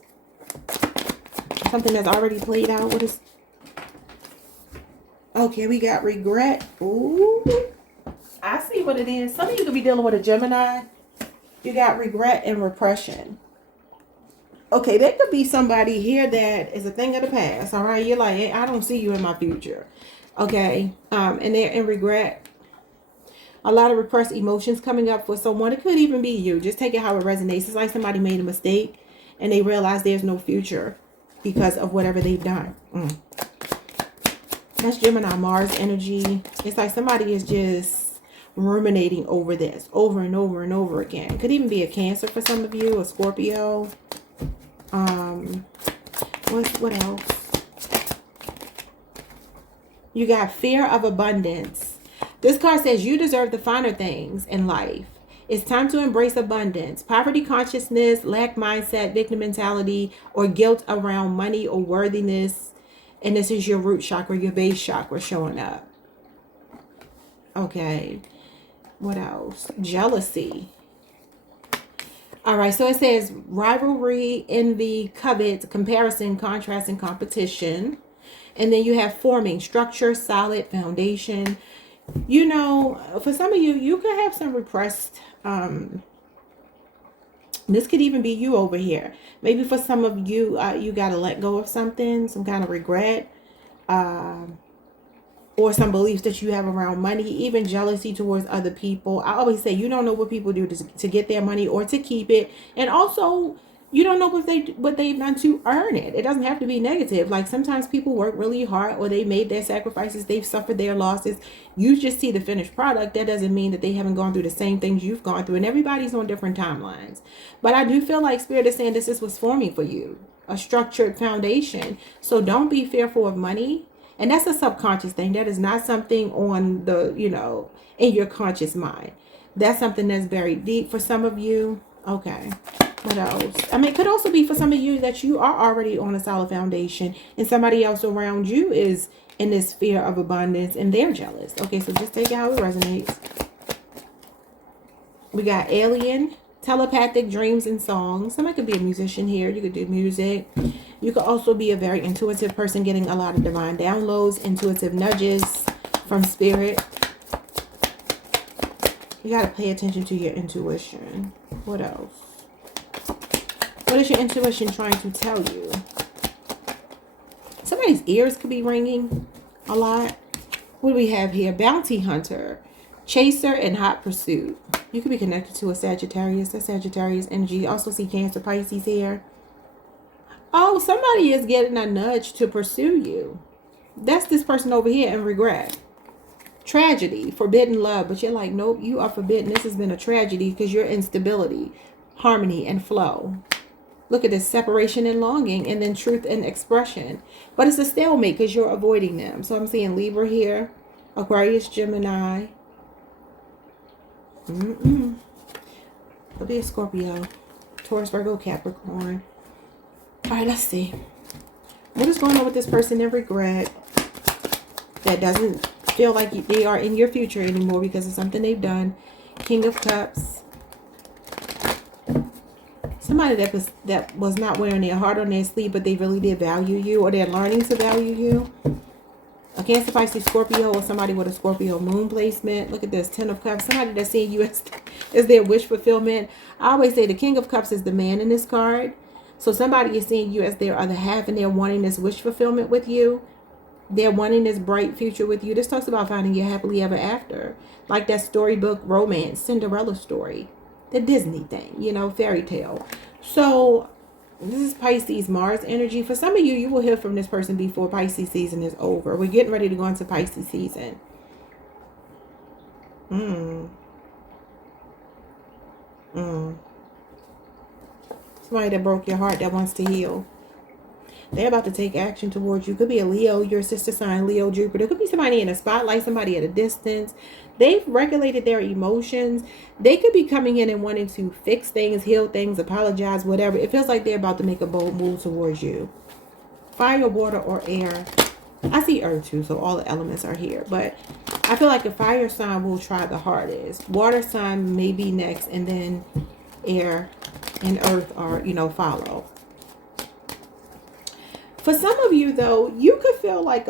Something that's already played out. What is... Okay, we got regret. Ooh, I see what it is. Some of you could be dealing with a Gemini. You got regret and repression. Okay, there could be somebody here that is a thing of the past. All right, you're like, hey, I don't see you in my future. Okay, and they're in regret. A lot of repressed emotions coming up for someone. It could even be you. Just take it how it resonates. It's like somebody made a mistake and they realize there's no future because of whatever they've done. That's Gemini, Mars energy. It's like somebody is just ruminating over this over and over and over again. Could even be a Cancer for some of you, a Scorpio. What else? You got fear of abundance. This card says you deserve the finer things in life. It's time to embrace abundance. Poverty consciousness, lack mindset, victim mentality, or guilt around money or worthiness. And this is your root chakra, your base chakra showing up. Okay. What else? Jealousy. All right. So it says rivalry, envy, covet, comparison, contrast, and competition. And then you have forming, structure, solid foundation. You know, for some of you, you could have some repressed, this could even be you over here. Maybe for some of you, you got to let go of something, some kind of regret, or some beliefs that you have around money, even jealousy towards other people. I always say you don't know what people do to get their money or to keep it. And also, You don't know what they've done to earn it. It doesn't have to be negative. Like sometimes people work really hard or they made their sacrifices, they've suffered their losses. You just see the finished product. That doesn't mean that they haven't gone through the same things you've gone through, and everybody's on different timelines. But I do feel like Spirit is saying this is what's forming for you, a structured foundation. So don't be fearful of money. And that's a subconscious thing. That is not something on the, in your conscious mind. That's something that's very deep for some of you. Okay. What else? I mean, it could also be for some of you that you are already on a solid foundation and somebody else around you is in this sphere of abundance and they're jealous. Okay, so just take it how it resonates. We got alien, telepathic dreams and songs. Somebody could be a musician here. You could do music. You could also be a very intuitive person getting a lot of divine downloads, intuitive nudges from spirit. You got to pay attention to your intuition. What else? What is your intuition trying to tell you? Somebody's ears could be ringing a lot. What do we have here? Bounty hunter, chaser, and hot pursuit. You could be connected to a Sagittarius. That's Sagittarius energy. Also see Cancer, Pisces here. Oh, somebody is getting a nudge to pursue you. That's this person over here in regret. Tragedy, forbidden love. But you're like, nope, you are forbidden. This has been a tragedy because you're instability, harmony, and flow. Look at this, separation and longing, and then truth and expression. But it's a stalemate because you're avoiding them. So I'm seeing Libra here, Aquarius, Gemini. It'll be a Scorpio, Taurus, Virgo, Capricorn. All right, let's see. What is going on with this person in regret that doesn't feel like they are in your future anymore because of something they've done? King of Cups. Somebody that was not wearing their heart on their sleeve, but they really did value you, or they're learning to value you. A Cancer, Pisces, Scorpio, or somebody with a Scorpio moon placement. Look at this, 10 of Cups. Somebody that's seeing you as their wish fulfillment. I always say the King of Cups is the man in this card. So somebody is seeing you as their other half, and they're wanting this wish fulfillment with you. They're wanting this bright future with you. This talks about finding your happily ever after. Like that storybook romance, Cinderella story. The Disney thing, fairy tale. So this is Pisces, Mars energy. For some of you, you will hear from this person before Pisces season is over. We're getting ready to go into Pisces season. Somebody that broke your heart that wants to heal. They're about to take action towards you. Could be a Leo, your sister sign, Leo, Jupiter. Could be somebody in a spotlight, somebody at a distance. They've regulated their emotions. They could be coming in and wanting to fix things, heal things, apologize, whatever. It feels like they're about to make a bold move towards you. Fire, water, or air. I see earth too, so all the elements are here. But I feel like a fire sign will try the hardest. Water sign may be next, and then air and earth are, follow. For some of you, though, you could feel like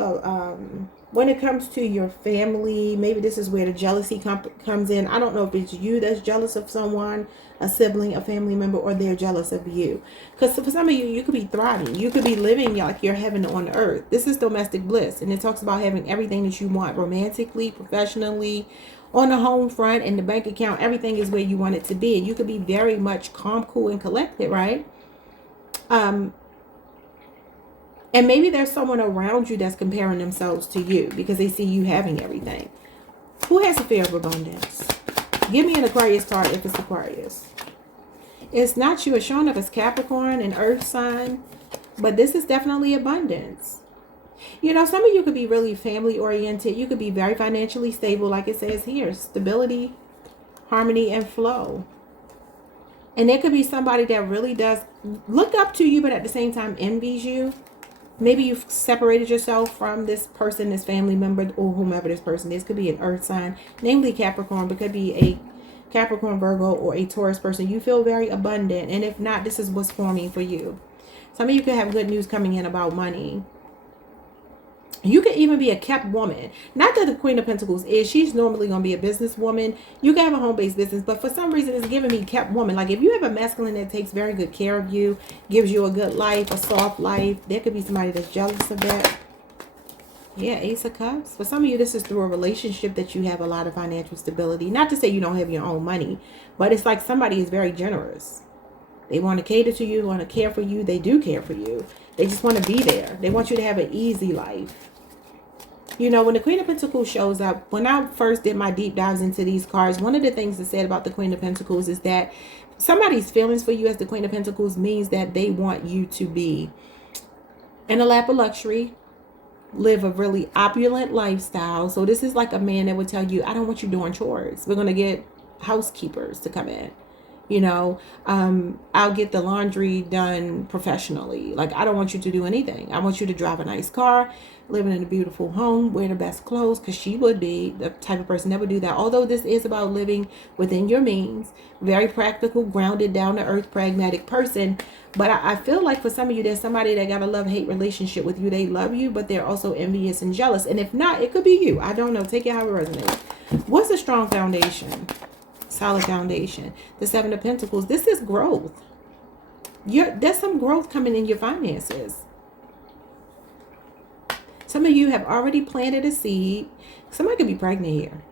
when it comes to your family, maybe this is where the jealousy comes in. I don't know if it's you that's jealous of someone, a sibling, a family member, or they're jealous of you. Because for some of you, you could be thriving. You could be living like you're heaven on earth. This is domestic bliss, and it talks about having everything that you want romantically, professionally, on the home front, and the bank account. Everything is where you want it to be, and you could be very much calm, cool, and collected, right? And maybe there's someone around you that's comparing themselves to you because they see you having everything. Who has a fear of abundance? Give me an Aquarius card if it's Aquarius. It's not you. It's showing up as Capricorn, an earth sign. But this is definitely abundance. Some of you could be really family oriented. You could be very financially stable, like it says here. Stability, harmony, and flow. And there could be somebody that really does look up to you, but at the same time envies you. Maybe you've separated yourself from this person, this family member, or whomever this person is. Could be an earth sign, namely Capricorn, but could be a Capricorn, Virgo, or a Taurus person. You feel very abundant. And if not, this is what's forming for you. Some of you could have good news coming in about money. You could even be a kept woman. Not that the Queen of Pentacles is. She's normally going to be a businesswoman. You can have a home-based business, but for some reason it's giving me kept woman. Like if you have a masculine that takes very good care of you, gives you a good life, a soft life, there could be somebody that's jealous of that. Yeah, Ace of Cups. For some of you, this is through a relationship that you have a lot of financial stability. Not to say you don't have your own money, but it's like somebody is very generous. They want to cater to you, want to care for you. They do care for you. They just want to be there. They want you to have an easy life. You know, when the Queen of Pentacles shows up, when I first did my deep dives into these cards, one of the things that said about the Queen of Pentacles is that somebody's feelings for you as the Queen of Pentacles means that they want you to be in a lap of luxury, live a really opulent lifestyle. So this is like a man that would tell you, I don't want you doing chores. We're going to get housekeepers to come in. You know, I'll get the laundry done professionally. Like, I don't want you to do anything. I want you to drive a nice car, living in a beautiful home, wear the best clothes, because she would be the type of person that would do that. Although this is about living within your means, very practical, grounded, down to earth, pragmatic person. But I feel like for some of you, there's somebody that got a love-hate relationship with you. They love you, but they're also envious and jealous. And if not, it could be you. I don't know. Take it how it resonates. What's a strong foundation? Solid foundation. The Seven of Pentacles. This is growth. There's some growth coming in your finances. Some of you have already planted a seed. Somebody could be pregnant here,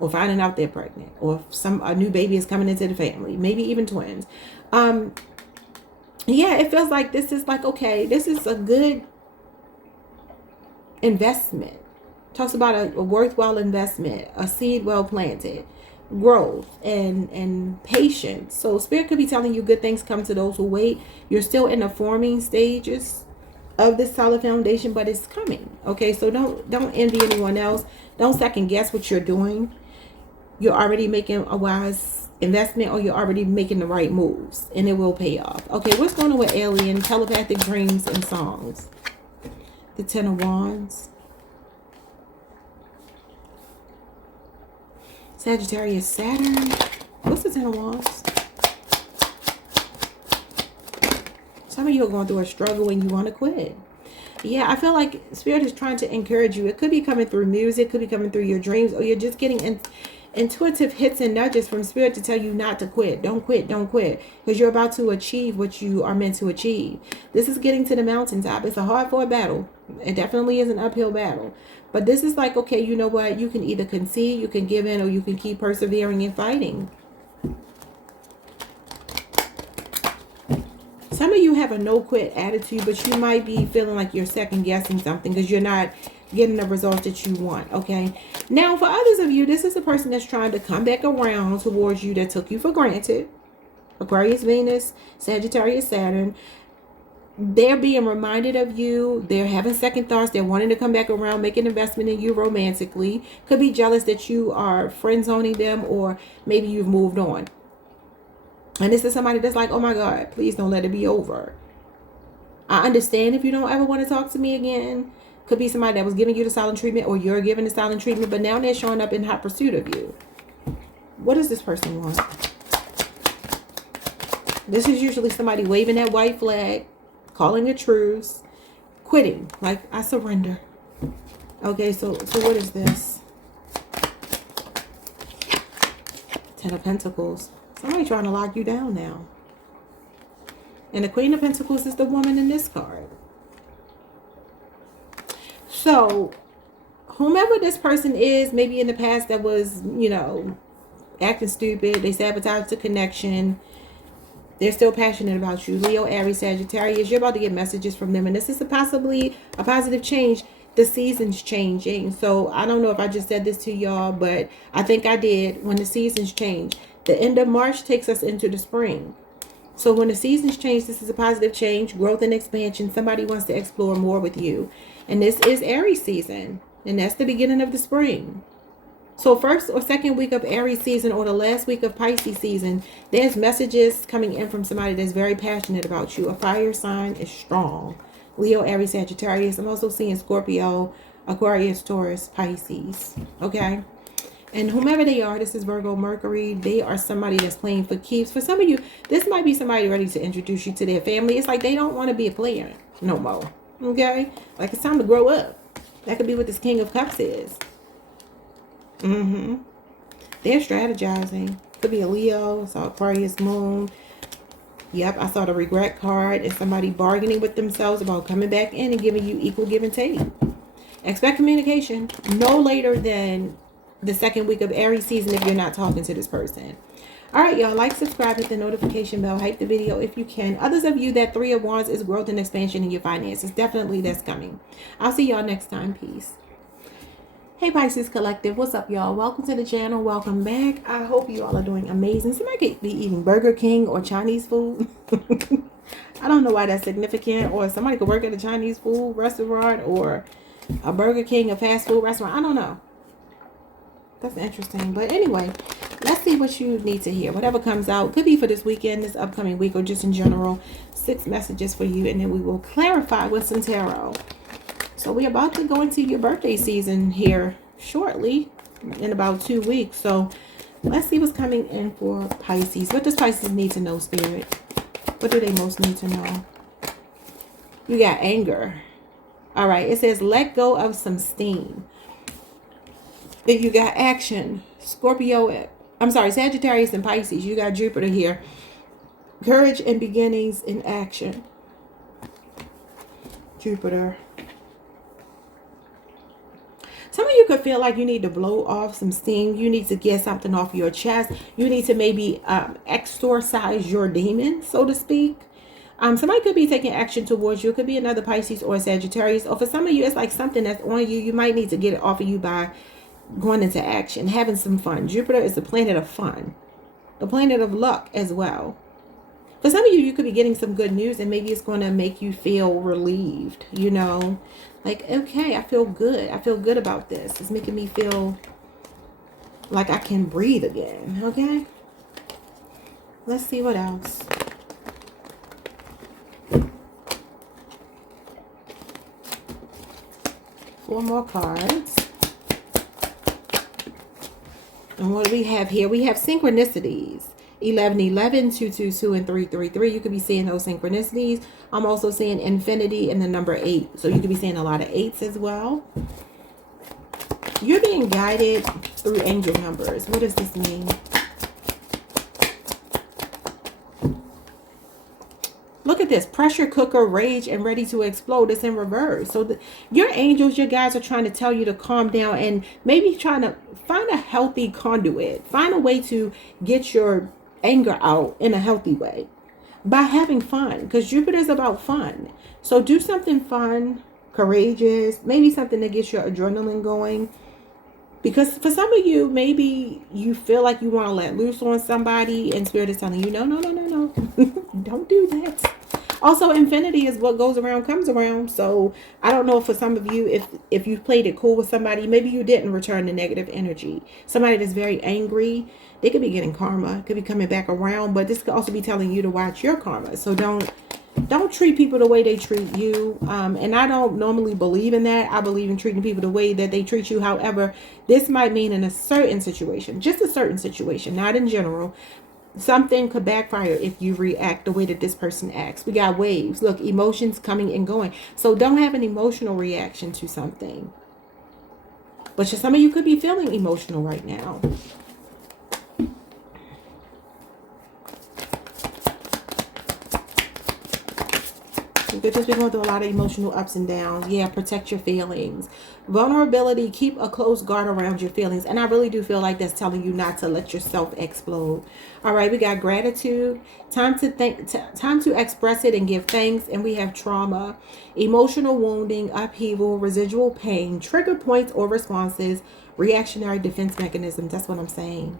or finding out they're pregnant, or a new baby is coming into the family, maybe even twins. Yeah, it feels like this is like, okay, this is a good investment. Talks about a worthwhile investment, a seed well planted, growth and patience. So Spirit could be telling you good things come to those who wait. You're still in the forming stages of this solid foundation, but it's coming. Okay, so don't envy anyone else. Don't second guess what you're doing. You're already making a wise investment, or you're already making the right moves, and it will pay off. Okay, what's going on with alien, telepathic dreams and songs? The Ten of Wands. Sagittarius, Saturn. What's the Ten of Wands? Some of you are going through a struggle and you want to quit. Yeah, I feel like Spirit is trying to encourage you. It could be coming through music, could be coming through your dreams, or you're just getting intuitive hits and nudges from Spirit to tell you not to quit. Don't quit, don't quit. Because you're about to achieve what you are meant to achieve. This is getting to the mountaintop. It's a hard-fought battle. It definitely is an uphill battle. But this is like, okay, you know what? You can either concede, you can give in, or you can keep persevering and fighting. Some of you have a no-quit attitude, but you might be feeling like you're second-guessing something because you're not getting the results that you want, okay? Now, for others of you, this is a person that's trying to come back around towards you that took you for granted. Aquarius, Venus, Sagittarius, Saturn. They're being reminded of you. They're having second thoughts. They're wanting to come back around, make an investment in you romantically. Could be jealous that you are friend-zoning them, or maybe you've moved on. And this is somebody that's like, oh my God, please don't let it be over. I understand if you don't ever want to talk to me again. Could be somebody that was giving you the silent treatment, or you're giving the silent treatment, but now they're showing up in hot pursuit of you. What does this person want? This is usually somebody waving that white flag, calling a truce, quitting, like, I surrender. Okay, so what is this? Ten of Pentacles. Somebody trying to lock you down now. And the Queen of Pentacles is the woman in this card. So, whomever this person is, maybe in the past that was, you know, acting stupid, they sabotaged the connection. They're still passionate about you. Leo, Aries, Sagittarius, you're about to get messages from them. And this is possibly a positive change. The season's changing. So, I don't know if I just said this to y'all, but I think I did. When the seasons change. The end of March takes us into the spring. So when the seasons change, this is a positive change, growth and expansion. Somebody wants to explore more with you. And this is Aries season. And that's the beginning of the spring. So first or second week of Aries season, or the last week of Pisces season, there's messages coming in from somebody that's very passionate about you. A fire sign is strong. Leo, Aries, Sagittarius. I'm also seeing Scorpio, Aquarius, Taurus, Pisces. Okay. And whomever they are, this is Virgo, Mercury, they are somebody that's playing for keeps. For some of you, this might be somebody ready to introduce you to their family. It's like they don't want to be a player no more. Okay? Like it's time to grow up. That could be what this King of Cups is. They're strategizing. Could be a Leo. I saw Aquarius moon. Yep, I saw the regret card. It's somebody bargaining with themselves about coming back in and giving you equal give and take. Expect communication no later than the second week of Aries season if you're not talking to this person. All right, y'all, like, subscribe, hit the notification bell, hype the video if you can. Others of you, that 3 of Wands is growth and expansion in your finances. Definitely that's coming. I'll see y'all next time. Peace. Hey Pisces Collective, what's up, y'all? Welcome to the channel. Welcome back. I hope you all are doing amazing. Somebody could be eating Burger King or Chinese food. I don't know why that's significant. Or somebody could work at a Chinese food restaurant or a Burger King, a fast food restaurant. I don't know. That's interesting. But anyway, let's see what you need to hear. Whatever comes out. Could be for this weekend, this upcoming week, or just in general. 6 messages for you. And then we will clarify with some tarot. So we're about to go into your birthday season here shortly, in about 2 weeks. So let's see what's coming in for Pisces. What does Pisces need to know, Spirit? What do they most need to know? You got anger. All right. It says let go of some steam. Then you got action. Scorpio. I'm sorry, Sagittarius and Pisces. You got Jupiter here. Courage and beginnings in action. Jupiter. Some of you could feel like you need to blow off some steam. You need to get something off your chest. You need to maybe exorcise your demon, so to speak. Somebody could be taking action towards you. It could be another Pisces or Sagittarius. Or for some of you, it's like something that's on you. You might need to get it off of you by going into action, having some fun. Jupiter is the planet of fun. The planet of luck as well. For some of you, you could be getting some good news, and maybe it's going to make you feel relieved, you know. Like, okay, I feel good. I feel good about this. It's making me feel like I can breathe again, okay? Let's see what else. Four more cards. And what do we have here? We have synchronicities. 1111, 222, and 333. You could be seeing those synchronicities. I'm also seeing infinity and the number 8. So you could be seeing a lot of 8s as well. You're being guided through angel numbers. What does this mean? Look at this. Pressure cooker, rage, and ready to explode. It's in reverse. So your angels, your guides are trying to tell you to calm down and maybe trying to find a healthy conduit. Find a way to get your anger out in a healthy way by having fun, because Jupiter is about fun. So do something fun, courageous, maybe something that gets your adrenaline going. Because for some of you, maybe you feel like you want to let loose on somebody, and Spirit is telling you, no, don't do that. Also, infinity is what goes around comes around. So I don't know, for some of you, if you've played it cool with somebody, maybe you didn't return the negative energy. Somebody that's very angry, they could be getting karma, could be coming back around, but this could also be telling you to watch your karma. So don't treat people the way they treat you. And I don't normally believe in that. I believe in treating people the way that they treat you. However, this might mean in a certain situation, just a certain situation, not in general. Something could backfire if you react the way that this person acts. We got waves. Look, emotions coming and going. So don't have an emotional reaction to something. But some of you could be feeling emotional right now. You could just be going through a lot of emotional ups and downs. Yeah, protect your feelings. Vulnerability, keep a close guard around your feelings. And I really do feel like that's telling you not to let yourself explode. All right, we got gratitude. Time to express it and give thanks. And we have trauma, emotional wounding, upheaval, residual pain, trigger points or responses, reactionary defense mechanisms. That's what I'm saying.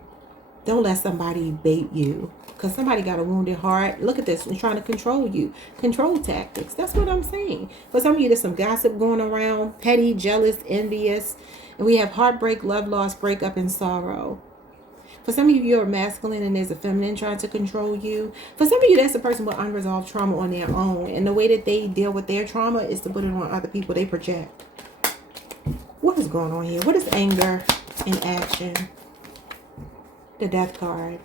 Don't let somebody bait you, because somebody got a wounded heart. Look at this. And trying to control you. Control tactics. That's what I'm saying. For some of you, there's some gossip going around. Petty, jealous, envious. And we have heartbreak, love loss, breakup, and sorrow. For some of you, you're masculine and there's a feminine trying to control you. For some of you, that's a person with unresolved trauma on their own. And the way that they deal with their trauma is to put it on other people. They project. What is going on here? What is anger in action? The Death card.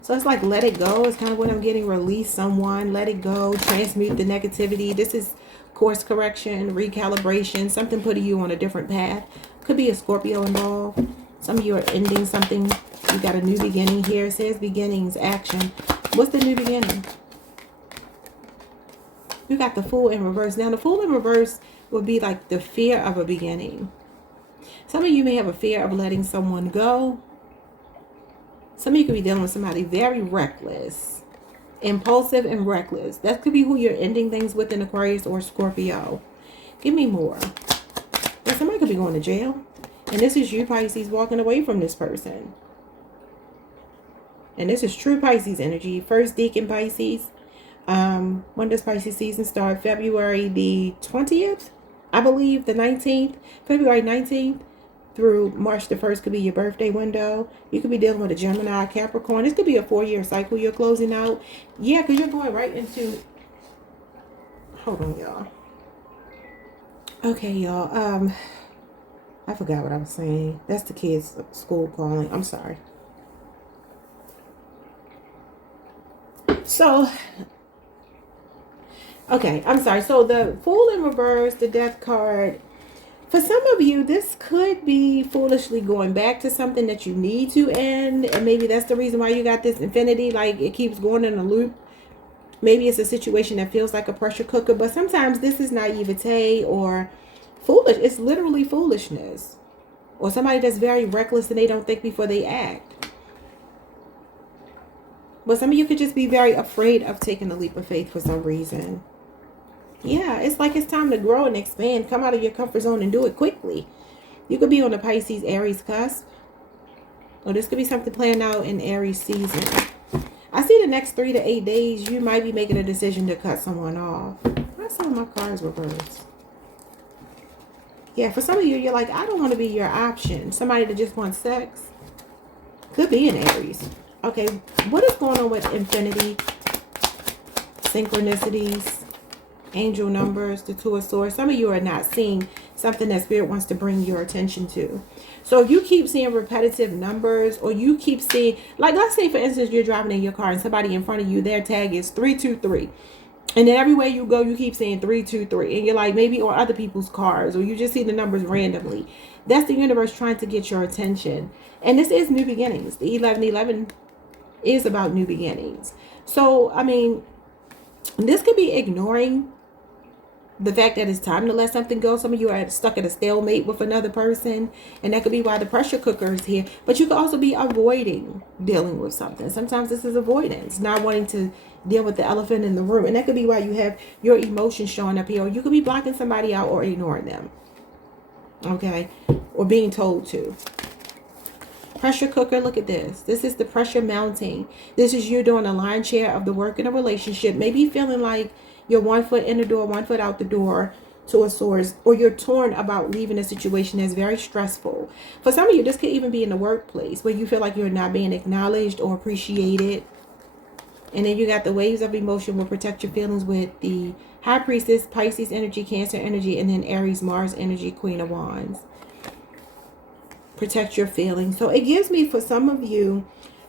So it's like, let it go. It's kind of what I'm getting. Release someone. Let it go. Transmute the negativity. This is course correction, recalibration, something putting you on a different path. Could be a Scorpio involved. Some of you are ending something. You got a new beginning here. It says beginnings, action. What's the new beginning? You got the Fool in reverse. Now, the Fool in reverse would be like the fear of a beginning. Some of you may have a fear of letting someone go. Some of you could be dealing with somebody very reckless, impulsive and reckless. That could be who you're ending things with in Aquarius or Scorpio. Give me more. But somebody could be going to jail. And this is you, Pisces, walking away from this person. And this is true Pisces energy. First Deacon Pisces. When does Pisces season start? February the 20th, I believe, the 19th. February 19th through March the 1st could be your birthday window. You could be dealing with a Gemini, Capricorn. This could be a 4-year cycle you're closing out. Yeah, because you're going right into... Hold on, y'all. Okay, y'all. I forgot what I was saying. That's the kids' school calling. I'm sorry. So... Okay, I'm sorry. So the Fool in reverse, the Death card. For some of you, this could be foolishly going back to something that you need to end. And maybe that's the reason why you got this infinity. Like it keeps going in a loop. Maybe it's a situation that feels like a pressure cooker. But sometimes this is naivete or foolish. It's literally foolishness. Or somebody that's very reckless and they don't think before they act. But some of you could just be very afraid of taking a leap of faith for some reason. Yeah, it's like it's time to grow and expand. Come out of your comfort zone and do it quickly. You could be on the Pisces Aries cusp. Or this could be something playing out in Aries season. I see the next 3 to 8 days, you might be making a decision to cut someone off. I saw my cards reversed. Yeah, for some of you, you're like, I don't want to be your option. Somebody that just wants sex. Could be in Aries. Okay, what is going on with infinity? Synchronicities. Angel numbers, the Two of Swords. Some of you are not seeing something that Spirit wants to bring your attention to. So if you keep seeing repetitive numbers, or you keep seeing, like let's say for instance, you're driving in your car and somebody in front of you, their tag is 323. And then everywhere you go, you keep saying 323. And you're like, maybe on other people's cars, or you just see the numbers randomly. That's the universe trying to get your attention. And this is new beginnings. The 1111 is about new beginnings. So, I mean, this could be ignoring the fact that it's time to let something go. Some of you are stuck at a stalemate with another person, and that could be why the pressure cooker is here. But you could also be avoiding dealing with something. Sometimes this is avoidance, not wanting to deal with the elephant in the room. And that could be why you have your emotions showing up here. Or you could be blocking somebody out or ignoring them. Okay? Or being told to. Pressure cooker, look at this. This is the pressure mounting. This is you doing a lion's share of the work in a relationship. Maybe feeling like you're 1 foot in the door, 1 foot out the door, Two of Swords, or you're torn about leaving a situation that's very stressful. For some of you, this could even be in the workplace where you feel like you're not being acknowledged or appreciated. And then you got the waves of emotion will protect your feelings with the High Priestess, Pisces energy, Cancer energy, and then Aries, Mars energy, Queen of Wands. Protect your feelings. So it gives me, for some of you,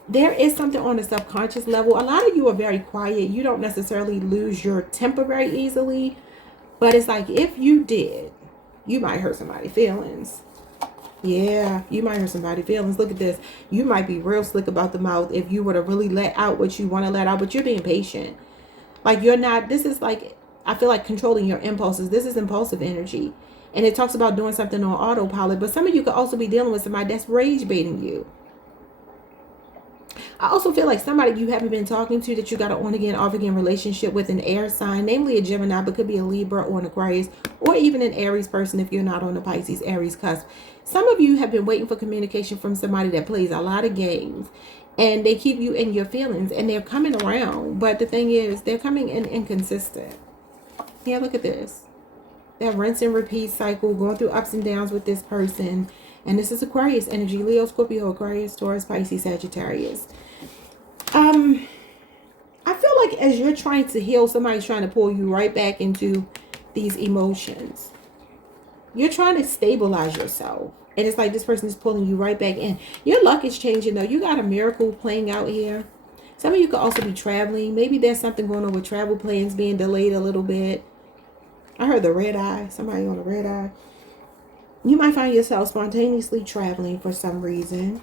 there is something on the subconscious level. A lot of you are very quiet. You don't necessarily lose your temper very easily. But it's like if you did, you might hurt somebody's feelings. Yeah, you might hurt somebody's feelings. Look at this. You might be real slick about the mouth if you were to really let out what you want to let out. But you're being patient. Like you're not, this is like, I feel like controlling your impulses. This is impulsive energy. And it talks about doing something on autopilot. But some of you could also be dealing with somebody that's rage baiting you. I also feel like somebody you haven't been talking to that you got an on-again, off-again relationship with an air sign, namely a Gemini, but could be a Libra or an Aquarius, or even an Aries person if you're not on the Pisces Aries cusp. Some of you have been waiting for communication from somebody that plays a lot of games, and they keep you in your feelings, and they're coming around. But the thing is, they're coming in inconsistent. Yeah, look at this. That rinse and repeat cycle, going through ups and downs with this person. And this is Aquarius energy, Leo, Scorpio, Aquarius, Taurus, Pisces, Sagittarius. I feel like as you're trying to heal, somebody's trying to pull you right back into these emotions. You're trying to stabilize yourself. And it's like this person is pulling you right back in. Your luck is changing though. You got a miracle playing out here. Some of you could also be traveling. Maybe there's something going on with travel plans being delayed a little bit. I heard the red eye. Somebody on the red eye. You might find yourself spontaneously traveling for some reason.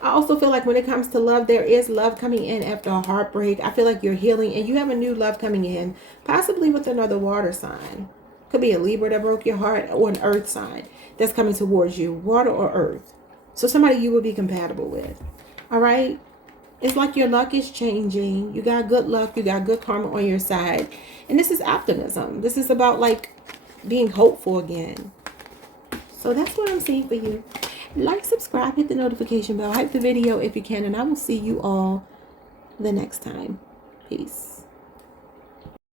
I also feel like when it comes to love, there is love coming in after a heartbreak. I feel like you're healing and you have a new love coming in, possibly with another water sign. Could be a Libra that broke your heart or an earth sign that's coming towards you, water or earth. So somebody you will be compatible with. All right. It's like your luck is changing. You got good luck. You got good karma on your side. And this is optimism. This is about like being hopeful again. So that's what I'm seeing for you. Like, subscribe, hit the notification bell, hype the video if you can. And I will see you all the next time. Peace.